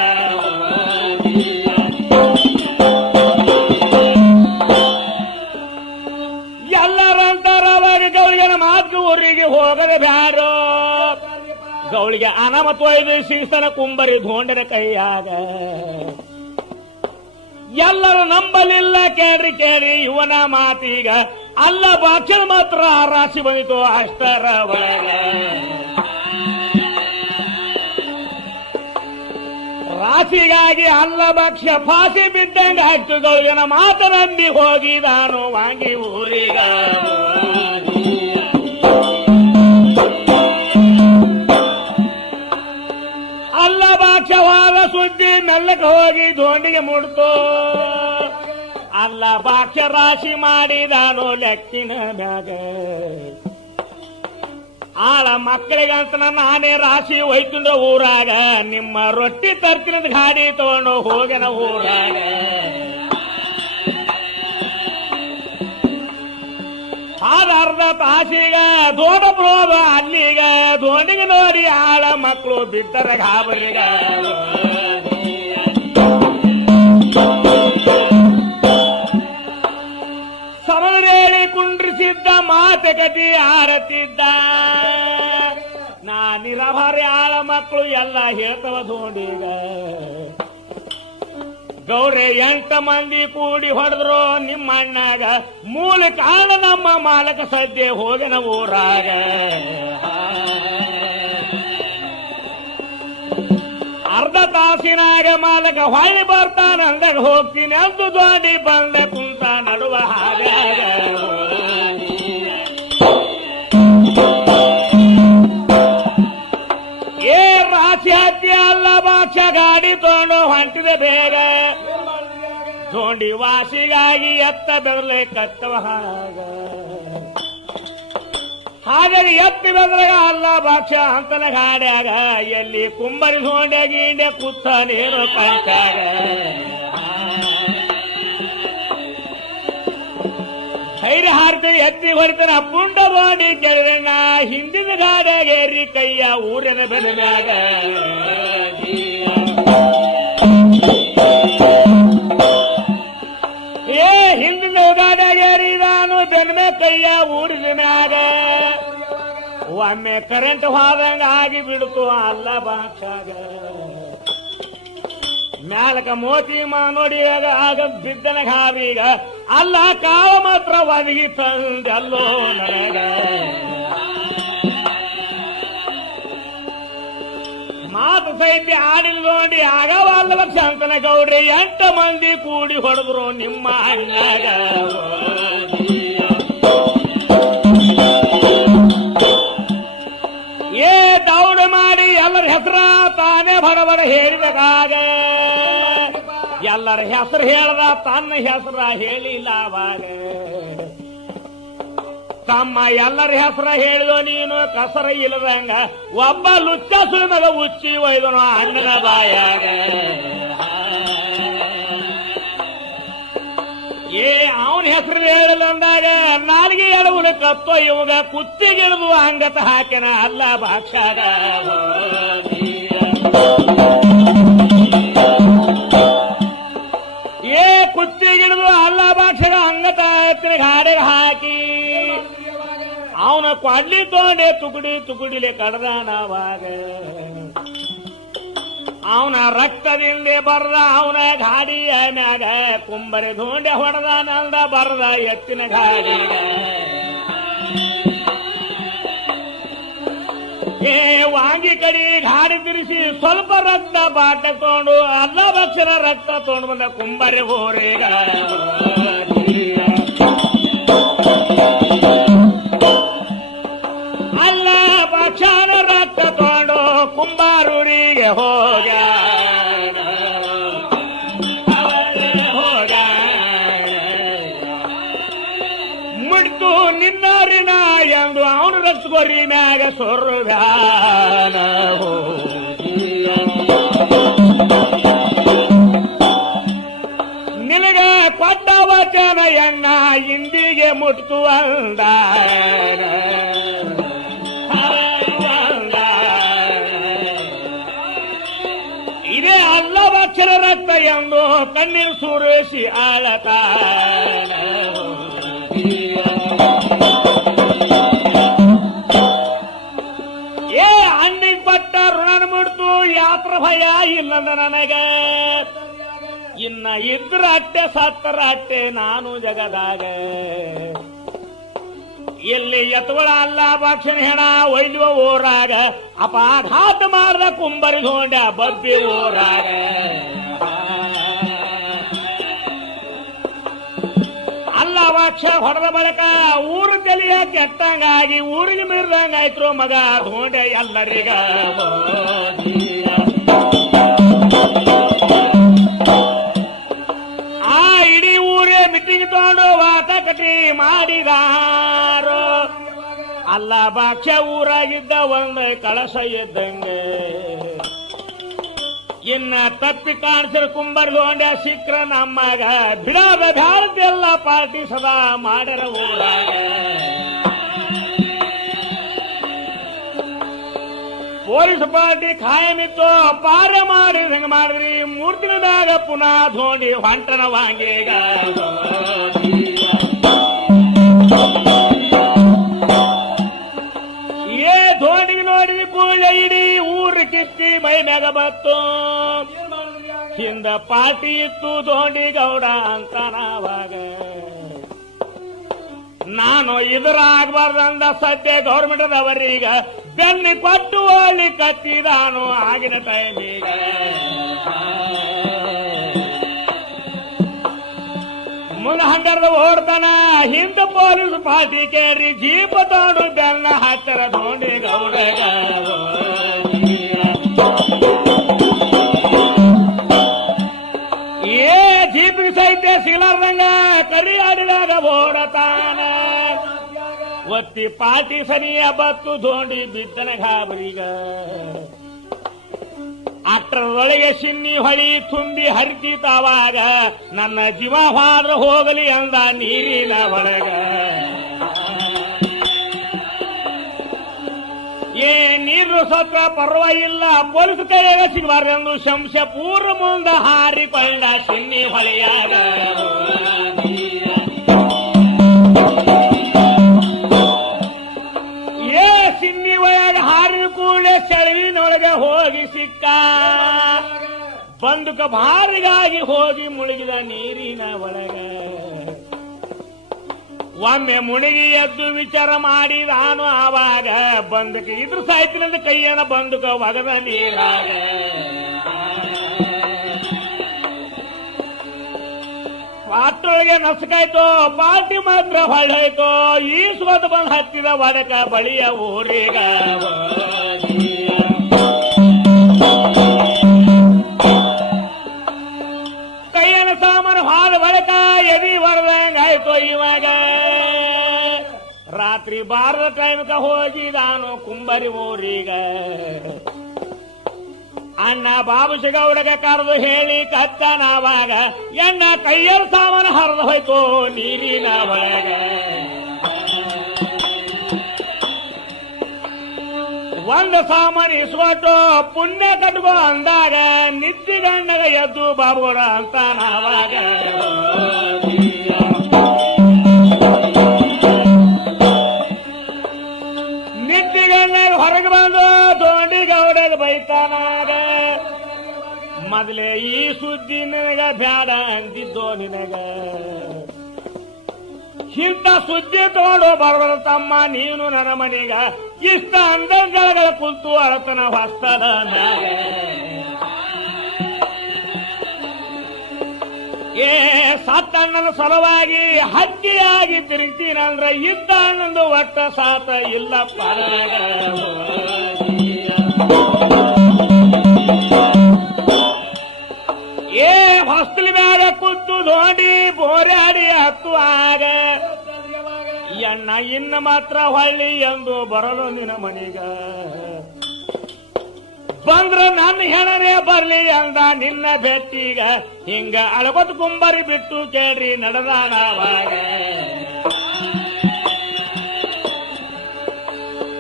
ಎಲ್ಲರಂತಾರ ಅವಾಗ ಗೌಳಿಗೆ ಮಾತು ಊರಿಗೆ ಹೋಗದೆ ಬ್ಯಾರೋ ಗೌಳಿಗೆ ಅನಾಮತ್ ಒಯ್ದು ಸಿಂಗಸ್ತನ ಕುಂಬರಿ ಧೋಂಡನ ಕೈಯಾಗ ಎಲ್ಲರೂ ನಂಬಲಿಲ್ಲ ಕೇಳ್ರಿ ಕೇಳಿ ಇವನ ಮಾತೀಗ ಅಲ್ಲ ಬಾಕ್ಷದ ಮಾತ್ರ ರಾಶಿ ಬಂದಿತು ಅಷ್ಟರ ಒಳಗ ಕಾಸಿಗಾಗಿ ಅಲ್ಲ ಭಕ್ಷ್ಯ ಫಾಸಿ ಬಿದ್ದಂಗ ಹಟ್ಟುಗಳಿನ ಮಾತನಂಬಿ ಹೋಗಿದಾನು ವಾಂಗಿ ಊರಿಗ ಅಲ್ಲ ಭಕ್ಷ್ಯವಾದ ಸುದ್ದಿ ಮೆಲ್ಲಕ್ಕೆ ಹೋಗಿ ದೋಣಿಗೆ ಮುಡ್ತು ಅಲ್ಲ ಭಕ್ಷ್ಯ ರಾಶಿ ಮಾಡಿದಾನು ಲೆಕ್ಕಿನ ಮ್ಯಾಗ ಆಳ ಮಕ್ಕಳಿಗಂತ ನಾನೇ ರಾಶಿ ಒಯ್ತುಂಡ ಊರಾಗ ನಿಮ್ಮ ರೊಟ್ಟಿ ತರ್ತಿನ ಗಾಡಿ ತಗೊಂಡು ಹೋಗನ ಊರಾಗ ಅರ್ಧ ತಾಸಿಗ ದೋಡ ಬಿಡೋದ ಅಲ್ಲಿಗ ದೋಣಿಗೆ ನೋಡಿ ಆಳ ಮಕ್ಕಳು ಬಿದ್ದರ ಗಾಬರಿಗ ಸಮರೇಳಿ ಕುಂಡ್ರಿಸಿದ್ದ ಮಾತುಕತೆ ಆರತಿದ್ದ ನಿರಭಾರಿ ಆಳ ಮಕ್ಕಳು ಎಲ್ಲ ಹೇಳ್ತವ ದೋಣಿಗ ಗೌರಿ 8 ಮಂದಿ ಕೂಡಿ ಹೊಡೆದ್ರು ನಿಮ್ಮ ಅಣ್ಣಾಗ ಮೂಲ ಕಾರಣ ನಮ್ಮ ಮಾಲಕ ಸದ್ಯ ಹೋಗನ ಊರಾಗ ಅರ್ಧ ತಾಸಿನಾಗ ಮಾಲಕ ಹೊಳ್ಳಿ ಬರ್ತಾನ ಅಂದಾಗ ಹೋಗ್ತೀನಿ ಅಂದು ದೋಣಿ ಬಂದ ಕುಂತ ನಡುವ ಹಾದ್ಯಾಗ ರಾಶಿ ಹತ್ತಿ ಅಲ್ಲ ಬಾಕ್ಷ ಗಾಡಿ ತಗೊಂಡು ಹೊಂಟಿದೆ ಬೇಗ ದೋಂಡಿ ವಾಸಿಗಾಗಿ ಎತ್ತ ಬೆದಲೆ ಕತ್ತವ ಹಾಗಾಗಿ ಎತ್ತಿ ಬೆದ್ರಾಗ ಅಲ್ಲ ಬಾಕ್ಷ ಅಂತನ ಗಾಡ್ಯಾಗ ಎಲ್ಲಿ ಕುಂಬರಿ ಸೋಂಡೆ ಗೀಂಡೆ ಕುತ್ತ ನೀರು ಕಂಟಾಗ ಧೈರ್ಯ ಹಾರ್ತೀವಿ ಎತ್ತಿ ಹೊಡಿತಾನ ಪುಂಡ ದೋಣಿ ಕೇಳಿದಣ್ಣ ಹಿಂದಿನ ಗಾಡ್ಯಾಗೇರಿ ಕೈಯ ಊರಿನ ಬೆಲೆ ಮ್ಯಾಗ ಹಿಂದಿನ ಗಾಡ್ಯಾಗೇರಿ ನಾನು ಬೆನ್ಮೆ ಕೈಯ ಊರಿನ ಮ್ಯಾಗ ಒಮ್ಮೆ ಕರೆಂಟ್ ಹೋದಂಗ ಆಗಿ ಬಿಡ್ತು ಅಲ್ಲ ಬಾಕ್ಷಾಗ ಮ್ಯಾಲಕ ಮೋತಿ ನೋಡಿಯಾಗ ಆಗ ಬಿದ್ದನ ಗಾಬೀಗ ಅಲ್ಲ ಕಾವ ಮಾತ್ರ ಒದಗಿ ತಂದಲ್ಲೋ ನನಗ ಮಾತು ಸೈತಿ ಆಡಿಲ್ ನೋಡಿ ಆಗವಲ್ಲ ಲಕ್ಷ ಅಂತನ ಗೌಡ್ರಿ 8 ಮಂದಿ ಕೂಡಿ ಹೊಡೆದ್ರು ನಿಮ್ಮ ಅಣ್ಣಾಗ ದೌಡ ಮಾಡಿ ಎಲ್ಲರ ಹೆಸರ ತಾನೇ ಬಡಬಡ ಹೇಳಿದಾಗ ಎಲ್ಲರ ಹೆಸರು ಹೇಳ್ದ ತನ್ನ ಹೆಸರ ಹೇಳಿಲ್ಲ ಅವಾಗ ತಮ್ಮ ಎಲ್ಲರ ಹೆಸರ ಹೇಳಿದೋ ನೀನು ಕಸರ ಇಲ್ಲದಂಗ ಒಬ್ಬ ಲುಚ್ಚ ಸುಳಿಮಗ ಉಚ್ಚಿ ಒಯ್ದನು ಅಣ್ಣನ ಬಾಯಾಗ ಅವನ ಹೆಸರು ಹೇಳಿಲ್ಲ ಅಂದಾಗ ನಾಲ್ಗೆ ಎಡವುಳು ಕತ್ತೋ ಇವಾಗ ಕುತ್ತಿಗಿಳಿದು ಅಂಗತ ಹಾಕ್ಯನ ಅಲ್ಲ ಬಾಕ್ಷಾಗ ಕುತ್ತಿಗಿಳಿದು ಅಲ್ಲ ಬಾಕ್ಷಾಗ ಅಂಗತ ಎತ್ತಿನ ಗಾಡಿಗೆ ಹಾಕಿ ಅವನ ಕೊಡ್ಲಿ ತೋಂಡೆ ತುಕುಡಿ ತುಕುಡಿಲೆ ಕಡ್ದಾನವಾಗ ಅವನ ರಕ್ತದಿಂದ ಬರ್ದ ಅವನ ಗಾಡಿಯ ಮ್ಯಾಗ ಕುಂಬರಿ ಧೋಂಡೆ ಹೊಡೆದ ನಂದ ಬರ್ದ ಎತ್ತಿನ ಗಾಡಿಗ ವಾಂಗಿ ಕಡಿ ಗಾಡಿ ತಿರುಗಿಸಿ ಸ್ವಲ್ಪ ರಕ್ತ ಬಾಟ ತಗೊಂಡು ಅಲ್ಲ ಭಕ್ಷರ ರಕ್ತ ತಗೊಂಡು ಬಂದ ಕುಂಬರಿ ಹೋರಿಗ ಅಲ್ಲ ಭಕ್ಷನ ರಕ್ತ ತಗೊಂಡು ಕುಂಬಾರೂರಿಗೆ ಹೋಗ ಮುಡ್ತು ನಿನ್ನಾರಿನ ಎಂದು ಅವನು ರಕ್ತಗೊರಿ ಮ್ಯಾಗ ಸೊರ್ವ್ಯಾನ ನಿನಗ ಕೊಟ್ಟ ವಚನ ಎಣ್ಣ ಇಂದಿಗೆ ಮುಟ್ತು ಅಂದ ಇದೇ ಅಲ್ಲ ಅಕ್ಷರ ರಕ್ತ ಎಂದು ಕಣ್ಣೀರು ಸುರೇಶಿ ಆಳತಾನ ಅಣ್ಣಿಗೆ ಪಟ್ಟ ಋಣನ ಮುಡ್ತು ಯಾತ್ರ ಭಯ ಇಲ್ಲಂದ ನನಗ ಇನ್ನ ಇದ್ರ ಅಟ್ಟೆ ಸತ್ತರ ಅಟ್ಟೆ ನಾನು ಜಗದಾಗ ಇಲ್ಲಿ ಎತ್ತುಗಳ ಅಲ್ಲ ಭಕ್ಷಣ ಹೆಣ ಒಯ್ಯುವ ಊರಾಗ ಅಪಘಾತ ಮಾಡ್ದ ಕುಂಬರಿಗೊಂಡ ಬಬ್ಬಿ ಊರಾಗ ಅಲ್ಲ ಭಕ್ಷ ಹೊಡೆದ ಬಳಿಕ ಊರು ತಲೆಯ ಕೆಟ್ಟಂಗಾಗಿ ಊರಿಗೆ ಮೀರ್ದಂಗಾಯ್ತು ಮಗ ಧೋಂಡೆ ಎಲ್ಲರಿಗ ಆ ಇಡೀ ಊರೇ ಮೀಟಿಂಗ್ ತಗೊಂಡು ವಾತಾಕಟಿ ಮಾಡಿದಾರೋ ಅಲ್ಲ ಭಕ್ಷ ಊರಾಗಿದ್ದ ಒಂದು ಕಳಶ ಇದ್ದಂಗೆ ಇನ್ನ ತಪ್ಪಿ ಕಾಣಿಸಿದ ಕುಂಬರ್ಗೊಂಡ ಸಿಕ್ರ ನಮ್ಮಗ ಬಿಡಾದ ಬ್ಯಾಳದೆಲ್ಲ ಪಾರ್ಟಿ ಸದಾ ಮಾಡ್ಯಾರ ಊರಾಗ ಪೊಲೀಸ್ ಪಾರ್ಟಿ ಖಾಯಮಿತ್ತು ಪಾರೆ ಮಾಡಿ ಹೆಂಗ ಮಾಡಿದ್ರಿ 3 ದಿನದಾಗ ಪುನಃ ಧೋಂಡಿ ಹೊಂಟನ ವಾಂಗೇಗ ಧೋಂಡಿಗೆ ನೋಡಿದ ಕೂಡಲೇ ಇಡೀ ಊರು ಕಿತ್ತಿ ಮೈ ಮ್ಯಾಗ ಬತ್ತು ಹಿಂದ ಪಾರ್ಟಿ ಇತ್ತು ಧೋಂಡಿ ಗೌಡ ಅಂತ ನಾವಾಗ ನಾನು ಇದರ ಆಗ್ಬಾರ್ದಂದ ಸದ್ಯ ಗೌರ್ಮೆಂಟ್ ಅವರೀಗ ಬೆನ್ನಿ ಕೊಟ್ಟು ಅಲ್ಲಿ ಕತ್ತಿದಾನು ಆಗಿನ ಟೈಮೀಗ ಮುಂದ ಹಂಗಾರದ ಓಡ್ತಾನ ಹಿಂದ ಪೊಲೀಸ್ ಪಾರ್ಟಿ ಕೇಳಿ ಜೀಪ ತಗೊಂಡು ಬೆನ್ನ ಹತ್ತರ ಧೋಂಡಿ ಗೌಡಗ ಏ ಜೀಪಿಗೆ ಸಹಿತ ಸಿಗಲಾರ್ದಂಗ ಕರಿ ಆಡಿದಾಗ ಓಡತಾನ ಒತ್ತಿ ಪಾರ್ಟಿ ಸನಿಯ ಬತ್ತು ಧೋಂಡಿ ಬಿದ್ದನ ಗಾಬರಿಗ ಅಷ್ಟರೊಳಗೆ ಸಿನ್ನಿ ಹೊಳಿ ತುಂಬಿ ಹರಿತಿತಾವಾಗ ನನ್ನ ಜೀವ ಹಾದ್ರ ಹೋಗಲಿ ಅಂದ ನೀರಿನ ಒಳಗ ಏ ನೀರು ಸತ್ರ ಪರ್ವಾಗಿಲ್ಲ ಪೊಲೀಸ್ ಕೈಯಾಗ ಸಿಗಬಾರ್ದೆಂದು ಶಂಶ ಪೂರ್ವ ಮುಂದ ಹಾರಿಕೊಂಡ ಸಿನ್ನಿ ಹೊಳೆಯಾಗ ಏ ಸಿನ್ನಿ ಒಳಗ ಹಾರಿದ ಕೂಡಲೇ ಸೆಳವಿನೊಳಗೆ ಹೋಗಿ ಸಿಕ್ಕ ಬಂದುಕ ಭಾರಿಗಾಗಿ ಹೋಗಿ ಮುಳುಗಿದ ನೀರಿನ ಒಳಗ ಒಮ್ಮೆ ಮುಳುಗಿ ಎದ್ದು ವಿಚಾರ ಮಾಡಿದಾನು ಆವಾಗ ಬಂದುಕ ಇದ್ರ ಸಾಯ್ತಿನಂದ ಕೈಯನ ಬಂದುಕ ಒಗದ ನೀರಾಗ ಪಾತ್ರೊಳಗೆ ನಸಕಾಯ್ತು ಪಾರ್ಟಿ ಮಾತ್ರ ಹೊಳ್ಳೋಯ್ತು ಈ ಸ್ವತ ಬಂದು ಹತ್ತಿದ ಒಡಕ ಬಳಿಯ ಊರಿಗ ಕೈಯನ ಸಾಮಾನು ಹಾದ ಬಳಿಕ ಎದಿ ಬರದಂಗಾಯ್ತು ಇವಾಗ ರಾತ್ರಿ ಬಾರದ ಟೈಮ್ಗ ಹೋಗಿದಾನು ಕುಂಬರಿ ಊರಿಗ ಅಣ್ಣ ಬಾಬುಶಿಗೌಡಗ ಕರೆದು ಹೇಳಿ ಕತ್ತನವಾಗ ಎಣ್ಣ ಕೈಯರ ಸಾಮಾನು ಹರಿದು ಹೋಯ್ತು ನೀರಿನ ಒಳಗ ಒಂದು ಸಾಮಾನು ಇಸ್ಕೊಟ್ಟು ಪುಣ್ಯ ಕಟ್ಕೋ ಅಂದಾಗ ನಿದ್ದಿಗಣ್ಣಗ ಎದ್ದು ಬಾಬುಗೌಡ ಅಂತ ನಾವಾಗ ನಿದ್ದಿಗಣ್ಣಗ ಹೊರಗೆ ಬಂದು ಧೋಂಡಿ ಗೌಡಗ ಬೈತಾನಾಗ ಮೊದಲೇ ಈ ಸುದ್ದಿ ನಿನಗ ಬ್ಯಾಡ ಅಂದಿದ್ದೋ ನಿನಗ ಇಂಥ ಸುದ್ದಿ ತಗೊಂಡು ಬರೋದು ತಮ್ಮ ನೀನು ನನ್ನ ಮನೆಗ ಇಷ್ಟ ಅಂದಗಳ ಕುಂತು ಅಳತನ ಹೊಸ್ತದ ಏ ಸತ್ತಣ್ಣನ ಸಲುವಾಗಿ ಹಕ್ಕಿಯಾಗಿ ತಿರುಗ್ತೀನಂದ್ರ ಇದ್ದ ಅಣ್ಣಂದು ಒಟ್ಟ ಸಾತ ಇಲ್ಲ ಪರಗ ಏ ಹೊಸ್ತಲಿ ಮ್ಯಾಗ ಕುತ್ತು ಧೋಂಡಿ ಬೋರಾಡಿ ಹತ್ತುವಾಗ ಎಣ್ಣ ಇನ್ನ ಮಾತ್ರ ಹೊಳ್ಳಿ ಎಂದು ಬರಲು ನಿನ್ನ ಮನಿಗ ಬಂದ್ರ ನನ್ನ ಹೆಣನೇ ಬರ್ಲಿ ಅಂದ ನಿನ್ನ ಬೆಟ್ಟಿಗ ಹಿಂಗ ಅಳಬತ್ ಕುಂಬರಿ ಬಿಟ್ಟು ಕೇಳ್ರಿ ನಡೆದಾನವಾಗ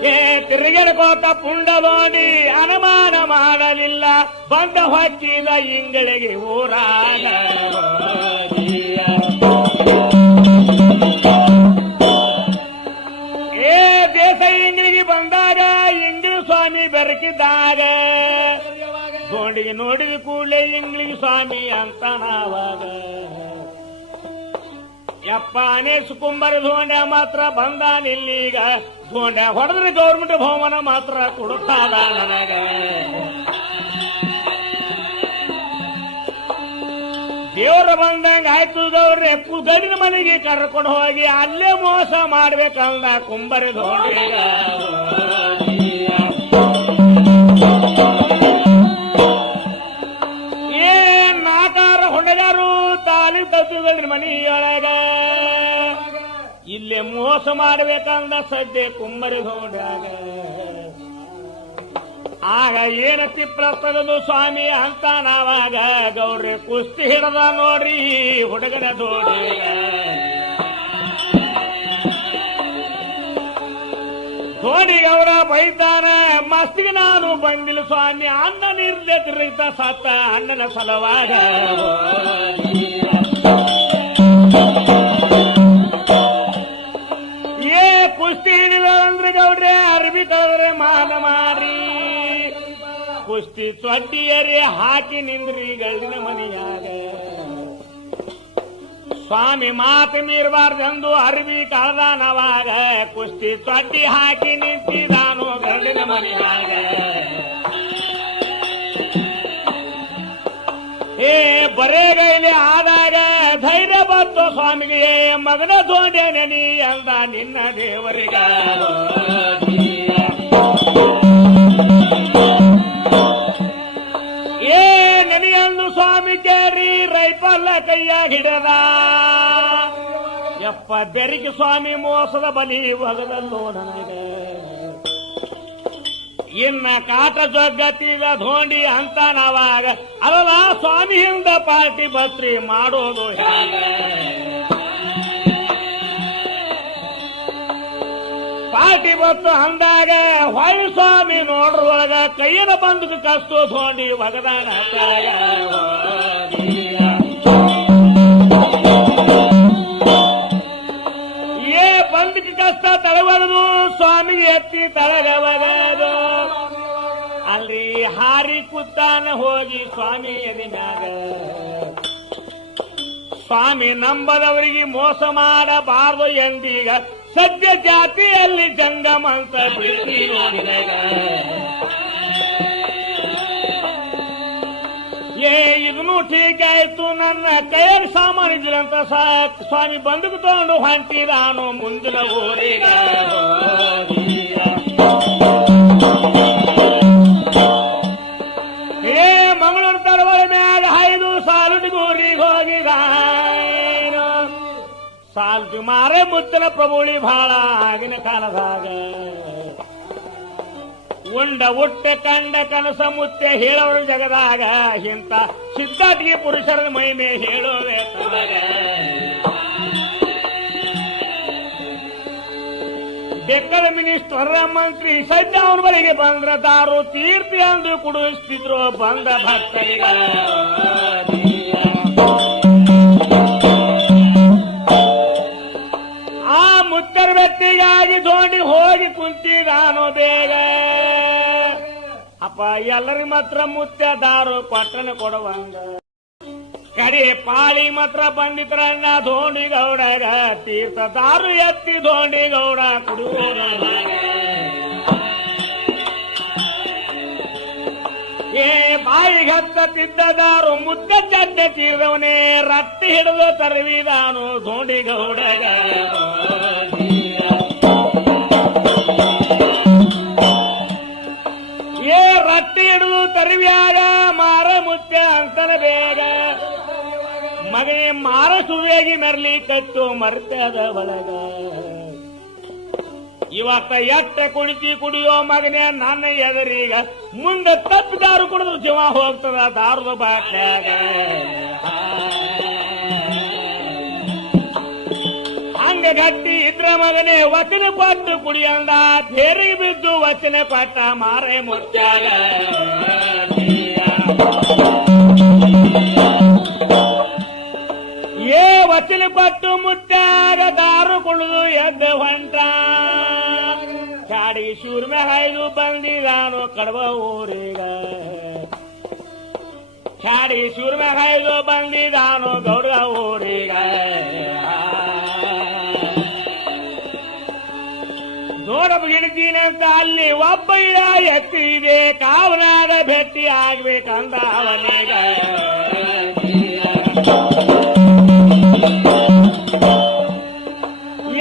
ಏ ತಿರುಗಿಡ್ಕೋತ ಪುಂಡಲೋಡಿ ಅನುಮಾನ ಮಾಡಲಿಲ್ಲ ಬಂದ ಹೊಕ್ಕಿದ ಇಂಗಳಿಗೆ ಊರಾಗ ಏ ದೇಶ ಇಂಗ್ಳಿಗೆ ಬಂದಾಗ ಇಂಗ್ಲಿ ಸ್ವಾಮಿ ಬೆರಕಿದ್ದಾಗ ಗೋಂಡಿಗೆ ನೋಡಿದ ಕೂಡಲೇ ಇಂಗ್ಲಿಗೆ ಸ್ವಾಮಿ ಅಂತ ನಾವಾಗ ಯಪ್ಪಾನೇ ಸುಕುಂಬರಿ ಧೋಂಡ ಮಾತ್ರ ಬಂದಾನಿಲ್ಲೀಗ ಧೋಂಡ ಹೊಡೆದ್ರೆ ಗೌರ್ಮೆಂಟ್ ಭವನ ಮಾತ್ರ ಕೊಡುತ್ತಾದ ನನಗ ದೇವರ ಬಂದಂಗ ಆಯ್ತು ಗೌರ್ರೆ ಗಡಿನ ಮನೆಗೆ ಕರ್ಕೊಂಡು ಹೋಗಿ ಅಲ್ಲೇ ಮೋಸ ಮಾಡ್ಬೇಕಂದ ಕುಂಬರಿ ಧೋಂಡಿಗ ಏನ್ ನಾಕಾರ ಹುಡುಗರು ತಾಲಿ ತಪ್ಪುಗಳ್ರಿ ಮನೆಯೊಳಗ ಇಲ್ಲೇ ಮೋಸ ಮಾಡ್ಬೇಕಂದ ಸದ್ಯ ಕುಂಬರಿ ಧೋಂಡ್ಯಾಗ ಆಗ ಏನತಿ ಪ್ರಸ್ತಗದು ಸ್ವಾಮಿ ಅಂತ ನಾವಾಗ ಗೌರಿ ಕುಸ್ತಿ ಹಿಡದ ನೋಡ್ರಿ ಹುಡುಗನ ಧೋಂಡಿಗ ಧೋಂಡಿಗೌಡ ಬೈತಾನ ಮಸ್ತಿಗೆ ನಾನು ಬಂದಿಲ್ಲ ಸ್ವಾಮಿ ಅಣ್ಣ ನಿರ್ದೇತ ಸತ್ತ ಅಣ್ಣನ ಸಲುವಾಗ ಏ ಕುಸ್ತಿ ಹಿಡಿದ ಅಂದ್ರೆ ಗೌಡ್ರೆ ಅರ್ಬಿ ಕೌಡ್ರೆ ಮಾನ ಮಾರಿ ಕುಸ್ತಿ ಚೊಡ್ಡಿಯರಿ ಹಾಕಿ ನಿಂದ್ರಿ ಗಂಡಿನ ಮನೆಯಾಗ ಸ್ವಾಮಿ ಮಾತು ಮೀರಬಾರ್ದೆಂದು ಅರ್ಬಿ ಕಳೆದಾನವಾಗ ಕುಸ್ತಿ ಚೊಡ್ಡಿ ಹಾಕಿ ನಿಂತಿದಾನು ಗಂಡಿನ ಮನೆಯಾಗ ಏ ಬರೇಗೈಲಿ ಆದಾಗ ಧೈರ್ಯ ಬಂತು ಸ್ವಾಮಿಗೆ ಮಗನ ಧೋಂಡೆ ನೆನಿ ಅಂದ ನಿನ್ನ ದೇವರಿಗ ಏ ನೆನೆಯಂದು ಸ್ವಾಮಿ ಕೇರಿ ರೈಪಲ್ಲ ಕೈಯಾಗ ಹಿಡದ ಯಪ್ಪ ಬೆರಿಗೆ ಸ್ವಾಮಿ ಮೋಸದ ಬಲಿ ಒಗದಲ್ಲೋ ನನಗೆ ಇನ್ನ ಕಾಟ ಜೊಗ್ಗತ್ತಿದ ಧೋಂಡಿ ಅಂತ ನಾವಾಗ ಅಲ್ಲ ಸ್ವಾಮಿಯಿಂದ ಪಾರ್ಟಿ ಬತ್ರಿ ಮಾಡೋದು ಪಾರ್ಟಿ ಬತ್ತು ಅಂದಾಗ ಹೊಯ್ ಸ್ವಾಮಿ ನೋಡ್ರುವಾಗ ಕೈಯನ ಬಂದಕ್ಕೆ ಕಸ್ತು ಧೋಂಡಿ ಒಗದಾನ ಏ ಬಂದಕ್ಕೆ ಕಷ್ಟ ತಳವಗದು ಸ್ವಾಮಿಗೆ ಎತ್ತಿ ತಳಗ ಒಗದು ಅಲ್ಲಿ ಹಾರಿ ಕುತ್ತಾನ ಹೋಗಿ ಸ್ವಾಮಿ ಎದಿನಾಗ ಸ್ವಾಮಿ ನಂಬದವರಿಗೆ ಮೋಸ ಮಾಡಬಾರದು ಎಂದೀಗ ಸದ್ಯ ಜಾತಿಯಲ್ಲಿ ಜಂಗಮ ಅಂತ ಬಿಡ್ತಿ ನೋಡಿದಾಗ ಏ ಇದನ್ನು ಠೀಕ್ ಆಯ್ತು ನನ್ನ ಕೈಯಲ್ಲಿ ಸಾಮಾನು ಇದ್ರಂತ ಸ್ವಾಮಿ ಬಂದಕ್ಕೆ ತಗೊಂಡು ಹೊಂಟಿದಾನು ಮುಂದಿನ ಊರಿಗ ಏ ಮಂಗಳೂರು ತಡವಳ ಮ್ಯಾಗ 5 ಸಾಲುಟಿಗೂರಿಗೆ ಹೋಗಿದ ಸಾಲ್ತು ಮಾರೇ ಮುತ್ತಲ ಪ್ರಭುಳಿ ಬಹಳ ಆಗಿನ ಕಾಲದಾಗ ಉಂಡ ಉಟ್ಟೆ ಕಂಡ ಕನಸ ಮುತ್ತೆ ಹೇಳೋರು ಜಗದಾಗ ಇಂತ ಸಿದ್ಧಾಟಿಗೆ ಪುರುಷರ ಮಹಿಮೆ ಹೇಳೋವೆ ಬೆಕ್ಕದ ಮಿನಿಸ್ಟರ್ ಮಂತ್ರಿ ಸದ್ಯ ಅವನ ಬಳಿಗೆ ಬಂದ್ರ ದಾರು ತೀರ್ತಿ ಅಂದು ಕುಡಿಸ್ತಿದ್ರು ಬಂದ ಭಕ್ತರಿಗ ಆ ಮುತ್ತರ ವ್ಯಕ್ತಿಗಾಗಿ ಧೋಂಡಿ ಹೋಗಿ ಕುಂತಿದಾನೋ ಬೇಗ ಅಪ್ಪ ಎಲ್ಲರಿಗೂ ಮಾತ್ರ ಮುತ್ಯ ದಾರು ಕೊಟ್ಟನ ಕೊಡುವಂಗ ಕಡೆ ಪಾಳಿ ಮಾತ್ರ ಬಂದಿದ್ರಣ್ಣ ಧೋಂಡಿ ಗೌಡಗ ತೀರ್ಥ ದಾರು ಎತ್ತಿ ಧೋಂಡಿ ಗೌಡ ಕುಡಿಯೋಣ ಏ ಬಾಯಿಗೆ ಹತ್ತತ್ತಿದ್ದ ದಾರು ಮುದ್ದ ಚಡ್ಡ ತೀರ್ದವನೇ ರಟ್ಟಿ ಹಿಡಿದು ತರವಿದಾನು ಧೋಂಡಿ ಗೌಡಗ ಏ ರಟ್ಟಿ ಹಿಡಿದು ತರವಿಯಾಗ ಮಾರ ಮುತ್ಯ ಅಂತನ ಬೇಗ ಮಗೇ ಮಾರ ಸುವೇಗಿ ಮೆರ್ಲಿ ಕಟ್ಟು ಮರ್ತದ ಒಳಗ ಇವತ್ತ ಎಟ್ಟ ಕುಡಿಯೋ ಮಗನೇ ನನ್ನ ಎದರೀಗ ಮುಂದೆ ತಪ್ಪಿದಾರು ಕುಡಿದ್ರು ಜೀವ ಹೋಗ್ತದ ದಾರದ ಬಾಟ್ಯಾಗ ಹಂಗ ಗಟ್ಟಿ ಇದ್ರ ಮಗನೇ ವಚನ ಕೊಟ್ಟು ಕುಡಿಯಂದ ಬೇರೆ ಬಿದ್ದು ವಚನ ಕೊಟ್ಟ ಮಾರೇ ಮುತ್ಯಾಗ ಏ ವಚನ ಕೊಟ್ಟು ಮುತ್ಯಾಗ ದಾರು ಕುಡಿದು ಎದ್ದು ಹೊಂಟ ಚಾಡಿ ಶೂರ್ಮೆ ಹಾಯ್ದು ಬಂದಿದಾನು ಕಡವ ಊರಿಗ ಚಾಡಿ ಶೂರ್ಮೆ ಹಾಯ್ದು ಬಂದಿದಾನು ಗೌಡ ಊರಿಗ ದೋಡಬ ಗಿಡ್ತೀನಿ ಅಂತ ಅಲ್ಲಿ ಒಬ್ಬ ಇಳ ಎತ್ತಿದೆ ಕಾವನಾದ ಭೇಟಿ ಆಗ್ಬೇಕಂದ ಅವನಿಗ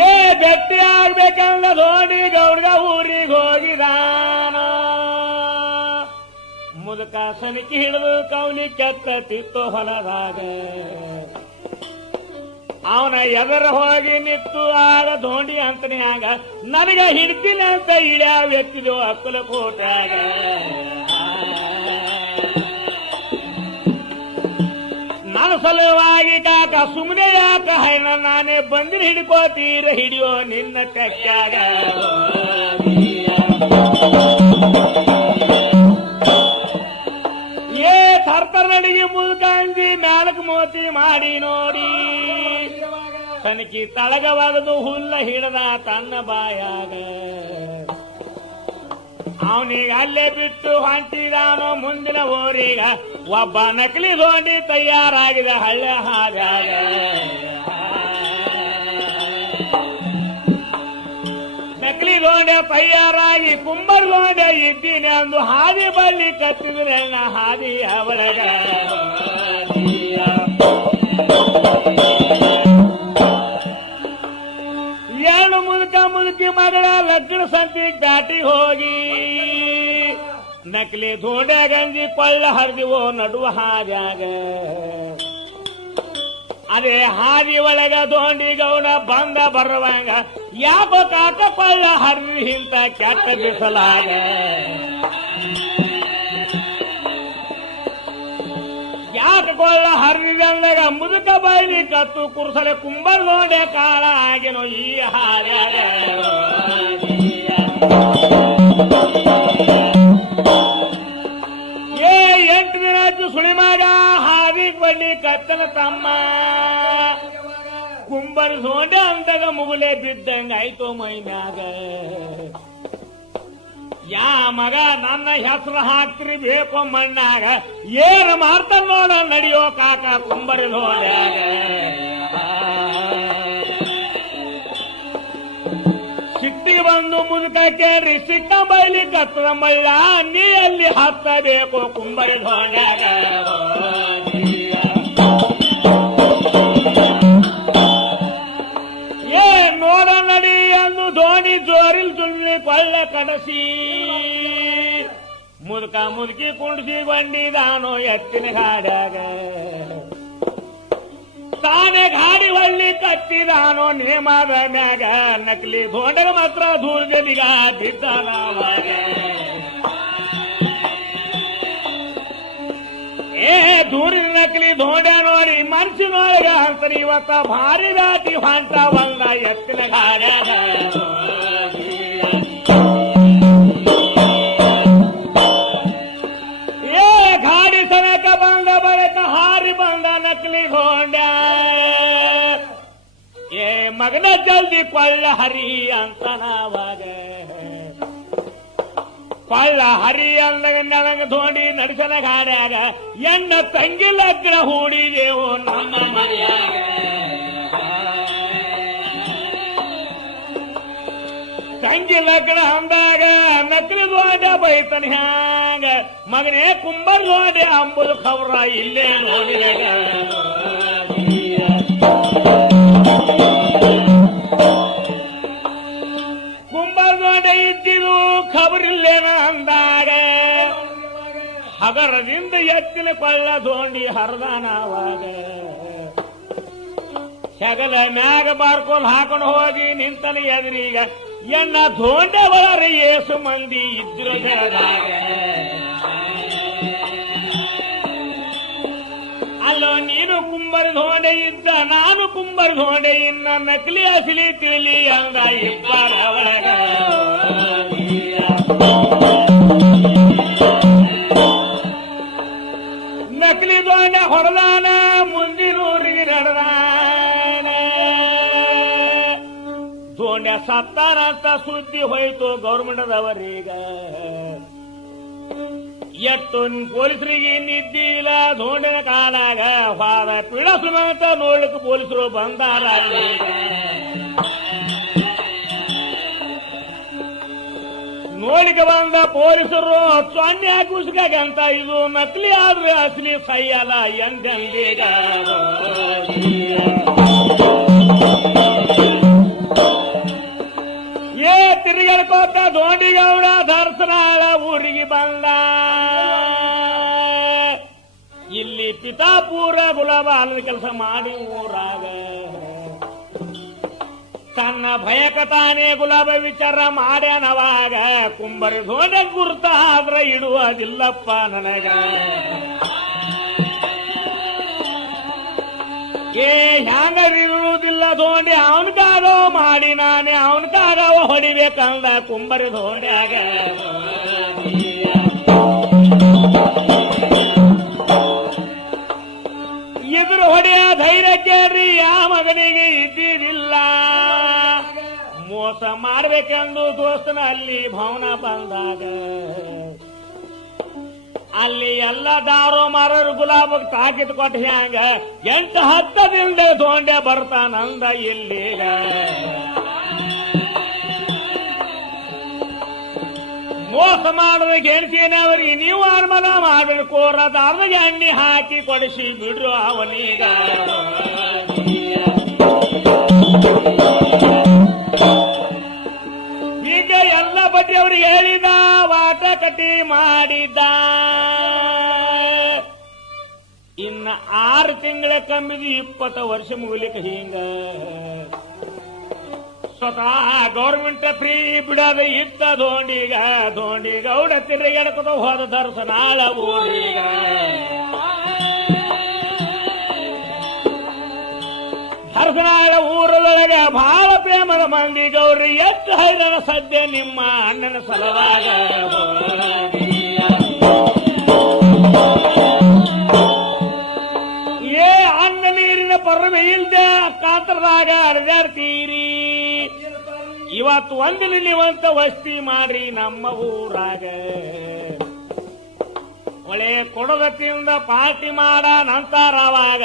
ಏ ಭೇಟಿ ಆಗ್ಬೇಕಂದ ಧೋಣಿ ಗೌಡ್ಗ ಊರಿಗೆ ಹೋಗಿದಾನ ಮುದುಕ ಸನಿಕಿ ಹಿಡಿದು ಕೌಲಿ ಕೆತ್ತಿತ್ತು ಹೊಲದಾಗ ಅವನ ಎದರ ಹೋಗಿ ನಿತ್ತು ಆಗ ಧೋಂಡಿ ಅಂತನ್ಯಾಗ ನನಗ ಹಿಡ್ತೀನಿ ಅಂತ ಇಳ್ಯಾವ ಎತ್ತಿದು ಅಕ್ಕಲ ಕೋಟ್ಯಾಗ ನನ್ನ ಸಲುವಾಗಿ ಕಾಕ ಸುಮ್ಮನೆ ಯಾಕ ಹೈನ ನಾನೇ ಬಂದಿನ ಹಿಡ್ಕೋತೀರ ಹಿಡಿಯೋ ನಿನ್ನ ತೆಕ್ಕಾಗ ಏ ತರ್ತರ ನಡಿಗೆ ಮುಲ್ಕಂದಿ ಮ್ಯಾಲಕ್ ಮೋತಿ ಮಾಡಿ ನೋಡಿ ತನಕಿ ತಳಗವಾಗದು ಹುಲ್ಲ ಹಿಡದ ತನ್ನ ಬಾಯಾಗ ಅವನಿಗೆ ಅಲ್ಲೇ ಬಿಟ್ಟು ಹೊಂಟಿದಾನೋ ಮುಂದಿನ ಊರಿಗ ಒಬ್ಬ ನಕಲಿ ಧೋಂಡಿ ತಯಾರಾಗಿದೆ ಹಳ್ಳ ಹಾಗಾಗ ನಕಲಿ ಧೋಂಡೆ ತಯಾರಾಗಿ ಕುಂಬರ್ ಧೋಂಡೆ ಇದ್ದೀನಿ ಅಂದು ಹಾದಿ ಬಳ್ಳಿ ಕತ್ತಿದ್ರೆ ಹಾದಿ ಅವಳಗ ಎರಡು ಮುದುಕಿ ಮಗಳ ಲಗ್ನ ಸಂತಿ ದಾಟಿ ಹೋಗಿ ನಕಲಿ ಧೋಂಡೆ ಗಂಜಿ ಕೊಳ್ಳ ಹರಿದಿವೋ ನಡುವ ಹಾದ್ಯಾಗ ಅದೇ ಹಾದಿ ಒಳಗ ಧೋಂಡಿ ಗೌಡ ಬಂದ ಬರುವಂಗ ಯಾಕ ಕಾಕ ಕೊಳ್ಳ ಹರಿದಿ ಇಂತ ಕೆಟ್ಟ ಬಿಸಲಾಗ ಯಾಕ ಕೊಳ್ಳ ಹರಿದಂದಾಗ ಮುದುಕ ಬೈಲಿ ಕತ್ತು ಕುರ್ಸಲೆ ಕುಂಬರ್ ಧೋಂಡೆ ಕಾಳ ಆಗಿನೋ ಈ ಹಾದ್ಯಾಗ ಏ 8 ದಿನ ಸುಳಿಮಾಗ ಹಾದಿಗ್ ಬಡ್ಡಿ ಕತ್ತನ ತಮ್ಮ ಕುಂಬರ್ ಧೋಂಡೆ ಅಂದಾಗ ಮುಗುಲೆ ಬಿದ್ದಂಗ ಆಯ್ತು ಮೈನ್ಯಾಗ ಯಾ ಮಗ ನನ್ನ ಹೆಸರು ಹಾಕ್ರಿ ಬೇಕು ಮಣ್ಣಾಗ ಏನ್ ಮಾಡ್ತಾನ ನೋಡ ನಡಿಯೋ ಕಾಕ ಕುಂಬರಿ ಧೋಂಡ್ಯಾಗ ಸಿಟ್ಟಿಗೆ ಬಂದು ಮುದುಕ ಕೇಳ್ರಿ ಸಿಕ್ಕ ಬೈಲಿ ಕತ್ತದ ಮಳ್ಳ ನೀ ಅಲ್ಲಿ ಹತ್ತಬೇಕು ಕುಂಬರಿ ಧೋಂಡ್ಯಾಗ ಏ ನೋಡ ನಡಿ ಅಂದು ಧೋಣಿ ಜೋರಿಲ್ ತುಳ್ಳಿ ಕೊಳ್ಳೆ ಕಡಸಿ ಮುದುಕ ಮುದುಕಿ ಕುಂಡಿಸಿ ಬಂಡಿದಾನೋ ಎತ್ತಿನ ಗಾಡ್ಯಾಗ ತಾನೇ ಗಾಡಿ ಹೊಳ್ಳಿ ಕಟ್ಟಿದಾನೋ ನೇಮದ ಮ್ಯಾಗ ನಕಲಿ ಧೋಂಡಗ ಮಾತ್ರ ಧೂರ್ಗದಿಗ ಬಿದ್ದಾನವಾಗ ಏ ದೂರಿನ ನಕಲಿ ಧೋಂಡ ನೋಡಿ ಮನಸ್ಸಿನೊಳಗ ಅಂತರಿ ಇವತ್ತ ಭಾರಿ ದಾಟಿ ಹೊಂಟ ಬಂದ ಎತ್ತಿನ ಗಾಡ್ಯಾಗ ಏ ಗಾಡಿ ಸನಕ ಬಂದ ಬಳಿಕ ಹಾರಿ ಬಂದ ನಕಲಿ ಧೋಂಡ ಏ ಮಗನ ಜಲ್ದಿ ಕೊಳ್ಳ ಹರಿ ಅಂತ ನಾವಾಗ ಕೊಳ್ಳ ಹರಿ ಅಂದಾಗ ನೆಲಂಗ ಧೋಂಡಿ ನಡೆಸನ ಗಾಡ್ಯಾಗ ಎಣ್ಣ ತಂಗಿ ಲಗ್ನ ಹೂಡಿದೆವು ನಮ್ಮ ಮನೆಯಾಗ ತಂಗಿ ಲಗ್ನ ಅಂದಾಗ ನಕಲಿ ಧೋಂಡೆ ಬೈತನ ಹ್ಯಾಂಗ ಮಗನೇ ಕುಂಬರ್ ಧೋಂಡೆ ಅಂಬುದು ಖಬ್ರ ಇಲ್ಲೇ ನೋಡಿದಾಗ ಕುಂಬರ್ ಧೋಂಡೆ ಇದ್ದಿದು ಖಬರಿಲ್ಲೇನ ಅಂದಾಗ ಹಗರದಿಂದ ಎತ್ತಿನ ಕೊಳ್ಳ ಧೋಂಡಿ ಹರದಾನವಾಗ ಹೆಗಲ ಮ್ಯಾಗ ಬಾರ್ಕೋಲ್ ಹಾಕೊಂಡು ಹೋಗಿ ನಿಂತನ ಎದುರೀಗ ಎಣ್ಣ ಧೋಂಡೆ ಒಳರ ಏಸು ಮಂದಿ ಇದ್ರು ಬೆಳೆದಾಗ ಅಲ್ಲೋ ನೀನು ಕುಂಬರ್ ಧೋಂಡೆ ಇದ್ದ ನಾನು ಕುಂಬರ್ ಧೋಂಡೆ ಇನ್ನ ನಕಲಿ ಅಸಲಿ ತಿಳಿ ಅಂದ ಇಬ್ಬರ ಒಳಗ ನಕಲಿ ಧೋಂಡೆ ಹೊಡೆದಾನ ಮುಂದಿನೂರಿಗೆ ನಡೆದಾನ ಧೋಂಡೆ ಸತ್ತಾರಂತ ಸುದ್ದಿ ಹೋಯ್ತು ಗೌರ್ಮೆಂಟ್ದವರೀಗ ಎಟ್ಟು ಪೊಲೀಸರಿಗೆ ನಿದ್ದಿಲ್ಲ ಧೋಂಡಿನ ಕಾಲಾಗ ಹಾದ ಪೀಡಸುಮಂತ ನೋಡ್ಲಿಕ್ಕೆ ಪೊಲೀಸರು ಬಂದಾರ ನೋಡಿಗೆ ಬಂದ ಪೊಲೀಸರು ಸೊನ್ನೆ ಕುಸ್ಕಾಗಂತ ಇದು ನಕಲಿ ಆದ್ರೆ ಅಸಲಿ ಸೈಯಲ್ಲ ಎಂದೆಂದೀಗ ತಿರುಗಾಡ್ಕೋತ ದೋಂಡಿಗೌಡ ದರ್ಶನಾಳ ಊರಿಗೆ ಬಂದ. ಇಲ್ಲಿ ಪಿತಾಪುರ ಗುಲಾಬ ಅಲ್ಲದ ಕೆಲಸ ಮಾಡಿ ಊರಾಗ ತನ್ನ ಭಯಕ ತಾನೇ ಗುಲಾಬ ವಿಚಾರ ಮಾಡ್ಯಾನವಾಗ ಕುಂಬರಿ ದೋಂಡೆ ಗುರುತ ಆದ್ರ ಇಡುವುದಿಲ್ಲಪ್ಪ ನನಗ. ಹ್ಯಾಂಗಿರುವುದಿಲ್ಲ ದೋಂಡಿ ಅವನ ಕಾಗೋ ಮಾಡಿ ನಾನೇ ಅವನ ಕಾಗವ ಹೊಡಿಬೇಕಂದ ಕುಂಬರಿ ದೋಂಡ್ಯಾಗ. ಎದುರು ಹೊಡೆಯ ಧೈರ್ಯ ಕೇಳ್ರಿ ಯಾವ ಮಗನಿಗೆ ಇದ್ದಿದ್ದಿಲ್ಲ. ಮೋಸ ಮಾಡ್ಬೇಕೆಂದು ದೋಸ್ತನ ಅಲ್ಲಿ ಭವನ ಬಂದಾಗ ಅಲ್ಲಿ ಎಲ್ಲ ದಾರು ಮಾರರು ಗುಲಾಬ್ ತಾಕಿತ್ ಕೊಟ್ಟ ಹ್ಯಾಂಗ 8-10 ದಿನದ ದೋಂಡೆ ಬರ್ತಾನಂದ ಇಲ್ಲಿಗ. ಮೋಸ ಮಾಡೋದಕ್ಕೆ ಹೇಳ್ತೀನಿ ಅವರಿಗೆ ನೀವು ಅನುಮಾನ ಮಾಡಿದ್ರು ಕೋರದ ಅರ್ಧಗೆ ಎಣ್ಣೆ ಹಾಕಿ ಕೊಡಿಸಿ ಬಿಡ್ರು ಅವನೀಗ. ಈಗ ಎಲ್ಲ ಬಡ್ಡಿ ಅವರಿಗೆ ಹೇಳಿದ ವಾಟ ಕಟ್ಟಿ ಮಾಡಿದ್ದ. ಇನ್ನ 6 ತಿಂಗಳ ಕಮ್ಮಿದು 20 ವರ್ಷ ಮುಗಿಲಿಕ್ಕೆ ಹಿಂಗ ಸ್ವತಃ ಗೌರ್ಮೆಂಟ್ ಫ್ರೀ ಬಿಡೋದು ಇದ್ದ ದೋಂಡಿಗೌಡ ತಿರುಗಾಡ್ಕೊತ ಹೋದ ದರ್ಶನಾಳ ಊರಿಗ. ದರ್ಶನಾಳ ಊರದೊಳಗೆ ಬಹಳ ಪ್ರೇಮದ ಮಂದಿ ಗೌರಿ ಎಷ್ಟು ಹೈರಾಣ ಸದ್ಯ ನಿಮ್ಮ ಅಣ್ಣನ ಸಲುವಾಗ. ಅನ್ನ ನೀರಿನ ಪರಮೆ ಇಲ್ದೆ ಕಾತರದಾಗ ಅಡ್ದಾಡ್ತೀರಿ. ಇವತ್ತು ಒಂದಿನ ನೀವಂತ ವಸ್ತಿ ಮಾಡ್ರಿ ನಮ್ಮ ಊರಾಗ. ಒಳ್ಳೆ ಕೊಡದತ್ತಿಂದ ಪಾರ್ಟಿ ಮಾಡ ನಂತರ ಅವಾಗ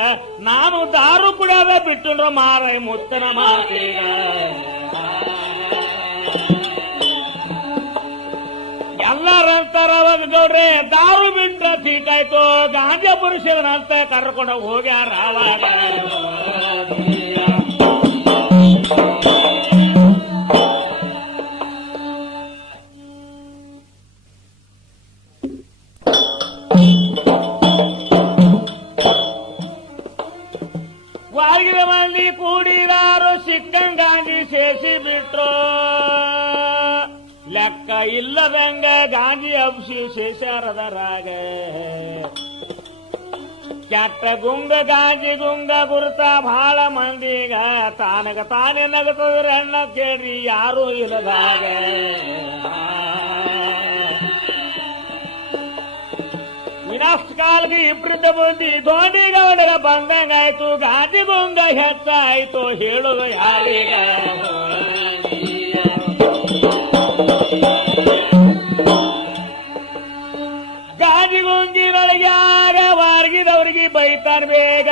ನಾನು ದಾರು ಕುಡಿಯೋದ ಬಿಟ್ಟು ಮಾರ ಮುತ್ತನ ಮಾತೀಗ. ಎಲ್ಲರಂತಾರ ಅವಾಗ ಗೌಡ್ರೆ ದಾರು ಬಿಟ್ಟ ಠೀಕಾಯ್ತು ಗಾಂಜಾ ಪುರುಷರಂತ ಕರ್ಕೊಂಡು ಹೋಗ್ಯಾರ ಅವಾಗ. ವಾಲ್ಗಿದ ಮಂದಿ ಕೂಡಿದಾರು ಸಿಕ್ಕಂಗಾಂಜಿ ಸೇಸಿ ಬಿಟ್ರು. ಲೆಕ್ಕ ಇಲ್ಲದಂಗ ಗಾಂಜಿ ಹಬ್ಸಿ ಶೇಷಾರದರಾಗ. ಕೆಟ್ಟ ಗುಂಗ ಗಾಂಜಿ ಗುಂಗ ಗುರುತ ಬಹಳ ಮಂದಿಗ ತಾನಗ ತಾನೇ ನಗತದ್ರ ಅಣ್ಣ ಕೇಳ್ರಿ ಯಾರೂ ಇಲ್ಲದಾಗ. ವಿನಾಶ ಕಾಲಕ್ಕೆ ಇಬ್ಬರಿಂದ ಬಂದಿ ದೋಂಡಿಗೌಡಗ ಬಂದಂಗಾಯ್ತು. ಗಾಂಜಿ ಗುಂಗ ಹೆಚ್ಚಾಯ್ತು ಹೇಳುದು ಯಾರೀಗ. ಗಾಜಿಗುಂಜಿನೊಳಗೆ ಆಗ ವಾರ್ಗಿದವ್ರಿಗೆ ಬೈತಾನ ಬೇಗ.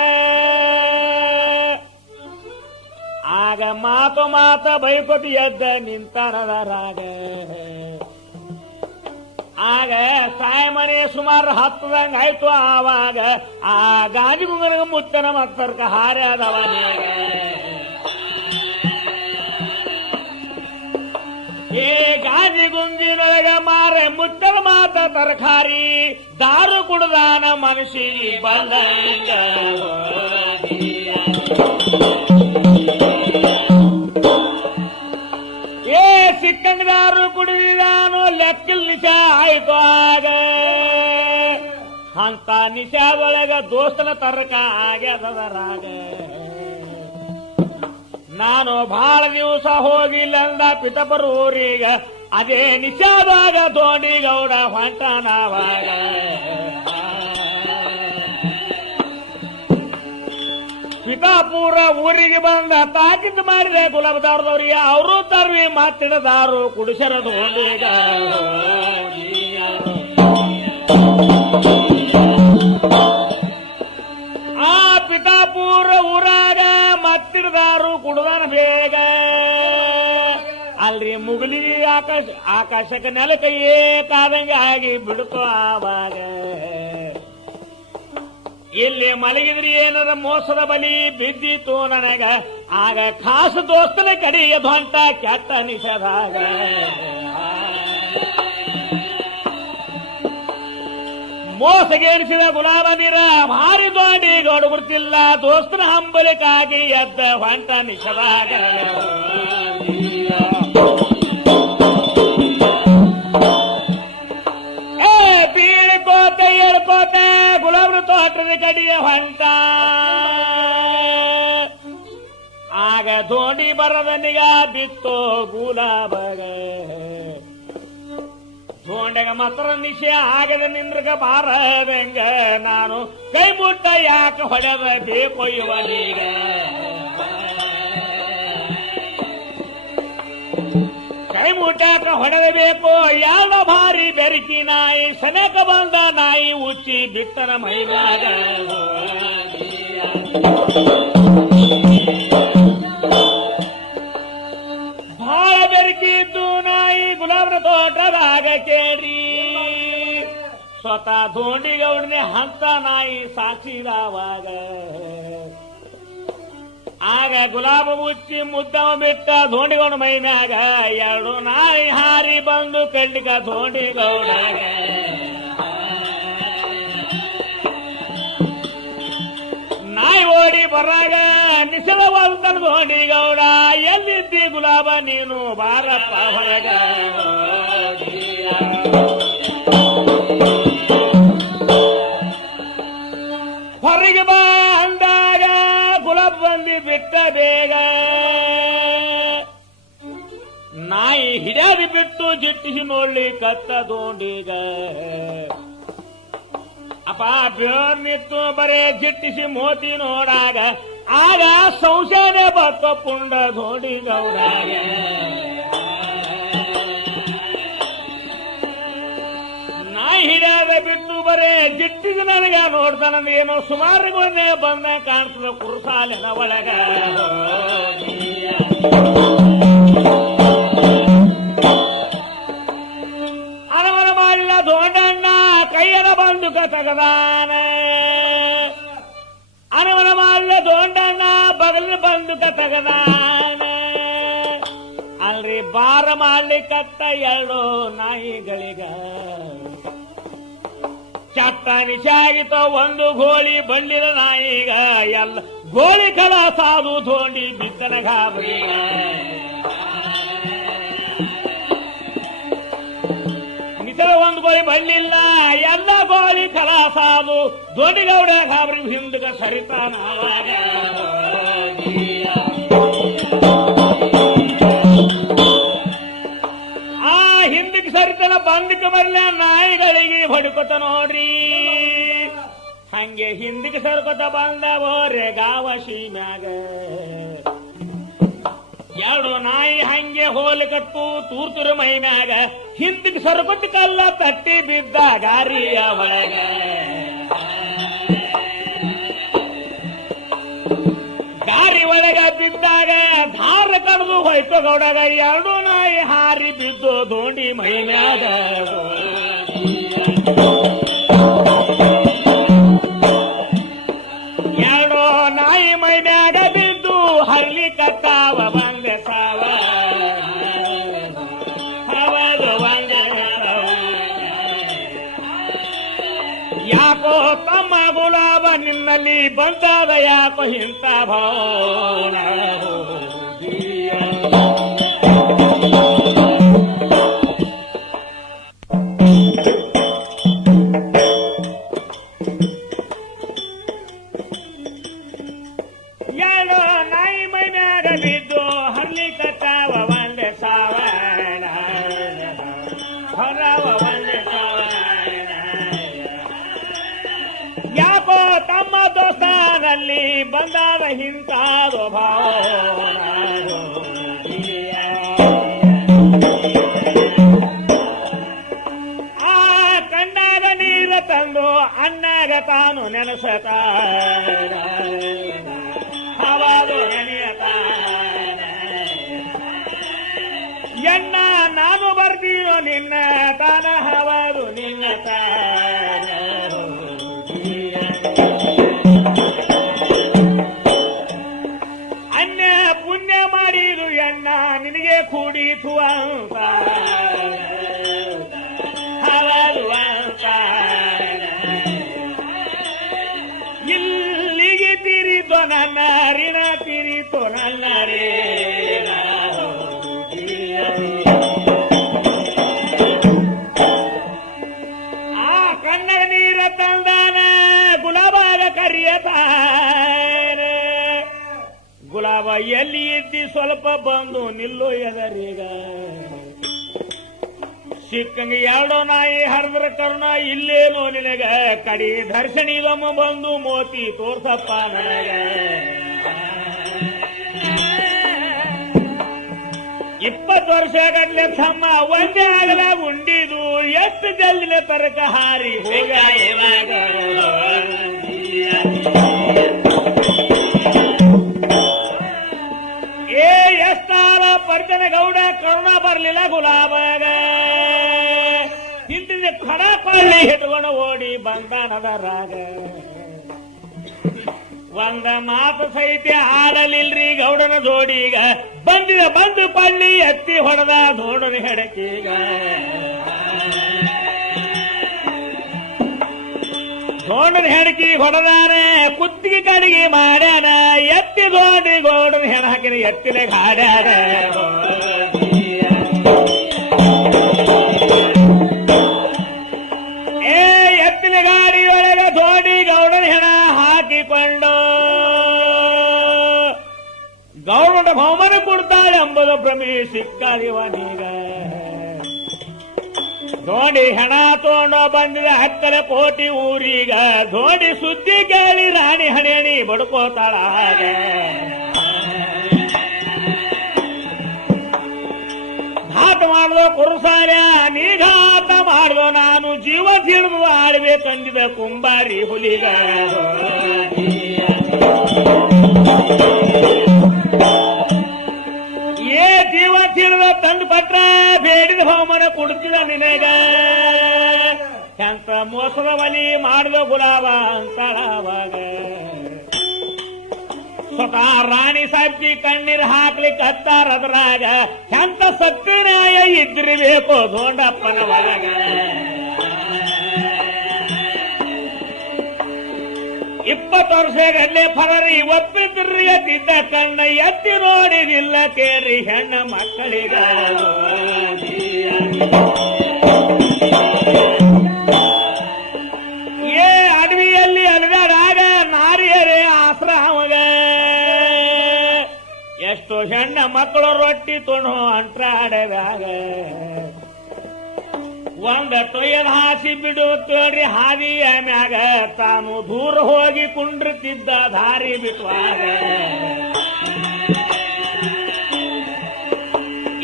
ಆಗ ಮಾತು ಬೈಕೊಟ್ಟು ಎದ್ದ ನಿಂತಾನದರಾಗ. ಆಗ ಸಾಯಮನೆ ಸುಮಾರು 10 ಆಯ್ತು. ಆವಾಗ ಆ ಗಾಜಿಗುಂಗನಿಗೆ ಮುತ್ತನ ಮತ್ತರ್ಕ ಹಾರ್ಯಾದವನೇಗ. ಗಾಜಿ ಗುಂಜಿನೊಳಗ ಮಾರೆ ಮುತ್ತಲ ಮಾತ ತರಕಾರಿ ದಾರು ಕುಡ್ದಾನ ಮನುಷ್ಯನಿಗೆ ಬಂದಂಗ. ಸಿಕ್ಕಂಗ ದಾರು ಕುಡಿದಾನು ಲೆಕ್ಕಲ್ ನಿಶ ಆಯ್ತು. ಆಗ ಅಂತ ನಿಶಾದೊಳಗ ದೋಸ್ತನ ತರಕ ಆಗ್ಯದರಾಗ. ನಾನು ಬಹಳ ದಿವಸ ಹೋಗಿಲ್ಲಂದ ಪಿತಪರ ಊರಿಗ. ಅದೇ ನಿಶಾದಾಗ ದೋಂಡಿಗೌಡ ಹೊಂಟನವಾಗ. ಪಿತಾಪುರ ಊರಿಗೆ ಬಂದ ತಾಕಿದ್ ಮಾಡಿದೆ ಗುಲಾಬದವ್ರದವ್ರಿಗೆ. ಅವರು ತರ್ವಿ ಮಾತಿಡದಾರು ಕುಡಿಸರ ದೋಂಡಿಗ. ಆ ಪಿತಾಪುರ ಊರಾಗ ಮತ್ತಿಡದಾರು ಕುಡ್ದನ ಬೇಗ. ಅಲ್ರಿ ಮುಗುಲಿಗೆ ಆಕಾಶಕ್ಕೆ ನೆಲಕ್ಕೆ ಏಕಾದಂಗೆ ಆಗಿ ಬಿಡುತ್ತೋ ಆವಾಗ ಇಲ್ಲಿ ಮಲಗಿದ್ರಿ ಏನಾರ ಮೋಸದ ಬಲಿ ಬಿದ್ದಿತ್ತು ನನಗ ಆಗ ಖಾಸ ದೋಸ್ತನ ಕಡೆಗೆ ಧ್ವಂಟ ಕೆಟ್ಟ ನಿಷೇಧಾಗ ಮೋಸಗೇರಿಸಿದ ಗುಲಾಬ ನೀರ ಭಾರಿ ದ್ವಾಂಡಿ ಗೌಡ ಗುರ್ತಿಲ್ಲ ದೋಸ್ತನ ಹಂಬಲಿಕಾಗಿ ಎದ್ದ ಹೊಂಟ ನಿಷೇಧಾಗ ಬೀಳ್ಕೋತ ಹೇಳ್ಕೋತ ಗುಲಾಬ್ರ ತೋಟದ ಕಡಿಯ ಹೊಂಟ ಆಗ ದೋಣಿ ಬರದ ನಿಗಾ ಬಿತ್ತೋ ಗುಲಾಬಗ ದೋಂಡೆಗ ಮಾತ್ರ ನಿಶೆ ಆಗದ ನಿಂದ್ರಗ ಬಾರದಂಗ ನಾನು ಕೈ ಮುಟ್ಟ ಯಾಕೆ ಹೊಡೆದ ಬೇಕು ಇವನೀಗ ಕೈ ಮುಟ್ಟಾಕ ಹೊಡೆಯಬೇಕು ಯಾವ ಭಾರಿ ಬೆರಕಿ ನಾಯಿ ಸನೇಕ ಬಂದ ನಾಯಿ ಉಚ್ಚಿ ಬಿತ್ತನ ಮೈಲಾಗ ಬಹಳ ಬೆರಕಿ ಇದ್ದು ನಾಯಿ ಗುಲಾಬ್ರ ತೋಟದಾಗ ಕೇಳ್ರಿ ಸ್ವತಃ ದೋಂಡಿಗೌಡನೆ ಹಂತ ನಾಯಿ ಸಾಕ್ಷಿದಾವಾಗ ಆಗ ಗುಲಾಬ ಮುಚ್ಚಿ ಮುದ್ದವ ಬಿಟ್ಟ ಧೋಂಡಿಗೌಡ ಮೈ ಮ್ಯಾಗ ಎರಡು ನಾಯಿ ಹಾರಿ ಬಂದು ಕಡ್ಲಿಕ ಧೋಂಡಿಗೌಡಾಗ ನಾಯಿ ಓಡಿ ಬರಾಗ ನಿಸಲವಂತನ ಧೋಂಡಿಗೌಡ ಎಲ್ಲಿದ್ದಿ ಗುಲಾಬ ನೀನು ಬಾರಪ್ಪ ಹೊರಗ ಹೊರಗೆ ಬಾ ಅಂದಾಗ ಗುಲಾಬ್ ಬಂದಿ ಬಿಟ್ಟ ಬೇಗ ನಾಯಿ ಹಿಡಿಯದಿ ಬಿಟ್ಟು ಜಿಟ್ಟಿಸಿ ನೋಡ್ಲಿ ಕತ್ತ ದೋಂಡಿಗ ಅಪ್ಪ ಬೇರ್ ನಿತ್ತು ಬರೇ ಜಿಟ್ಟಿಸಿ ಮೋತಿ ನೋಡಾಗ ಆಗ ಸಂಶಯನೇ ಬತ್ತ ಪುಂಡ ದೋಂಡಿಗೌಡಾಗ ನಾಯಿ ಹಿಡಿಯದ ಬಿಟ್ಟು ಬರೇ ಜಿಟ್ಟಿಸಿ ನನಗ ನೋಡ್ತಾನಂದ ಏನೋ ಸುಮಾರುಗೊನ್ನೆ ಬಂದ ಕಾಣ್ತದ ಕುರುಸಾಲಿನ ಒಳಗ ಅನವನ ಮಾಡಿಲ್ಲ ದೋಂಡಣ್ಣ ಕೈಯನ ಬಂದುಕ ತಗದಾನ ಅನವನ ಮಾಡಿಲ್ಲ ದೋಂಡಣ್ಣ ಬಗಲಿನ ಬಂದುಕ ತಗದಾನ ಅಲ್ರಿ ಬಾರ ಮಾಡ್ಲಿಕ್ಕತ್ತ ಎರಡು ನಾಯಿಗಳಿಗ ಚಟ್ಟ ನಿಶಾಗಿತ ಒಂದು ಗೋಳಿ ಬಂಡಿದ ನಾಯಿಗ ಎಲ್ಲ ಗೋಳಿ ಕಲ ಸಾದು ಧೋಂಡಿ ಬಿದ್ದನ ಗಾಬರಿ ನಿಸಲ ಒಂದು ಗೋಳಿ ಬಂಡಿಲ್ಲ ಎಲ್ಲ ಗೋಳಿ ಕಲ ಸಾದು ದೊಡ್ಡಿಗೌಡ ಗಾಬರಿ ಹಿಂದಗ ಸರಿತಾನ ಆ ಹಿಂದಕ್ಕೆ ಸರಿತನ ಬಂದಕ್ಕೆ ಬರಲ ನಾಯಿಗಳಿಗೆ ಹೊಡ್ಕೊತ ನೋಡ್ರಿ ಹಂಗೆ ಹಿಂದಕ್ಕೆ ಸರ್ಕೊತ ಬಂದವರೇ ಗಾವ ಸೀಮ್ಯಾಗ ಎರಡು ನಾಯಿ ಹಂಗೆ ಹೋಲಿ ಕಟ್ಟು ತೂರ್ತುರು ಮೈ ಮ್ಯಾಗ ಹಿಂದಕ್ಕೆ ಸರ್ಕೊಟ್ಟು ಕಲ್ಲ ತಟ್ಟಿ ಬಿದ್ದ ಗಾರಿಯ ಒಳಗ ಗಾರಿ ಒಳಗ ಬಿದ್ದಾಗ ಧಾರ ಕಡ್ದು ಹೋಯ್ತು ಗೌಡಗ ಎರಡು ನಾಯಿ ಹಾರಿ ಬಿದ್ದು ದೋಂಡಿ ಮೈ ಮ್ಯಾಗ ಎರಡು ನಾಯಿ ಮೈ ಮ್ಯಾಗ ಬಿದ್ದು ಹರ್ಲಿ ಕಟ್ಟಾವ ಬಂದ ಸಾವ ಹವದು ಬಂದ ಯಾಕೋ ತಮ್ಮ ಗುಲಾಬ ನಿನ್ನಲ್ಲಿ ಬಂದಾದ ಯಾಕೋ ಇಂಥ ಭಾವನ ಎರಡು ನಾಯಿ ಮೈ ಮ್ಯಾಗ ಬಿದ್ದು ಹರ್ಲಿ ಕಟ್ಟಾವ ಒಂದೆ ಸಾವನ ಹೊರವ ಒಂದೆ ಸಾವನ ಯಾಕೋ ತಮ್ಮ ದೋಸ್ತನಲ್ಲಿ ಬಂದಾದ ಹಿಂತಾದೋ ಭಾವನ ಆ ಕಂಡಾಗ ನೀರ ತಂದು ಅನ್ನಾಗ ತಾನು ನೆನೆಸತಾನ ಹವಾದು ನೆನೆಯತಾನ ನಿನ್ನ ತಾನ ಹವದು ನಿನ್ನ ತಾನ ಅನ್ಯ ಪುಣ್ಯ ಮಾಡಿದು ಎಣ್ಣ ನಿನಗೆ ಕೂಡಿತು ಅಂತ ಹವದು ಅಂತ ಇಲ್ಲಿಗೆ ತಿರಿತೋ ನನ್ನ ಋಣ ತಿರಿತೋ ನನ್ನ ರೇ ಆ ಕಣ್ಣಗ ನೀರ ತಂದಾನ ಗುಲಾಬಾಗ ಕರಿಯತಾನ ಗುಲಾಬ ಎಲ್ಲಿ ಇದ್ದಿ ಸ್ವಲ್ಪ ಬಂದು ನಿಲ್ಲೋ ಎದರೀಗ ಸಿಕ್ಕಂಗ ಎರಡೋ ನಾಯಿ ಹರಿದ್ರ ಕರ್ಣ ಇಲ್ಲೇನೋ ನಿನಗ ಕಡಿ ದರ್ಶನಿಗಮ್ಮ ಬಂದು ಮೋತಿ ತೋರ್ಸಪ್ಪ ನನಗ 20 ವರ್ಷ ಗಡ್ಲೆ ತಮ್ಮ ಒಂದೇ ಆಗಲ ಉಂಡಿದು ಎಷ್ಟು ಜಲ್ಲಿನ ತರಕ ಹಾರಿ ಹೋಗ ಎಷ್ಟಾರ ಪರಿಜನ ಗೌಡ ಕರುಣ ಬರ್ಲಿಲ್ಲ ಗುಲಾಬಾಗ ಹಿಂದಿನ ಖಡ ಕೊಳ್ಳಿ ಹಿಡ್ಕೊಂಡು ಓಡಿ ಬಂದಾನದ ರಾಗ ಒಂದ ಮಾತು ಸಹಿತ ಆಡಲಿಲ್ರಿ ಗೌಡನ ಜೋಡಿಗ ಬಂದಿದ ಬಂದು ಪಳ್ಳಿ ಎತ್ತಿ ಹೊಡೆದ ದೋಡನ ಹೆಡಕೀಗ ದೋಡನ ಹೆಡಕಿ ಹೊಡೆದಾನೆ ಕುತ್ತಿಗೆ ಕಡಿಗೆ ಮಾಡ್ಯಾನ ಎತ್ತಿ ದೋಡಿ ಗೌಡನ ಹೆಣ ಹಾಕಿನ ಎತ್ತಿನ ಹಾಡ್ಯಾನ ಎತ್ತಿನ ಗಾಡಿಯೊಳಗ ದೋಡಿ ಗೌಡನ ಹೆಣ ಹಾಕಿಕೊಂಡು ಗೌಡನ ಬಹುಮಾನ ಕೊಡ್ತಾಳೆ ಎಂಬುದು ಭ್ರಮೆ ಸಿಕ್ಕಾದಿವನೀಗ ದೋಡಿ ಹೆಣ ತಗೊಂಡು ಬಂದಿದ 10 ಕೋಟಿ ಊರೀಗ ದೋಡಿ ಸುದ್ದಿ ಕೇಳಿ ರಾಣಿ ಹಣೆಣಿ ಬಡ್ಕೋತಾಳ 10 ಮಾಡ್ದೋ ಕುರುಸಾರ ನೀಘಾತ ಮಾಡ್ದೋ ನಾನು ಜೀವ ಹಿಡಿದು ಆಡ್ಬೇಕಂದಿದ ಕುಂಬಾರಿ ಹುಲಿಗ ಏ ಜೀವ ಹಿಡಿದ ತಂದು ಪಟ್ರ ಬೇಡಿದ ಬಹುಮಾನ ಕೊಡ್ತಿದ ನಿನಗ ಎಂತ ಮೋಸದ ಬಲಿ ಮಾಡಿದ ಗುಲಾಬ ಅಂತಾಳವಾಗ ಸ್ವತಃ ರಾಣಿ ಸಾಬ್ಜಿ ಕಣ್ಣೀರ್ ಹಾಕ್ಲಿಕ್ಕೆ ಹತ್ತಾರ ಅದ್ರಾಗ ಎಂತ ಸತ್ಯ ನ್ಯಾಯ ಇದ್ರಿಬೇಕು ದೊಡ್ಡಪ್ಪನ ಒಳಗ 20 ವರ್ಷ ಗಡ್ಲೆ ಫರರಿ ಒಪ್ಪಿದ್ರಿ ಎದ್ದಿದ್ದ ಕಣ್ಣ ಎತ್ತಿ ನೋಡಿದಿಲ್ಲ ಕೇರಿ ಹೆಣ್ಣ ಮಕ್ಕಳಿಗ ಏ ಅಡವಿಯಲ್ಲಿ ಅಲುಗಾಡಾಗ ನಾರಿಯರೇ ಆಶ್ರಮಗ ಎಷ್ಟೋ ಹೆಣ್ಣ ಮಕ್ಕಳು ರೊಟ್ಟಿ ತೊಣು ಅಂಟ್ರಾಡವ್ಯಾಗ ಒಂದ ತೊಯ್ಯದ ಹಾಸಿ ಬಿಡು ತೋರಿ ಹಾದಿಯ ಮ್ಯಾಗ ತಾನು ದೂರ ಹೋಗಿ ಕುಂಡ್ರತಿದ್ದ ದಾರಿ ಬಿಟ್ವಾಗ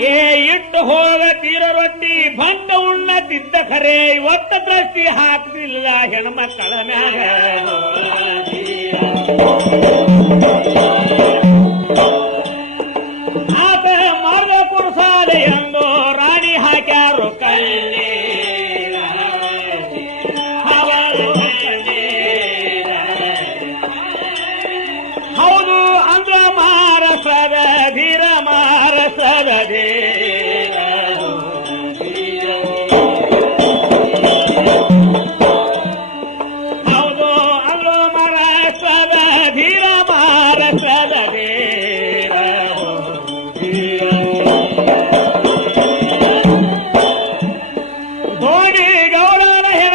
ಏ ಇಟ್ಟು ಹೋಗ ತೀರ ರೊಟ್ಟಿ ಬಂಡ ಉಣ್ಣತಿದ್ದ ಖರೆ ಒತ್ತ ದೃಷ್ಟಿ ಹಾಕ್ತಿಲ್ಲ ಹೆಣ್ಮಕ್ಕಳ ಮ್ಯಾಗ ಆತ ಮಾರ್ಗ ಕುರ್ಸಾಲೆ ಎಂದು ರಾಣಿ ಹಾಕ್ಯಾರು ಕಳ್ಳಿ ಹೌದು ಅಂದ್ರ ಮಾರಸದ ಧೀರ ಮಾರಸದ ಹೌದು ಅಂದ್ರ ಮಾರಸದ ಧೀರ ಮಾರಸದ ಧೋನಿ ಗೌಡನ ಹೆಣ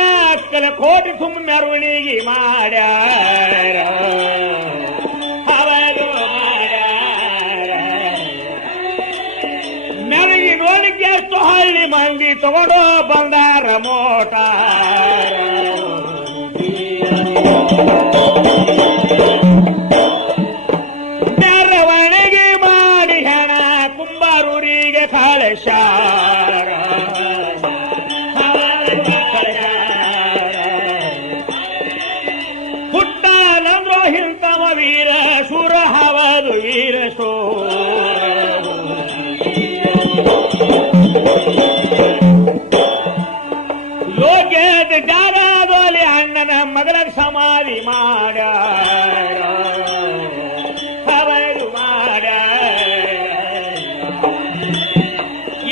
ಕೋಟಿ ತುಂಬ ಮೆರವಣಿಗೆ ಮಾಡ್ಯಾರ ಮೆರಗಿ ನೋಡಿಕೆ ಎಷ್ಟು ಹಳ್ಳಿ ಮಂದಿ ತಗೊಂಡು ಬಂದಾರ ಮೋಟಾರ ಮೆರವಣಿಗೆ ಮಾಡಿ ಹೆಣ ಕುಂಬಾರೂರಿಗೆ ಕಳಶಾರ ಹುಟ್ಟನಂದ್ರೋ ಹಿಂತಮ ವೀರ ಶೂರ ಹವದು ವೀರ ಶೂರ ಸಮಾಧಿ ಮಾಡ್ಯಾರ ಅವರು ಮಾಡ್ಯಾರ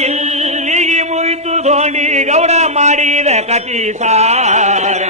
ಇಲ್ಲಿಗೆ ಮುಗಿತು ಧೋಂಡಿ ಗೌಡ ಮಾಡಿದ ಕತಿ ಸಾರ